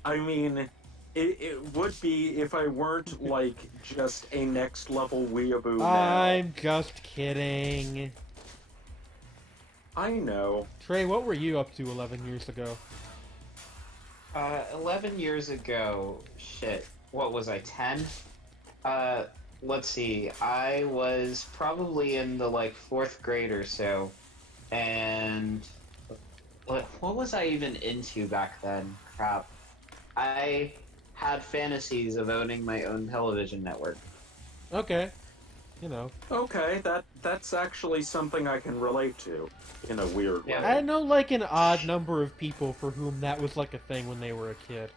I mean, it would be if I weren't like just a next level weeaboo now. I'm just kidding. I know. Trey, what were you up to 11 years ago? 11 years ago, shit, what was I, 10? Let's see, I was probably in the, like, 4th grade or so, and what was I even into back then? Crap. I had fantasies of owning my own television network. Okay. You know. Okay, that's actually something I can relate to, in a weird way. I know, like, an odd number of people for whom that was, like, a thing when they were a kid.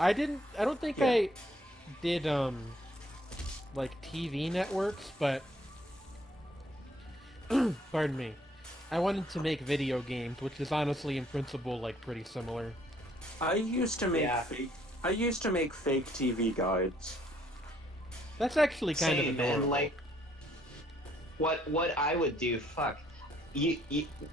I don't think I did, like, TV networks, but... Pardon me. I wanted to make video games, which is honestly, in principle, like, pretty similar. I used to make fake TV guides. That's actually kind of adorable. And, like, what I would do,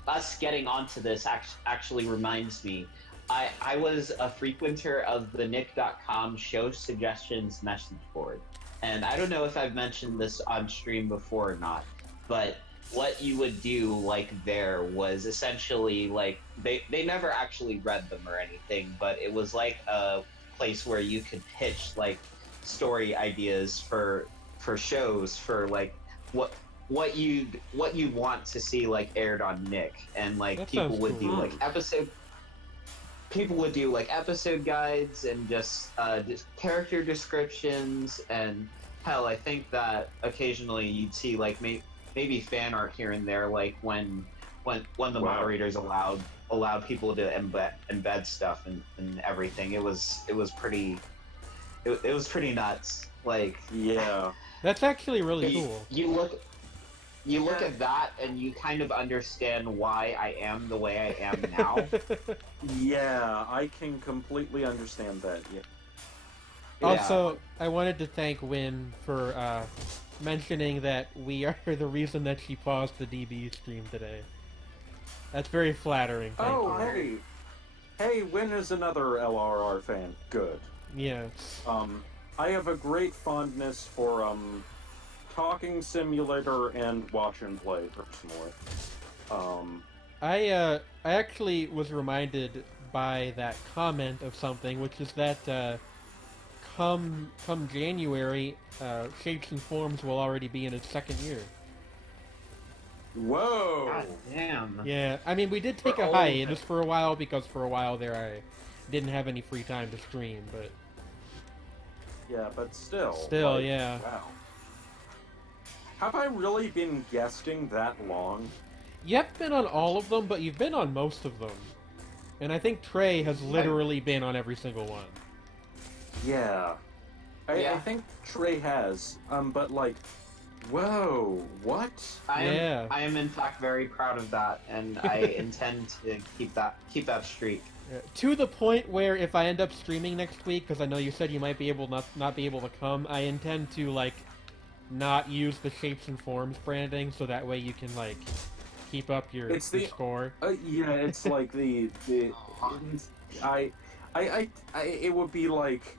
us getting onto this actually reminds me. I was a frequenter of the Nick.com show suggestions message board. And I don't know if I've mentioned this on stream before or not, but what you would do, like, there was essentially, like, they never actually read them or anything, but it was like a place where you could pitch, like, story ideas for shows, for, like, what you'd want to see, like, aired on Nick. And, like, people would do episode guides and just character descriptions, and hell, I think that occasionally you'd see, like, maybe fan art here and there, like when the moderators allowed people to embed stuff and everything. It was pretty nuts. Like, yeah, that's actually really cool. You look at that and you kind of understand why I am the way I am now. Yeah, I can completely understand that. Yeah. Also, I wanted to thank Win for mentioning that we are the reason that she paused the DB stream today. That's very flattering. Thank you. Hey, hey, when is another LRR fan? Good. Yeah. I have a great fondness for Talking Simulator and Watch and Play personally. I actually was reminded by that comment of something, which is that come January, Shapes and Forms will already be in its second year. Whoa! God damn. Yeah, I mean, we did take a hiatus for a while because for a while there I didn't have any free time to stream, but Yeah, but still. still, yeah. Wow. Have I really been guesting that long? You haven't been on all of them, but you've been on most of them. And I think Trey has literally been on every single one. Yeah. I think Trey has, but like, whoa, what? I Yeah. am in fact very proud of that, and I intend to keep that streak. To the point where if I end up streaming next week, because I know you said you might be able not be able to come, I intend to like not use the Shapes and Forms branding, so that way you can like keep up your score. Yeah, it's like it would be like,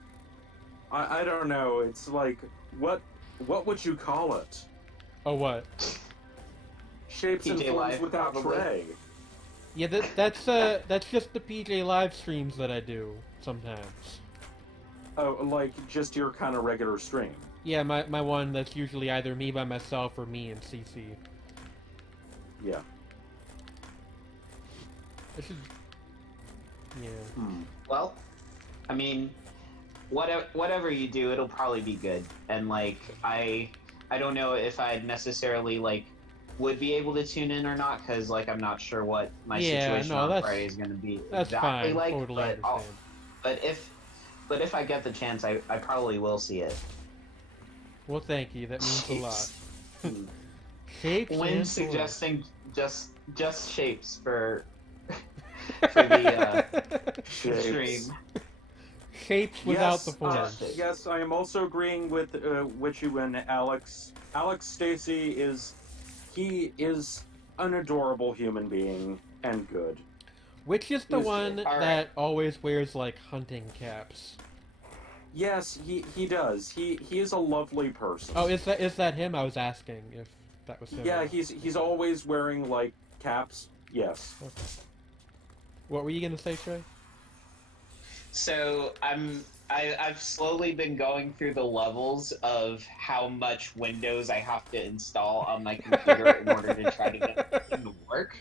I don't know. It's like what would you call it? Oh, what? Shapes and PJ Forms Live, without probably. Trey. Yeah, that's just the PJ live streams that I do sometimes. Oh, like just your kind of regular stream. Yeah, my one that's usually either me by myself or me and CC. Yeah. I should. Yeah. Well, I mean, whatever you do, it'll probably be good. And like, I don't know if I'd necessarily like would be able to tune in or not, because like I'm not sure what my situation on Friday is going to be that's exactly fine. like. Totally understand. But if I get the chance, I probably will see it. Well, thank you. That means a lot. Hmm. Shapes When and suggesting just shapes for the stream. Shapes without the forms. Yes, I am also agreeing with Witchy and Alex. Alex Stacy is an adorable human being and good. Which is the He's- one all right. that always wears like hunting caps? Yes, he does. He is a lovely person. Oh, is that him? I was asking if that was him. Yeah, he's always wearing like caps. Yes. Okay. What were you gonna say, Trey? So I've slowly been going through the levels of how much Windows I have to install on my computer in order to try to get it to work.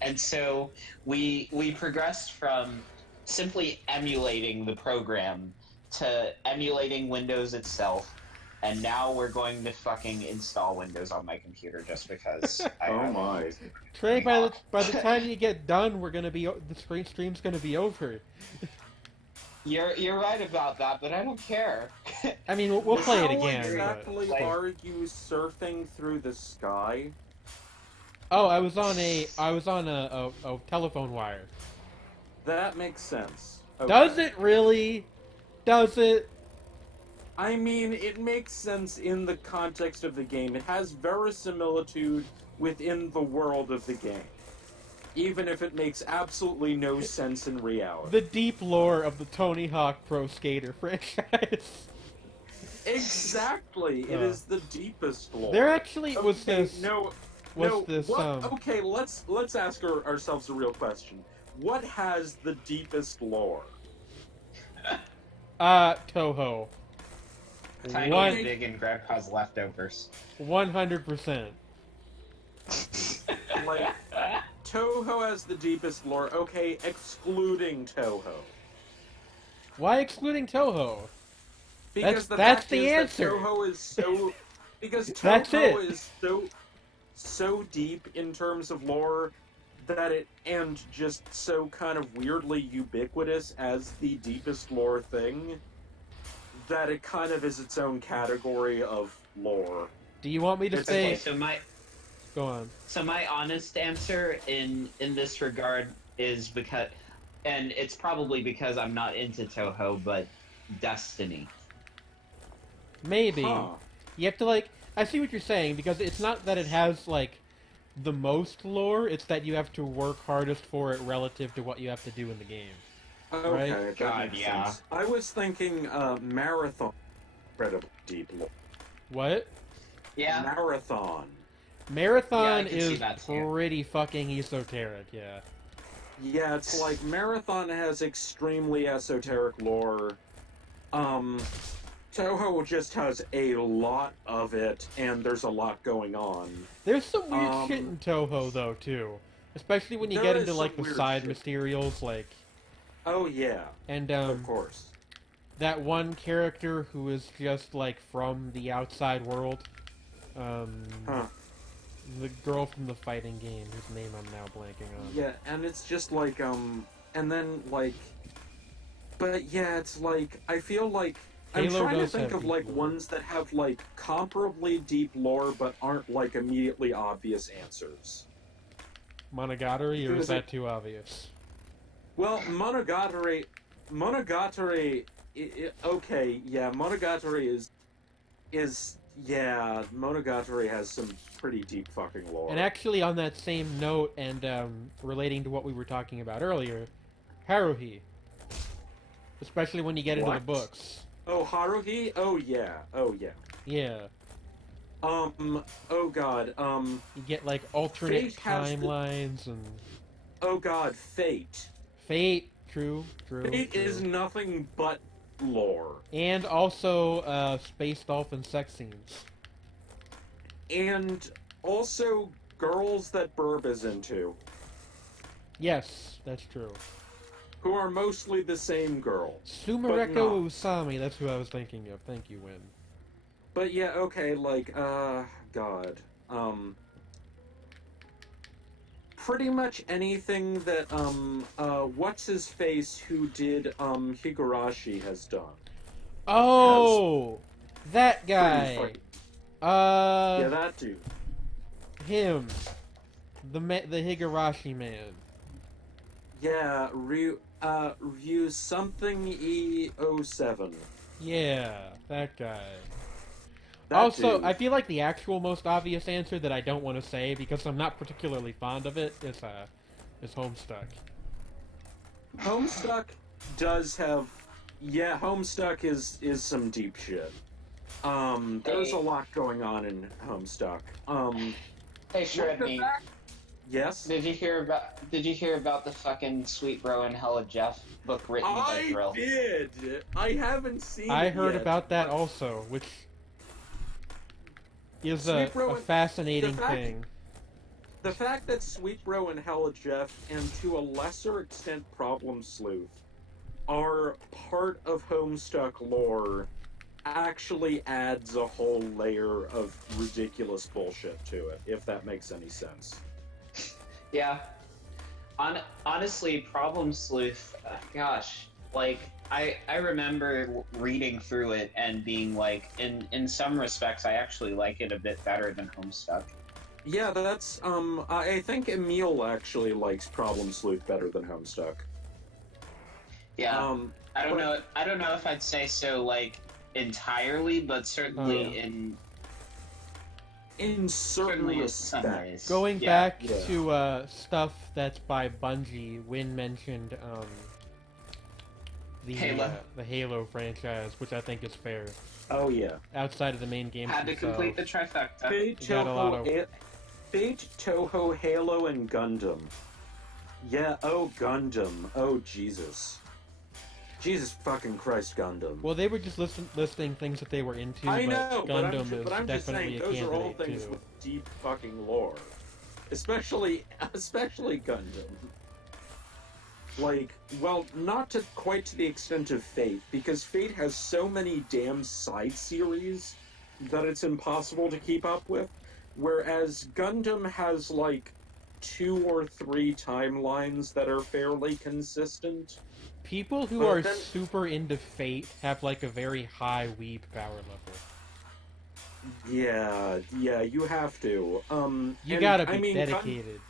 And so we progressed from simply emulating the program to emulating Windows itself, and now we're going to fucking install Windows on my computer just because. Oh my. Trey, by the time you get done, the stream's gonna be over. You're right about that, but I don't care. I mean, we'll play it How again. exactly but- are you surfing through the sky? Oh, I was on a telephone wire. That makes sense. Okay. Does it really? Does it? I mean, it makes sense in the context of the game. It has verisimilitude within the world of the game, even if it makes absolutely no sense in reality. The deep lore of the Tony Hawk Pro Skater franchise. Exactly, it is the deepest lore. There actually was this. Okay, let's ask ourselves a real question. What has the deepest lore? Touhou. Tiny Big and Grandpa's leftovers. 100%. Like, Touhou has the deepest lore. Okay, excluding Touhou. Why excluding Touhou? Because That's fact the is answer. That Touhou is so. Because That's Touhou it. is so deep in terms of lore that and just so kind of weirdly ubiquitous as the deepest lore thing that it kind of is its own category of lore. Do you want me to Okay, say? Go on. So my honest answer in this regard is because, and it's probably because I'm not into Touhou, but Destiny. Maybe. Huh. You have to like. I see what you're saying because it's not that it has like the most lore. It's that you have to work hardest for it relative to what you have to do in the game. Okay, right? that God, makes yeah. sense. I was thinking Marathon. Incredibly deep lore. What? Yeah. Marathon. Marathon can see is that too. pretty fucking esoteric, yeah. Yeah, it's like Marathon has extremely esoteric lore. Touhou just has a lot of it, and there's a lot going on. There's some weird shit in Touhou, though, too. Especially when you There get is into, like, some the weird side shit. materials, like... Oh yeah, And, of course. that one character who is just, like, from the outside world. Huh. The girl from the fighting game, whose name I'm now blanking on. Yeah, and it's just like, and then, like... But yeah, it's like, I feel like... I'm Halo trying to does think have of, deep like, lore. ones that have, like, comparably deep lore, but aren't, like, immediately obvious answers. Monogatari, or is Because that too obvious? Well, Monogatari, okay, yeah, Monogatari yeah, Monogatari has some pretty deep fucking lore. And actually, on that same note, and relating to what we were talking about earlier, Haruhi. Especially when you get into the What? books. Oh, Haruhi? Oh yeah, Yeah. oh god, You get, like, alternate Fate has the- timelines and... oh god, Fate. Fate, true. Fate is nothing but lore. And also, space dolphin sex scenes. And also girls that Burb is into, Yes, that's true. who are mostly the same girl. Sumareko not. Usami, that's who I was thinking of. Thank you, Win. But yeah, okay, like, God. Pretty much anything that, what's-his-face who did, Higurashi has done. Oh! That Pretty guy! fucking- Uh... yeah, that dude. Him. The Higurashi man. Yeah, Ryu something E07. Yeah, that guy. That Also, dude. I feel like the actual most obvious answer that I don't want to say because I'm not particularly fond of it is Homestuck. Homestuck does have... Yeah, Homestuck is some deep shit. There's a lot going on in Homestuck. Hey, Sredni, Yes? did you hear about the fucking Sweet Bro and Hella Jeff book written by I Drill? did! I haven't seen I it heard yet, about that but also, which is Sweet a Bro and- fascinating the fact- thing. The fact that Sweet Bro and Hella Jeff, and to a lesser extent Problem Sleuth, are part of Homestuck lore actually adds a whole layer of ridiculous bullshit to it, if that makes any sense. Yeah. Honestly, Problem Sleuth, gosh, like, I remember reading through it and being like, in some respects, I actually like it a bit better than Homestuck. Yeah, that's, I think Emil actually likes Problem Sleuth better than Homestuck. Yeah. I don't know if I'd say so, like, entirely, but certainly In certain in some respects. ways. Going Yeah. back to stuff that's by Bungie, Win mentioned Halo. The Halo franchise, which I think is fair. Oh yeah. Outside of the main game Had to complete the trifecta. Fate, got a lot Touhou, Fate, Touhou, Halo, and Gundam. Yeah, oh Gundam. Oh Jesus. Jesus fucking Christ, Gundam. Well, they were just listing things that they were into, I but know, Gundam but I'm is just definitely saying a those are all candidate things too. with deep fucking lore. Especially Gundam. Like, well, not to quite to the extent of Fate, because Fate has so many damn side series that it's impossible to keep up with, whereas Gundam has, like, 2 or 3 timelines that are fairly consistent. People who But are then- super into Fate have like a very high weeb power level. Yeah, you have to. You and, gotta be I mean, dedicated.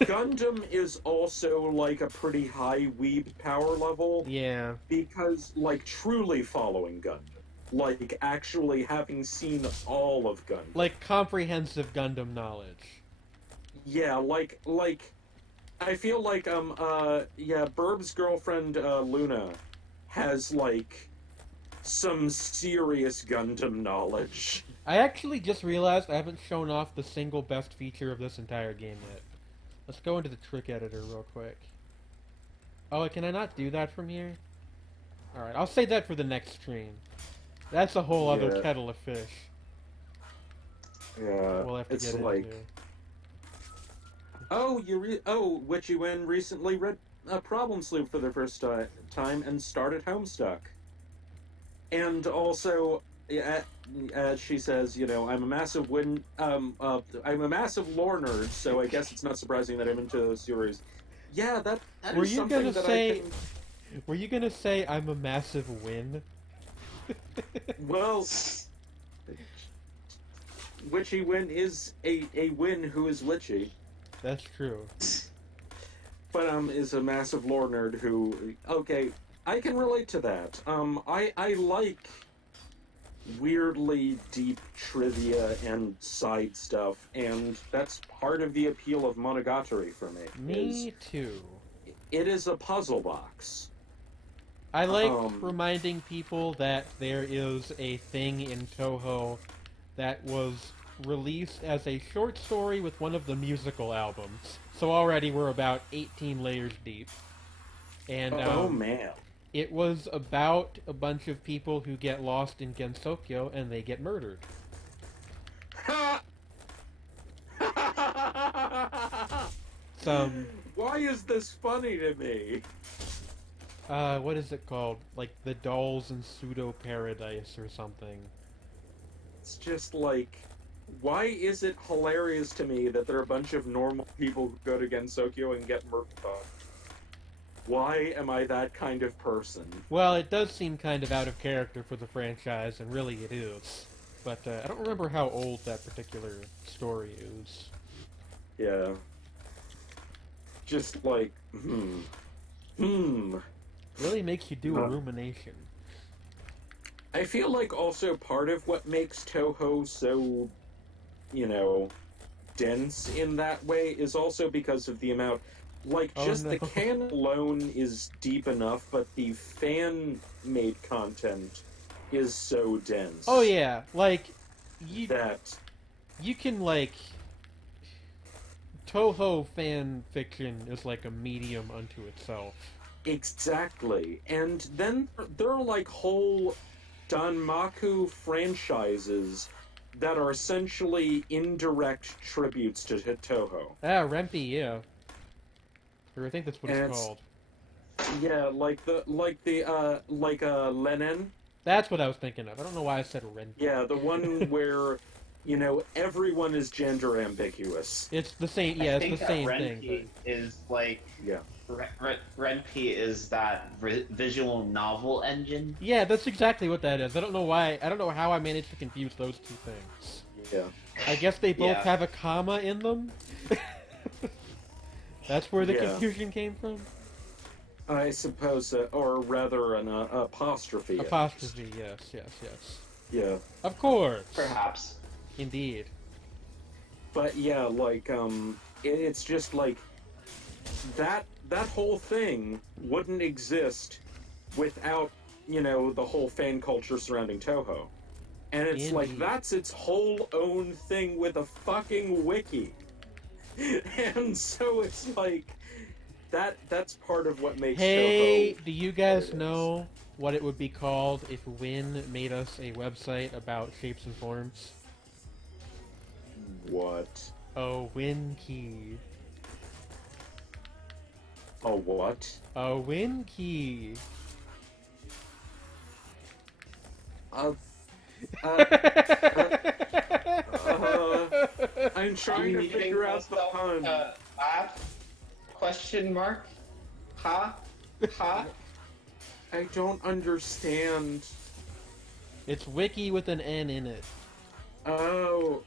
Gundam is also, like, a pretty high weeb power level. Yeah. Because, like, truly following Gundam. Like, actually having seen all of Gundam. Like comprehensive Gundam knowledge. Yeah, I feel like Burb's girlfriend Luna has like some serious Gundam knowledge. I actually just realized I haven't shown off the single best feature of this entire game yet. Let's go into the trick editor real quick. Oh, can I not do that from here? Alright, I'll save that for the next stream. That's a whole other kettle of fish. Yeah, We'll have to it's get like... into. Witchy Win recently read Problem Sloop for the first time and started Homestuck. And also, as she says, you know, I'm a massive I'm a massive lore nerd, so I guess it's not surprising that I'm into those series. Yeah, that Were is you something gonna that say? I can... Were you gonna say I'm a massive win? Well, Witchy Win is a win who is witchy. That's true. But is a massive lore nerd who... Okay, I can relate to that. I like weirdly deep trivia and side stuff, and that's part of the appeal of Monogatari for me. Me too. It is a puzzle box. I like reminding people that there is a thing in Touhou that was released as a short story with one of the musical albums. So already we're about 18 layers deep. And oh man. It was about a bunch of people who get lost in Gensokyo and they get murdered. Why is this funny to me? What is it called? Like the Dolls in Pseudo Paradise or something. It's just like, why is it hilarious to me that there are a bunch of normal people who go to Gensokyo and get murdered? Why am I that kind of person? Well, it does seem kind of out of character for the franchise, and really it is. But I don't remember how old that particular story is. Yeah. Just like, Really makes you do a rumination. I feel like also part of what makes Touhou so, you know, dense in that way is also because of the amount... Like, the canon alone is deep enough, but the fan-made content is so dense. Oh yeah, like, you can, like... Touhou fan fiction is like a medium unto itself. Exactly. And then there are, like, whole Danmaku franchises that are essentially indirect tributes to Touhou. Ah, Renpi, yeah. Or I think that's what it's called. Yeah, like Lenin. That's what I was thinking of. I don't know why I said Renpi. Yeah, the one where, you know, everyone is gender ambiguous. It's the same. Yeah, it's the same thing. Renpi is like Renpi is that visual novel engine. Yeah, that's exactly what that is. I don't know why. I don't know how I managed to confuse those two things. Yeah. I guess they both have a comma in them. That's where the confusion came from? I suppose, or rather an apostrophe. Apostrophe, yes. Yeah. Of course. Perhaps. Indeed. But yeah, like, it's just like, that whole thing wouldn't exist without, you know, the whole fan culture surrounding Touhou. And it's Indeed. like, that's its whole own thing with a fucking wiki. And so it's like that's part of what makes Hey, Touhou do you guys know what it would be called if Win made us a website about shapes and forms? What? Oh, Win Key. A what? A Win Key. I'm trying to figure out the pun. Question mark? Ha? Ha? I don't understand. It's Wiki with an N in it. Oh.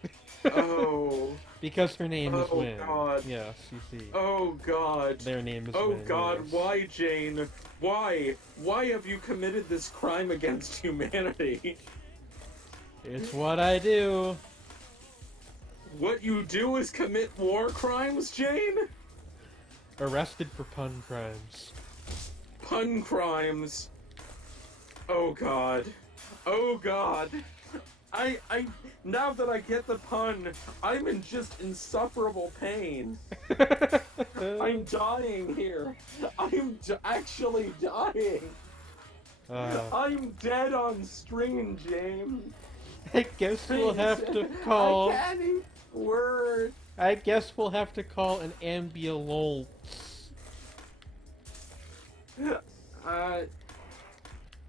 Because her name is Win. God. Yes, you see. Oh god. Their name is Oh Win. god, yes. why, Jane? Why? Why have you committed this crime against humanity? It's what I do. What you do is commit war crimes, Jane? Arrested for pun crimes. Pun crimes. Oh god. Oh god. I now that I get the pun, I'm in just insufferable pain. I'm dying here. I'm actually dying. I'm dead on screen, James. I guess we'll have to call. I can't eat words. I guess we'll have to call an ambulance.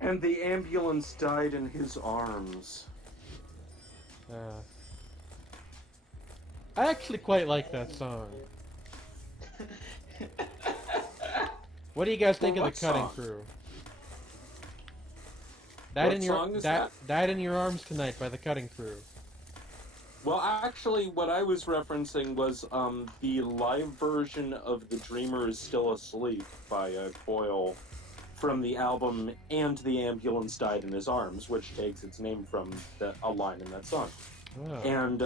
And the ambulance died in his arms. I actually quite like that song. What do you guys think of the Cutting Crew? What song is that? Died in Your Arms Tonight by the Cutting Crew. Well, actually, what I was referencing was the live version of The Dreamer Is Still Asleep by Coyle from the album And the Ambulance Died in His Arms, which takes its name from a line in that song. Oh. And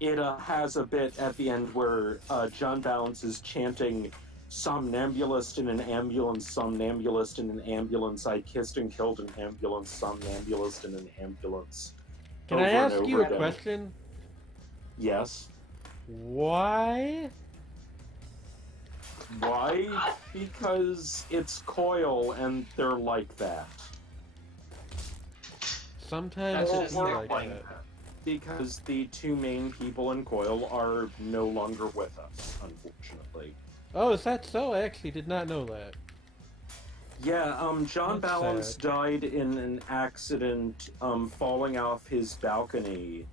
it has a bit at the end where John Balance is chanting, "Somnambulist in an ambulance, somnambulist in an ambulance, I kissed and killed an ambulance, somnambulist in an ambulance." Can I ask you a question? Yes. Why? Why? Because it's Coyle and they're like that. Sometimes That's it's just like point. that. Because the two main people in Coyle are no longer with us, unfortunately. Oh, is that so? I actually did not know that. Yeah, John That's Balance sad. died in an accident, falling off his balcony,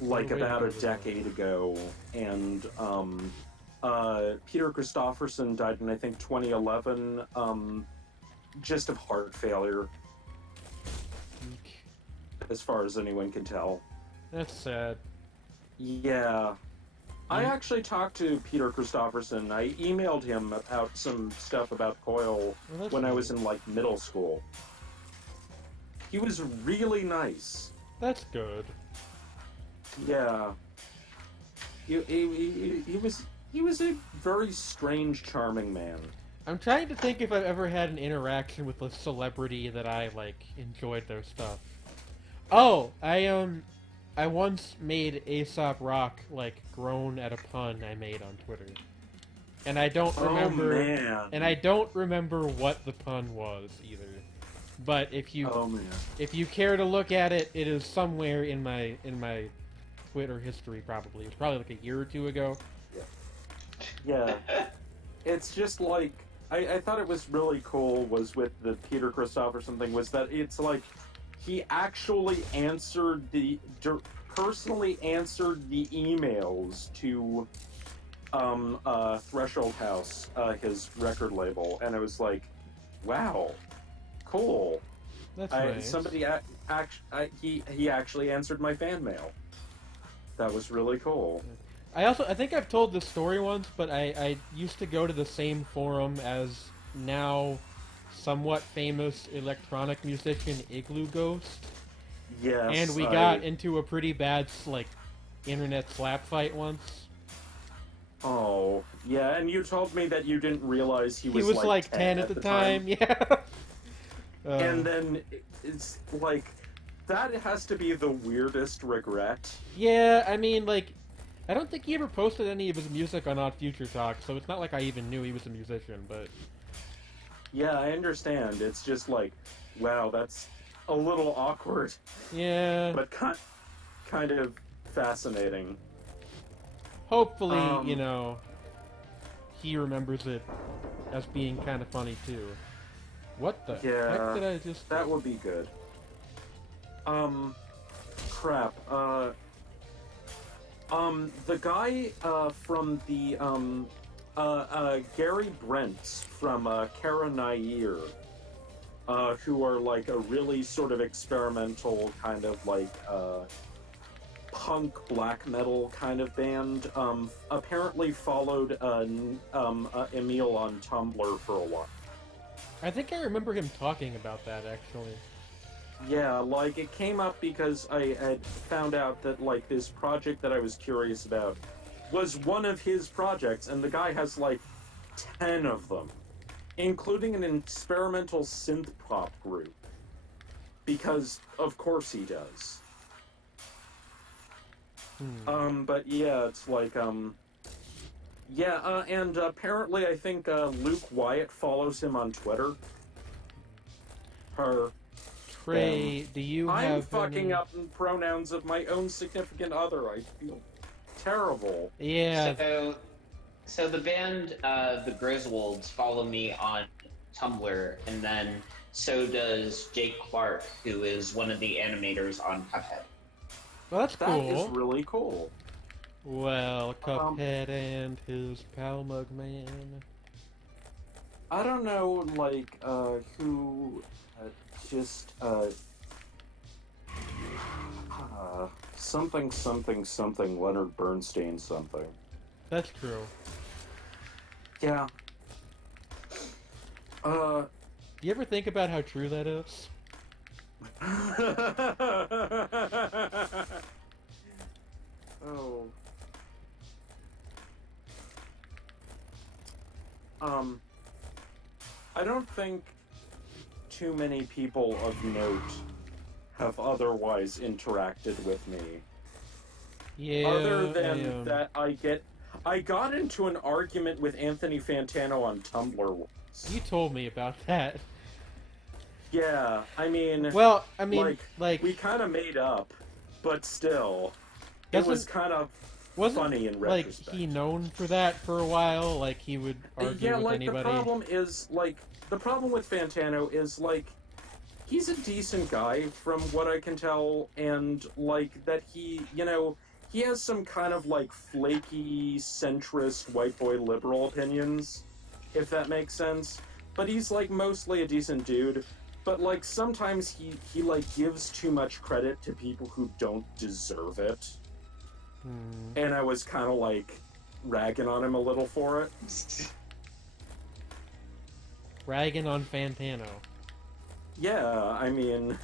like about a decade ago, and Peter Christopherson died in, I think, 2011, just of heart failure, as far as anyone can tell. That's sad. Yeah. I actually talked to Peter Christopherson. I emailed him about some stuff about Coyle when I was in, like, middle school. He was really nice. That's good. Yeah. He was a very strange, charming man. I'm trying to think if I've ever had an interaction with a celebrity that I, like, enjoyed their stuff. Oh, I once made Aesop Rock, like, groan at a pun I made on Twitter. And I don't remember... Oh, man. And I don't remember what the pun was, either. But if you... Oh, man. If you care to look at it, it is somewhere in my Twitter history, probably. It was probably like a year or two ago. Yeah. It's just like... I thought it was really cool was with the Peter Christopherson thing, was that it's like... He actually personally answered the emails to Threshold House, his record label, and it was like, wow, cool. That's nice. Somebody he actually answered my fan mail. That was really cool. I think I've told this story once, but I used to go to the same forum as now somewhat famous electronic musician Igloo Ghost. Yes. And we got into a pretty bad, like, internet slap fight once. Oh, yeah, and you told me that you didn't realize he was like 10 at the time. Yeah. And then it's like, that has to be the weirdest regret. Yeah, I mean, like, I don't think he ever posted any of his music on Odd Future Talk, so it's not like I even knew he was a musician, but... Yeah, I understand. It's just like, wow, that's a little awkward. Yeah. But kind of fascinating. Hopefully, you know, he remembers it as being kind of funny, too. What the heck did I just... That would be good. Crap. The guy, from the, Gary Brents from Kara Nair, who are like a really sort of experimental kind of like punk black metal kind of band, apparently followed Emil on Tumblr for a while. I think I remember him talking about that, actually. Yeah, like, it came up because I had found out that, like, this project that I was curious about was one of his projects, and the guy has like 10 of them, including an experimental synth pop group. Because of course he does. But yeah, it's like, and apparently I think Luke Wyatt follows him on Twitter. Trey, do you have I'm fucking up in pronouns of my own significant other. I feel terrible. Yeah. So the band, the Griswolds, follow me on Tumblr, and then so does Jake Clark, who is one of the animators on Cuphead. Well, that's cool. That is really cool. Well, Cuphead and his pal Mugman. I don't know, like, who, something, Leonard Bernstein something. That's true. Yeah. Do you ever think about how true that is? Oh. I don't think too many people of note have otherwise interacted with me. Yeah. Other than that, I got into an argument with Anthony Fantano on Tumblr once. You told me about that. Yeah, I mean... Well, I mean, like we kind of made up, but still, it was kind of funny in retrospect. Like, he known for that for a while? Like, he would argue with anybody? The problem is, the problem with Fantano is, he's a decent guy, from what I can tell, and, that he, he has some kind of, flaky, centrist, white boy liberal opinions, if that makes sense. But he's, mostly a decent dude. But, sometimes he gives too much credit to people who don't deserve it. And I was kind of, ragging on him a little for it. Ragging on Fantano. Yeah, I mean,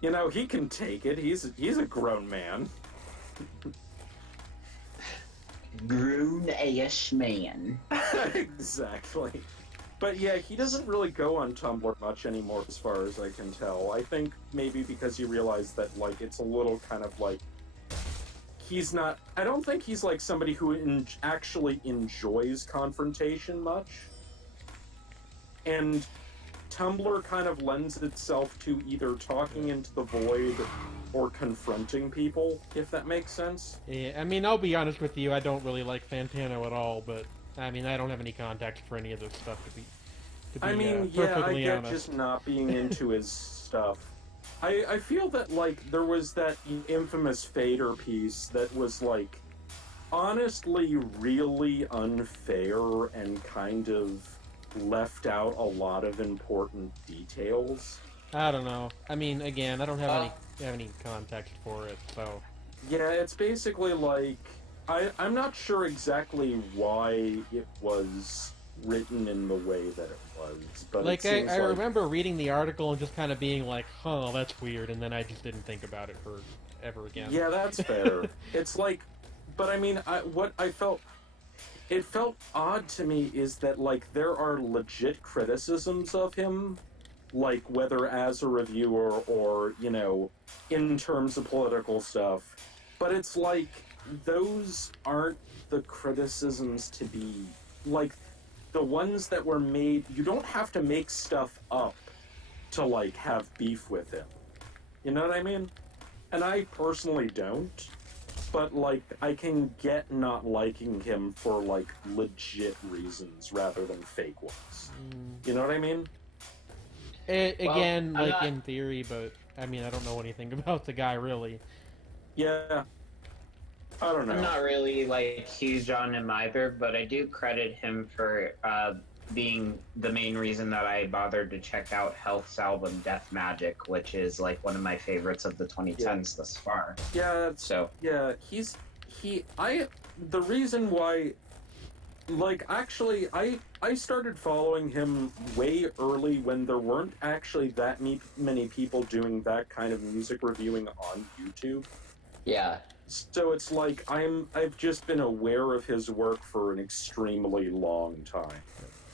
he can take it. He's a grown man. Grown-ass man. Exactly. But yeah, he doesn't really go on Tumblr much anymore, as far as I can tell. I think maybe because he realized that, it's a little kind of, he's not... I don't think he's, somebody who actually enjoys confrontation much. And Tumblr kind of lends itself to either talking into the void or confronting people, if that makes sense. Yeah, I mean, I'll be honest with you, I don't really like Fantano at all, but... I mean, I don't have any context for any of this stuff, to be perfectly I get honest. just not being into his stuff. I feel that, there was that infamous Fader piece that was, honestly really unfair and kind of left out a lot of important details. I don't know. I mean, again, I don't have any context for it, so... Yeah, it's basically, I'm not sure exactly why it was written in the way that it was, but I remember reading the article and just kind of being like, huh, that's weird, and then I just didn't think about it for ever again. Yeah, that's fair. It's but I mean, it felt odd to me is that, there are legit criticisms of him, whether as a reviewer or, in terms of political stuff, but it's those aren't the criticisms to be, the ones that were made, you don't have to make stuff up to, have beef with him. You know what I mean? And I personally don't, but, I can get not liking him for, legit reasons rather than fake ones. You know what I mean? Again, in theory, but, I mean, I don't know anything about the guy, really. Yeah. I don't know. I'm not really huge on him either, but I do credit him for being the main reason that I bothered to check out Health's album Death Magic, which is one of my favorites of the 2010s thus far. Yeah. Yeah, the reason why, actually, I started following him way early when there weren't actually that many people doing that kind of music reviewing on YouTube. Yeah. So it's like I've just been aware of his work for an extremely long time,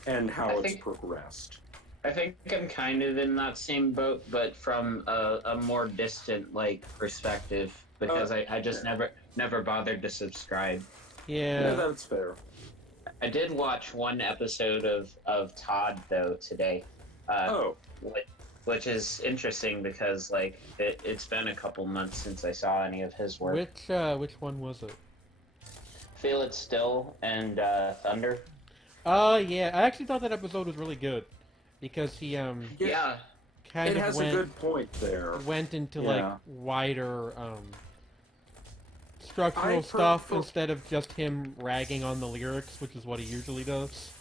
and how it's progressed. I think I'm kind of in that same boat, but from a more distant perspective, because I just never bothered to subscribe. Yeah, that's fair. I did watch one episode of Todd though today. Which is interesting because it's been a couple months since I saw any of his work. which one was it? Feel It Still and Thunder. Oh yeah, I actually thought that episode was really good because he Yeah. kind It of has went a good point there. went into Yeah. wider structural stuff instead of just him ragging on the lyrics, which is what he usually does.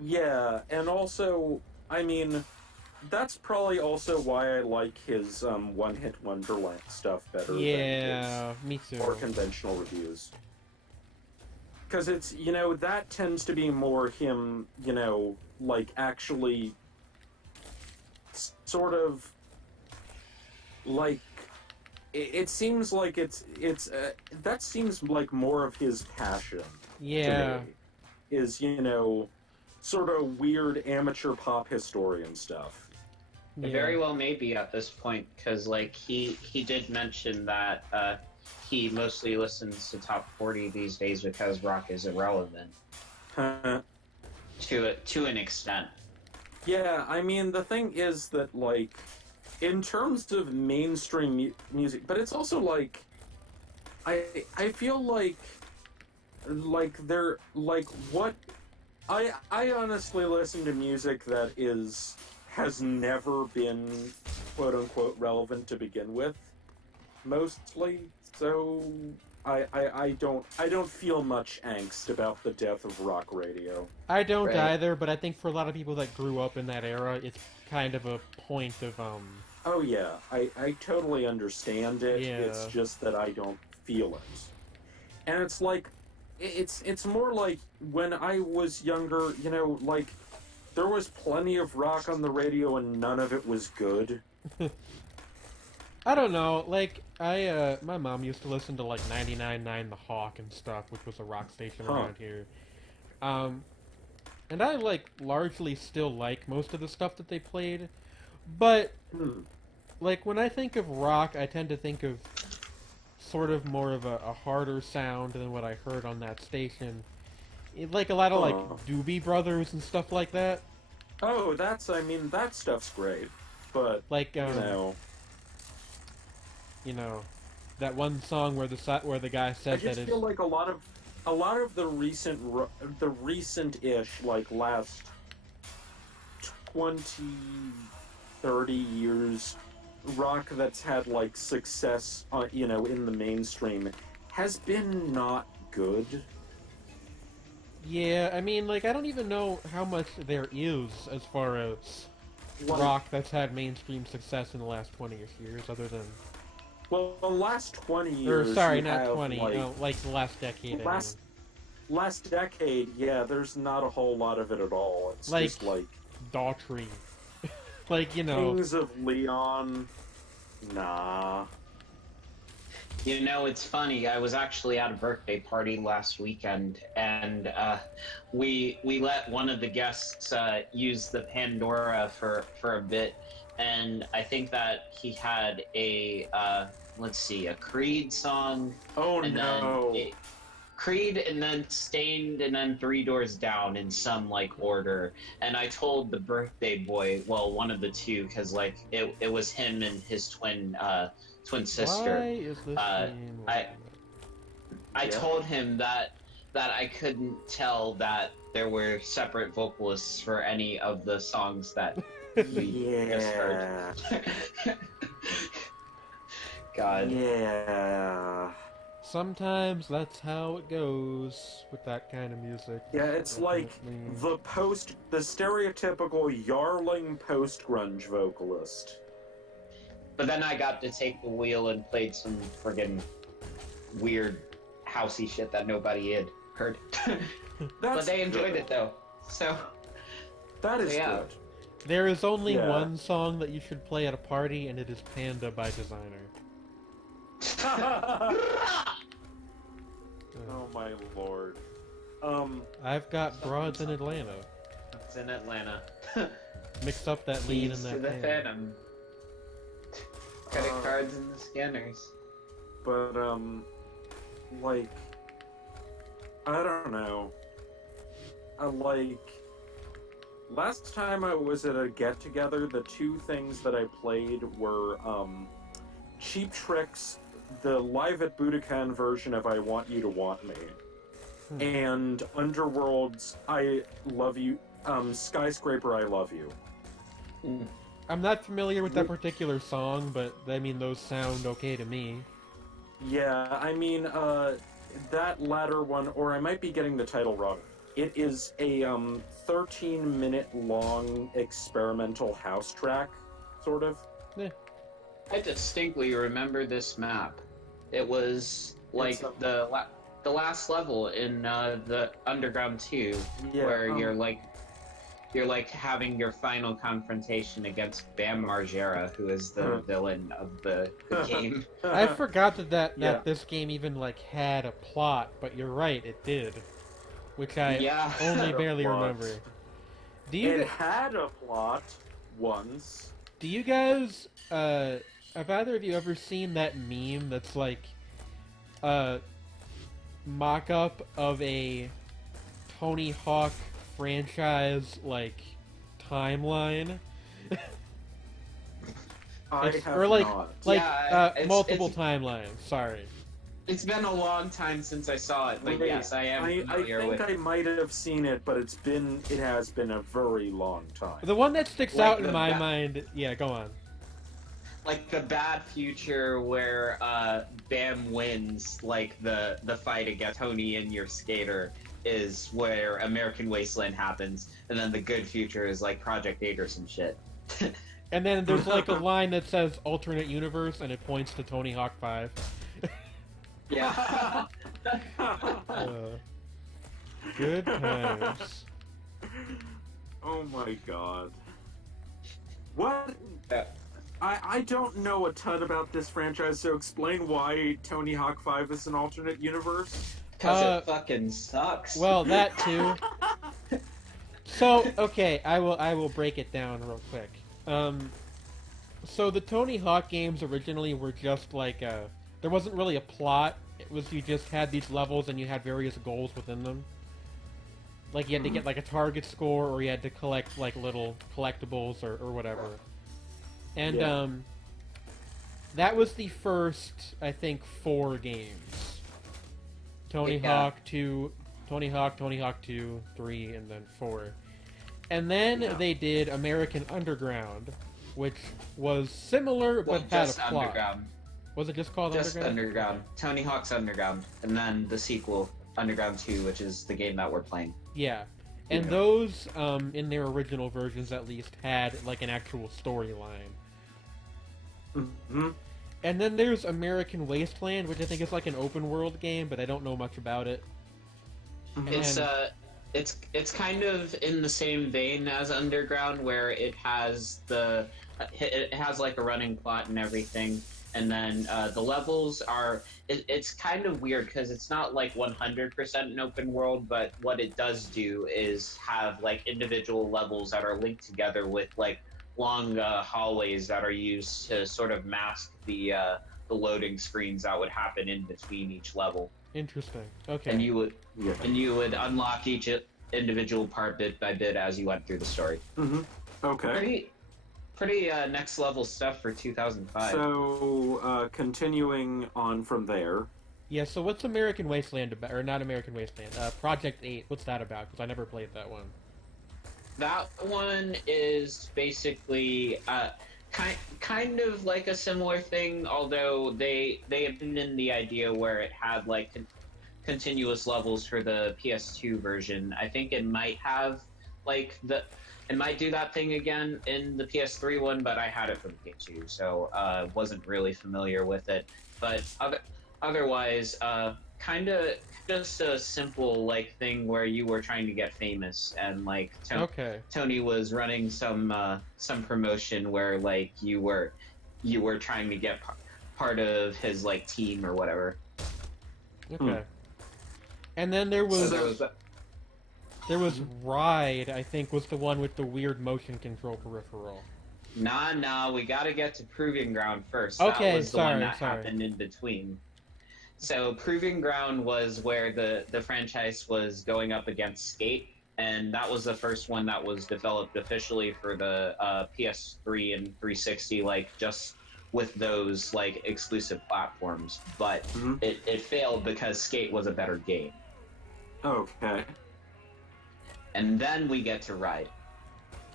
Yeah, and also, I mean, that's probably also why I like his one-hit wonder stuff better Yeah, than me his too. more conventional reviews. Because it's, that tends to be more him, actually sort of, it seems like that seems like more of his passion. Yeah. To me, is, sort of weird amateur pop historian stuff. It very well may be at this point, because he did mention that he mostly listens to top 40 these days because rock is irrelevant. To an extent. Yeah, I mean, the thing is that, in terms of mainstream music, but it's also, I feel they're, what... I honestly listen to music that has never been, quote-unquote, relevant to begin with, mostly, so... I don't feel much angst about the death of rock radio. I don't either, but I think for a lot of people that grew up in that era, it's kind of a point of Oh yeah, I totally understand it. Yeah. It's just that I don't feel it. And it's it's more like when I was younger, there was plenty of rock on the radio and none of it was good. I don't know, my mom used to listen to 99.9 The Hawk and stuff, which was a rock station around here. And I largely still like most of the stuff that they played, but when I think of rock, I tend to think of sort of more of a harder sound than what I heard on that station. A lot of Doobie Brothers and stuff like that. Oh, that stuff's great, but that one song where the guy says that I just feel like a lot of the recent-ish, last 20, 30 years, rock that's had, success, in the mainstream, has been not good. Yeah, I mean, I don't even know how much there is as far as rock that's had mainstream success in the last 20-ish years, other than... Well, the last 20 years... Or, sorry, not 20, the last decade, Last decade, yeah, there's not a whole lot of it at all. It's just Daughtry. Kings of Leon... Nah... It's funny. I was actually at a birthday party last weekend, and we let one of the guests use the Pandora for a bit, and I think that he had a Creed song. Oh no! Creed, and then Stained, and then Three Doors Down in some order. And I told the birthday boy, well, one of the two, because it was him and his twin sister. Why is this I told him that I couldn't tell that there were separate vocalists for any of the songs that we just heard. God. Yeah. Sometimes that's how it goes with that kind of music. Yeah, it's the stereotypical Yarling post-grunge vocalist. But then I got to take the wheel and played some friggin' weird housey shit that nobody had heard. But they enjoyed it though. So that is yeah. good. There is only one song that you should play at a party, and it is Panda by Designer. Oh my lord. I've got broads in Atlanta. It's in Atlanta. Mix up that lean Keys and to that the pan. Phantom. Credit cards and the scanners. But, like, I don't know. Last time I was at a get-together, the two things that I played were, Cheap Trick's, the Live at Budokan version of I Want You to Want Me, and Underworld's I Love You, Skyscraper I Love You. I'm not familiar with that particular song, but I mean, those sound okay to me. Yeah, I mean, that latter one, or I might be getting the title wrong. It is a 13-minute long experimental house track, sort of. Yeah. I distinctly remember this map. It was like the last level in the Underground 2, where you're like having your final confrontation against Bam Margera, who is the villain of the game. I forgot that this game even like had a plot, but you're right, it did, which I only barely remember. It had a plot once. Do you guys have either of you ever seen that meme that's like a mock-up of a Tony Hawk franchise like timeline? I have or like not. multiple timelines. Sorry. It's been a long time since I saw it, but yes, I am familiar with it. I think I might have seen it, but it has been a very long time. The one that sticks out in my mind, go on. Like the bad future where Bam wins, like the fight against Tony and your skater is where American Wasteland happens, and then the good future is like Project 8 or some shit. And then there's like a line that says alternate universe, and it points to Tony Hawk 5. Yeah. Good times. Oh my god. What? I don't know a ton about this franchise, so explain why Tony Hawk 5 is an alternate universe. Because it fucking sucks. Well, that too. So, okay, I will break it down real quick. So the Tony Hawk games originally were just like there wasn't really a plot. It was you just had these levels and you had various goals within them. Like you had to get like a target score, or you had to collect like little collectibles or whatever. And that was the first, I think, 4 games. Tony Hawk 2, Tony Hawk 2, 3, and then 4. And then they did American Underground, which was similar but had a plot. Underground. Was it just called Just Underground? Underground. Tony Hawk's Underground. And then the sequel, Underground 2, which is the game that we're playing. Yeah. And those, in their original versions at least, had like an actual storyline. Mm-hmm. And then there's American Wasteland, which I think is like an open world game, but I don't know much about it. It's kind of in the same vein as Underground, where it has like a running plot and everything, and then the levels are. It's kind of weird because it's not like 100% an open world, but what it does do is have like individual levels that are linked together with like long hallways that are used to sort of mask the loading screens that would happen in between each level. Interesting. Okay. And you would unlock each individual part bit by bit as you went through the story. Mm-hmm. Okay. Pretty next level stuff for 2005. So, continuing on from there. Yeah, so what's American Wasteland about? Or not American Wasteland, Project 8, what's that about? Because I never played that one. That one is basically kind of like a similar thing, although they abandoned the idea where it had like continuous levels for the PS2 version. I think it might have like it might do that thing again in the PS3 one, but I had it for the PS2, so wasn't really familiar with it. But otherwise, kind of just a simple like thing where you were trying to get famous, and like Tony was running some promotion where like you were trying to get part of his like team or whatever. Okay. And then there was So there was there was Ride, I think, was the one with the weird motion control peripheral. Nah, we gotta get to Proving Ground first. Okay, That was the one sorry. that happened in between. So Proving Ground was where the franchise was going up against Skate, and that was the first one that was developed officially for the PS3 and 360, like just with those like exclusive platforms. But it failed because Skate was a better game. Okay. And then we get to Ride.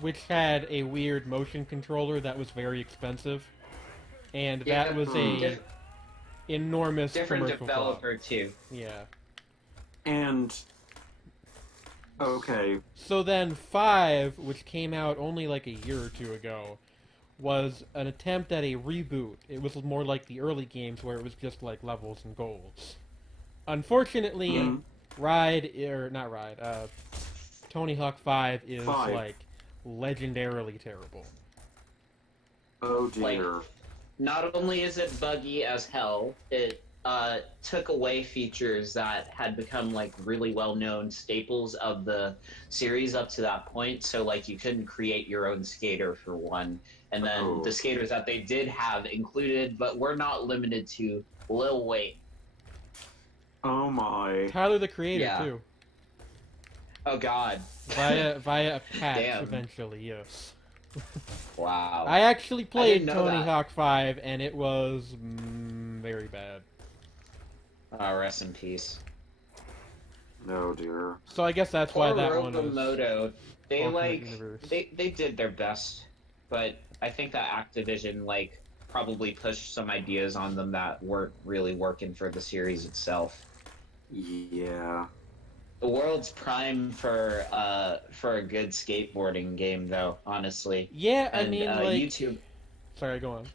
Which had a weird motion controller that was very expensive. And Yeah, that was a enormous different commercial developer flop. too. Yeah. And okay. So then 5, which came out only like a year or two ago, was an attempt at a reboot. It was more like the early games where it was just like levels and goals. Unfortunately, Tony Hawk 5 is like legendarily terrible. Oh dear. Like, not only is it buggy as hell, it took away features that had become like really well-known staples of the series up to that point. So like you couldn't create your own skater for one, and then the skaters that they did have included, but were not limited to, Lil Wayne. Oh my. Tyler the Creator too. Oh God. Via a patch Damn. eventually, yes. Wow. I actually played know Tony that. Hawk 5 and it was very bad. Rest in peace. No dear. So I guess that's why that one is. Robomoto, they Alternate like universe. they did their best, but I think that Activision like probably pushed some ideas on them that weren't really working for the series itself. Yeah. The world's prime for a good skateboarding game, though. Honestly. Yeah, I And, mean, like. YouTube. Sorry, go on.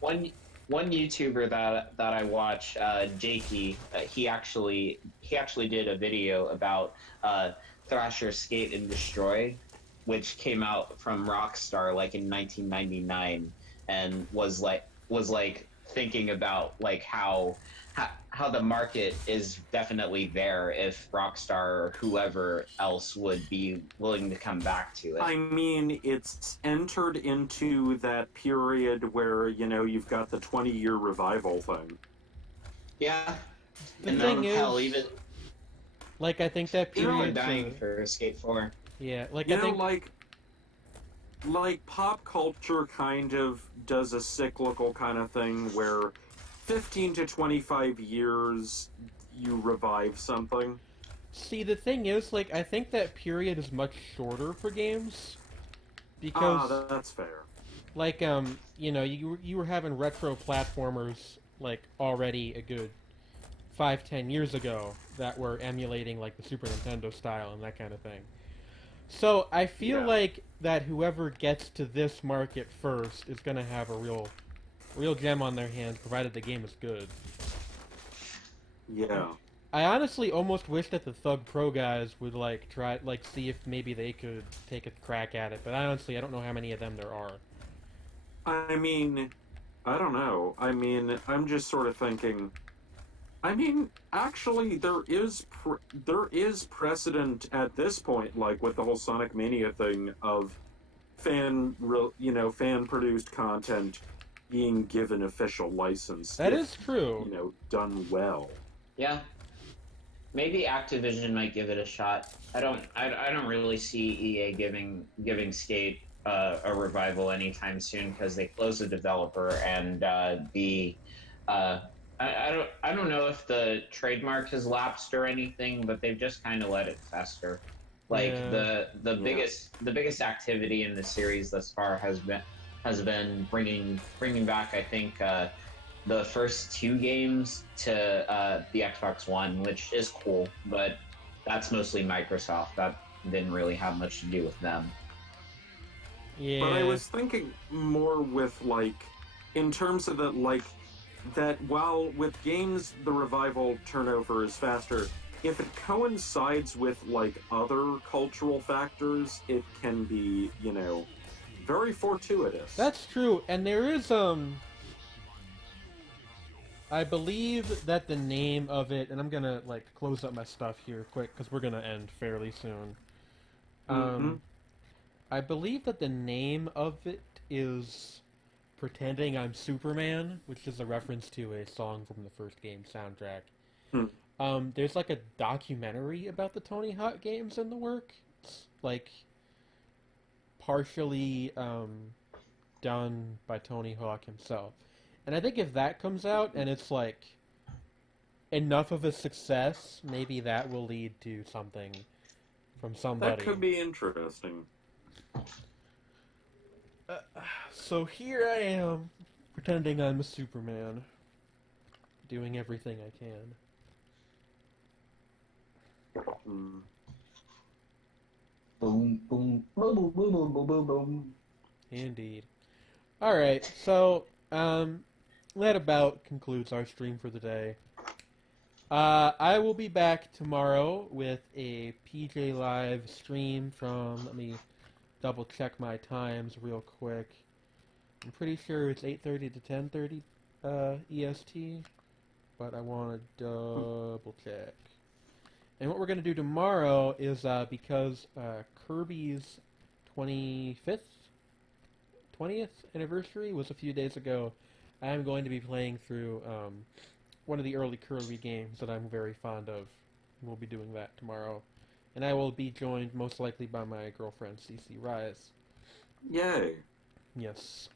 One YouTuber that I watch, Jakey, he actually did a video about Thrasher Skate and Destroy, which came out from Rockstar like in 1999, and was like thinking about like how the market is definitely there if Rockstar or whoever else would be willing to come back to it. I mean, it's entered into that period where, you know, you've got the 20-year revival thing. Yeah. The And thing then, is, hell, even like, I think that people are period. dying for Skate 4. Yeah, like, You I know, think. like pop culture kind of does a cyclical kind of thing where 15 to 25 years you revive something. See, the thing is, like, I think that period is much shorter for games. Because. That's fair. Like, you know, you were having retro platformers, like, already a good 5-10 years ago that were emulating, like, the Super Nintendo style and that kind of thing. So, I feel like that whoever gets to this market first is going to have a real gem on their hands, provided the game is good. Yeah. I honestly almost wish that the Thug Pro guys would, like, try, like, see if maybe they could take a crack at it, but honestly, I don't know how many of them there are. I mean, I don't know. I mean, I'm just sort of thinking. I mean, actually, there is precedent at this point, like with the whole Sonic Mania thing, of fan-produced content being given official license. That is true. You know, done well. Yeah. Maybe Activision might give it a shot. I don't really see EA giving Skate a revival anytime soon because they closed the developer and I don't know if the trademark has lapsed or anything, but they've just kind of let it fester. Like the biggest activity in the series thus far has been bringing back, I think, the first 2 games to the Xbox One, which is cool, but that's mostly Microsoft. That didn't really have much to do with them. Yeah. But I was thinking more with, like, in terms of that while with games the revival turnover is faster, if it coincides with, like, other cultural factors, it can be, you know, very fortuitous. That's true, and there is I believe that the name of it, and I'm gonna like close up my stuff here quick because we're gonna end fairly soon. Mm-hmm. I believe that the name of it is "Pretending I'm Superman," which is a reference to a song from the first game soundtrack. Hmm. There's like a documentary about the Tony Hawk games in the works, like partially done by Tony Hawk himself. And I think if that comes out and it's like enough of a success, maybe that will lead to something from That somebody. could be interesting. So here I am, pretending I'm a Superman, doing everything I can. Hmm. Boom, boom, boom, boom, boom, boom, boom, boom, boom. Indeed. Alright, so, that about concludes our stream for the day. I will be back tomorrow with a PJ Live stream from, let me double check my times real quick. I'm pretty sure it's 8:30 to 10:30 EST, but I want to double check. And what we're going to do tomorrow is, because Kirby's 20th anniversary was a few days ago, I'm going to be playing through one of the early Kirby games that I'm very fond of. We'll be doing that tomorrow. And I will be joined most likely by my girlfriend, CC Rise. Yay. Yes.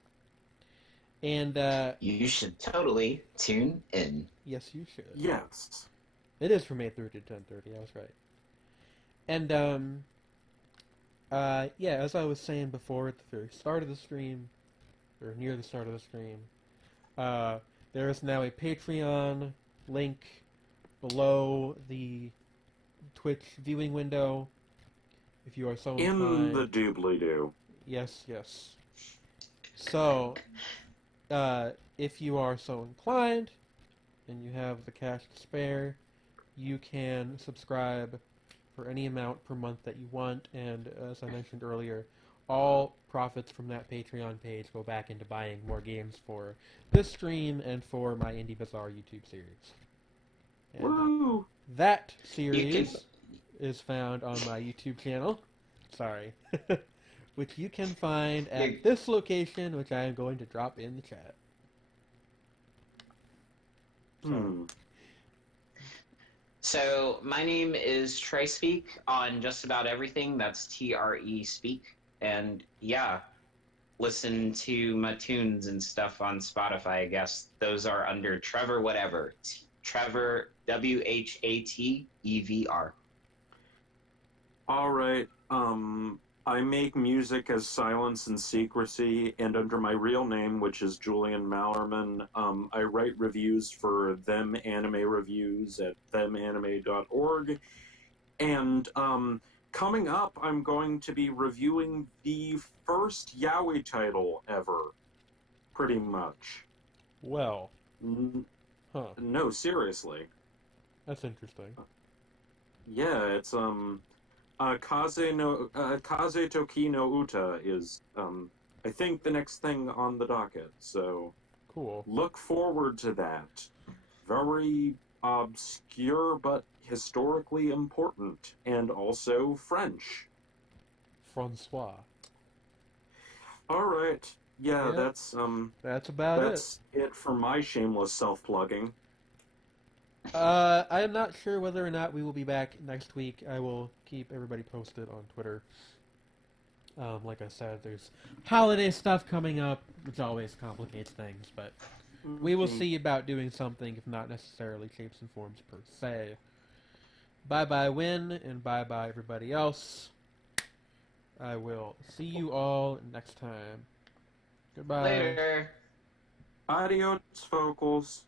And, You should totally tune in. yes, you should. Yes. It is from 8:30 to 10:30, I was right. And, yeah, as I was saying before at the very start of the stream, or near the start of the stream, there is now a Patreon link below the Twitch viewing window. If you are so inclined. In the doobly-doo. Yes, yes. So, if you are so inclined, and you have the cash to spare, you can subscribe for any amount per month that you want, and as I mentioned earlier, all profits from that Patreon page go back into buying more games for this stream and for my Indie Bazaar YouTube series. And Woo! that You series can. is found on my YouTube channel. Sorry. Which you can find at You- this location, which I am going to drop in the chat. So my name is Trey Speak on just about everything. That's TRE Speak, and yeah, listen to my tunes and stuff on Spotify. I guess those are under Trevor Whatevr. Trevor WHATEVR. All right. I make music as Silence and Secrecy, and under my real name, which is Julian Mallerman, I write reviews for Them Anime Reviews at themanime.org. And coming up, I'm going to be reviewing the first yaoi title ever, pretty much. Well, huh. No, seriously. That's interesting. Yeah, it's Kaze Toki no Uta is I think the next thing on the docket. So Cool. look forward to that. Very obscure but historically important, and also French. Francois. All right. Yeah, Yeah. That's about that's it for my shameless self-plugging. I am not sure whether or not we will be back next week. I will keep everybody posted on Twitter. Like I said, there's holiday stuff coming up, which always complicates things, but we will see about doing something, if not necessarily shapes and forms per se. Bye-bye, Win, and bye-bye, everybody else. I will see you all next time. Goodbye. Later. Adios, vocals.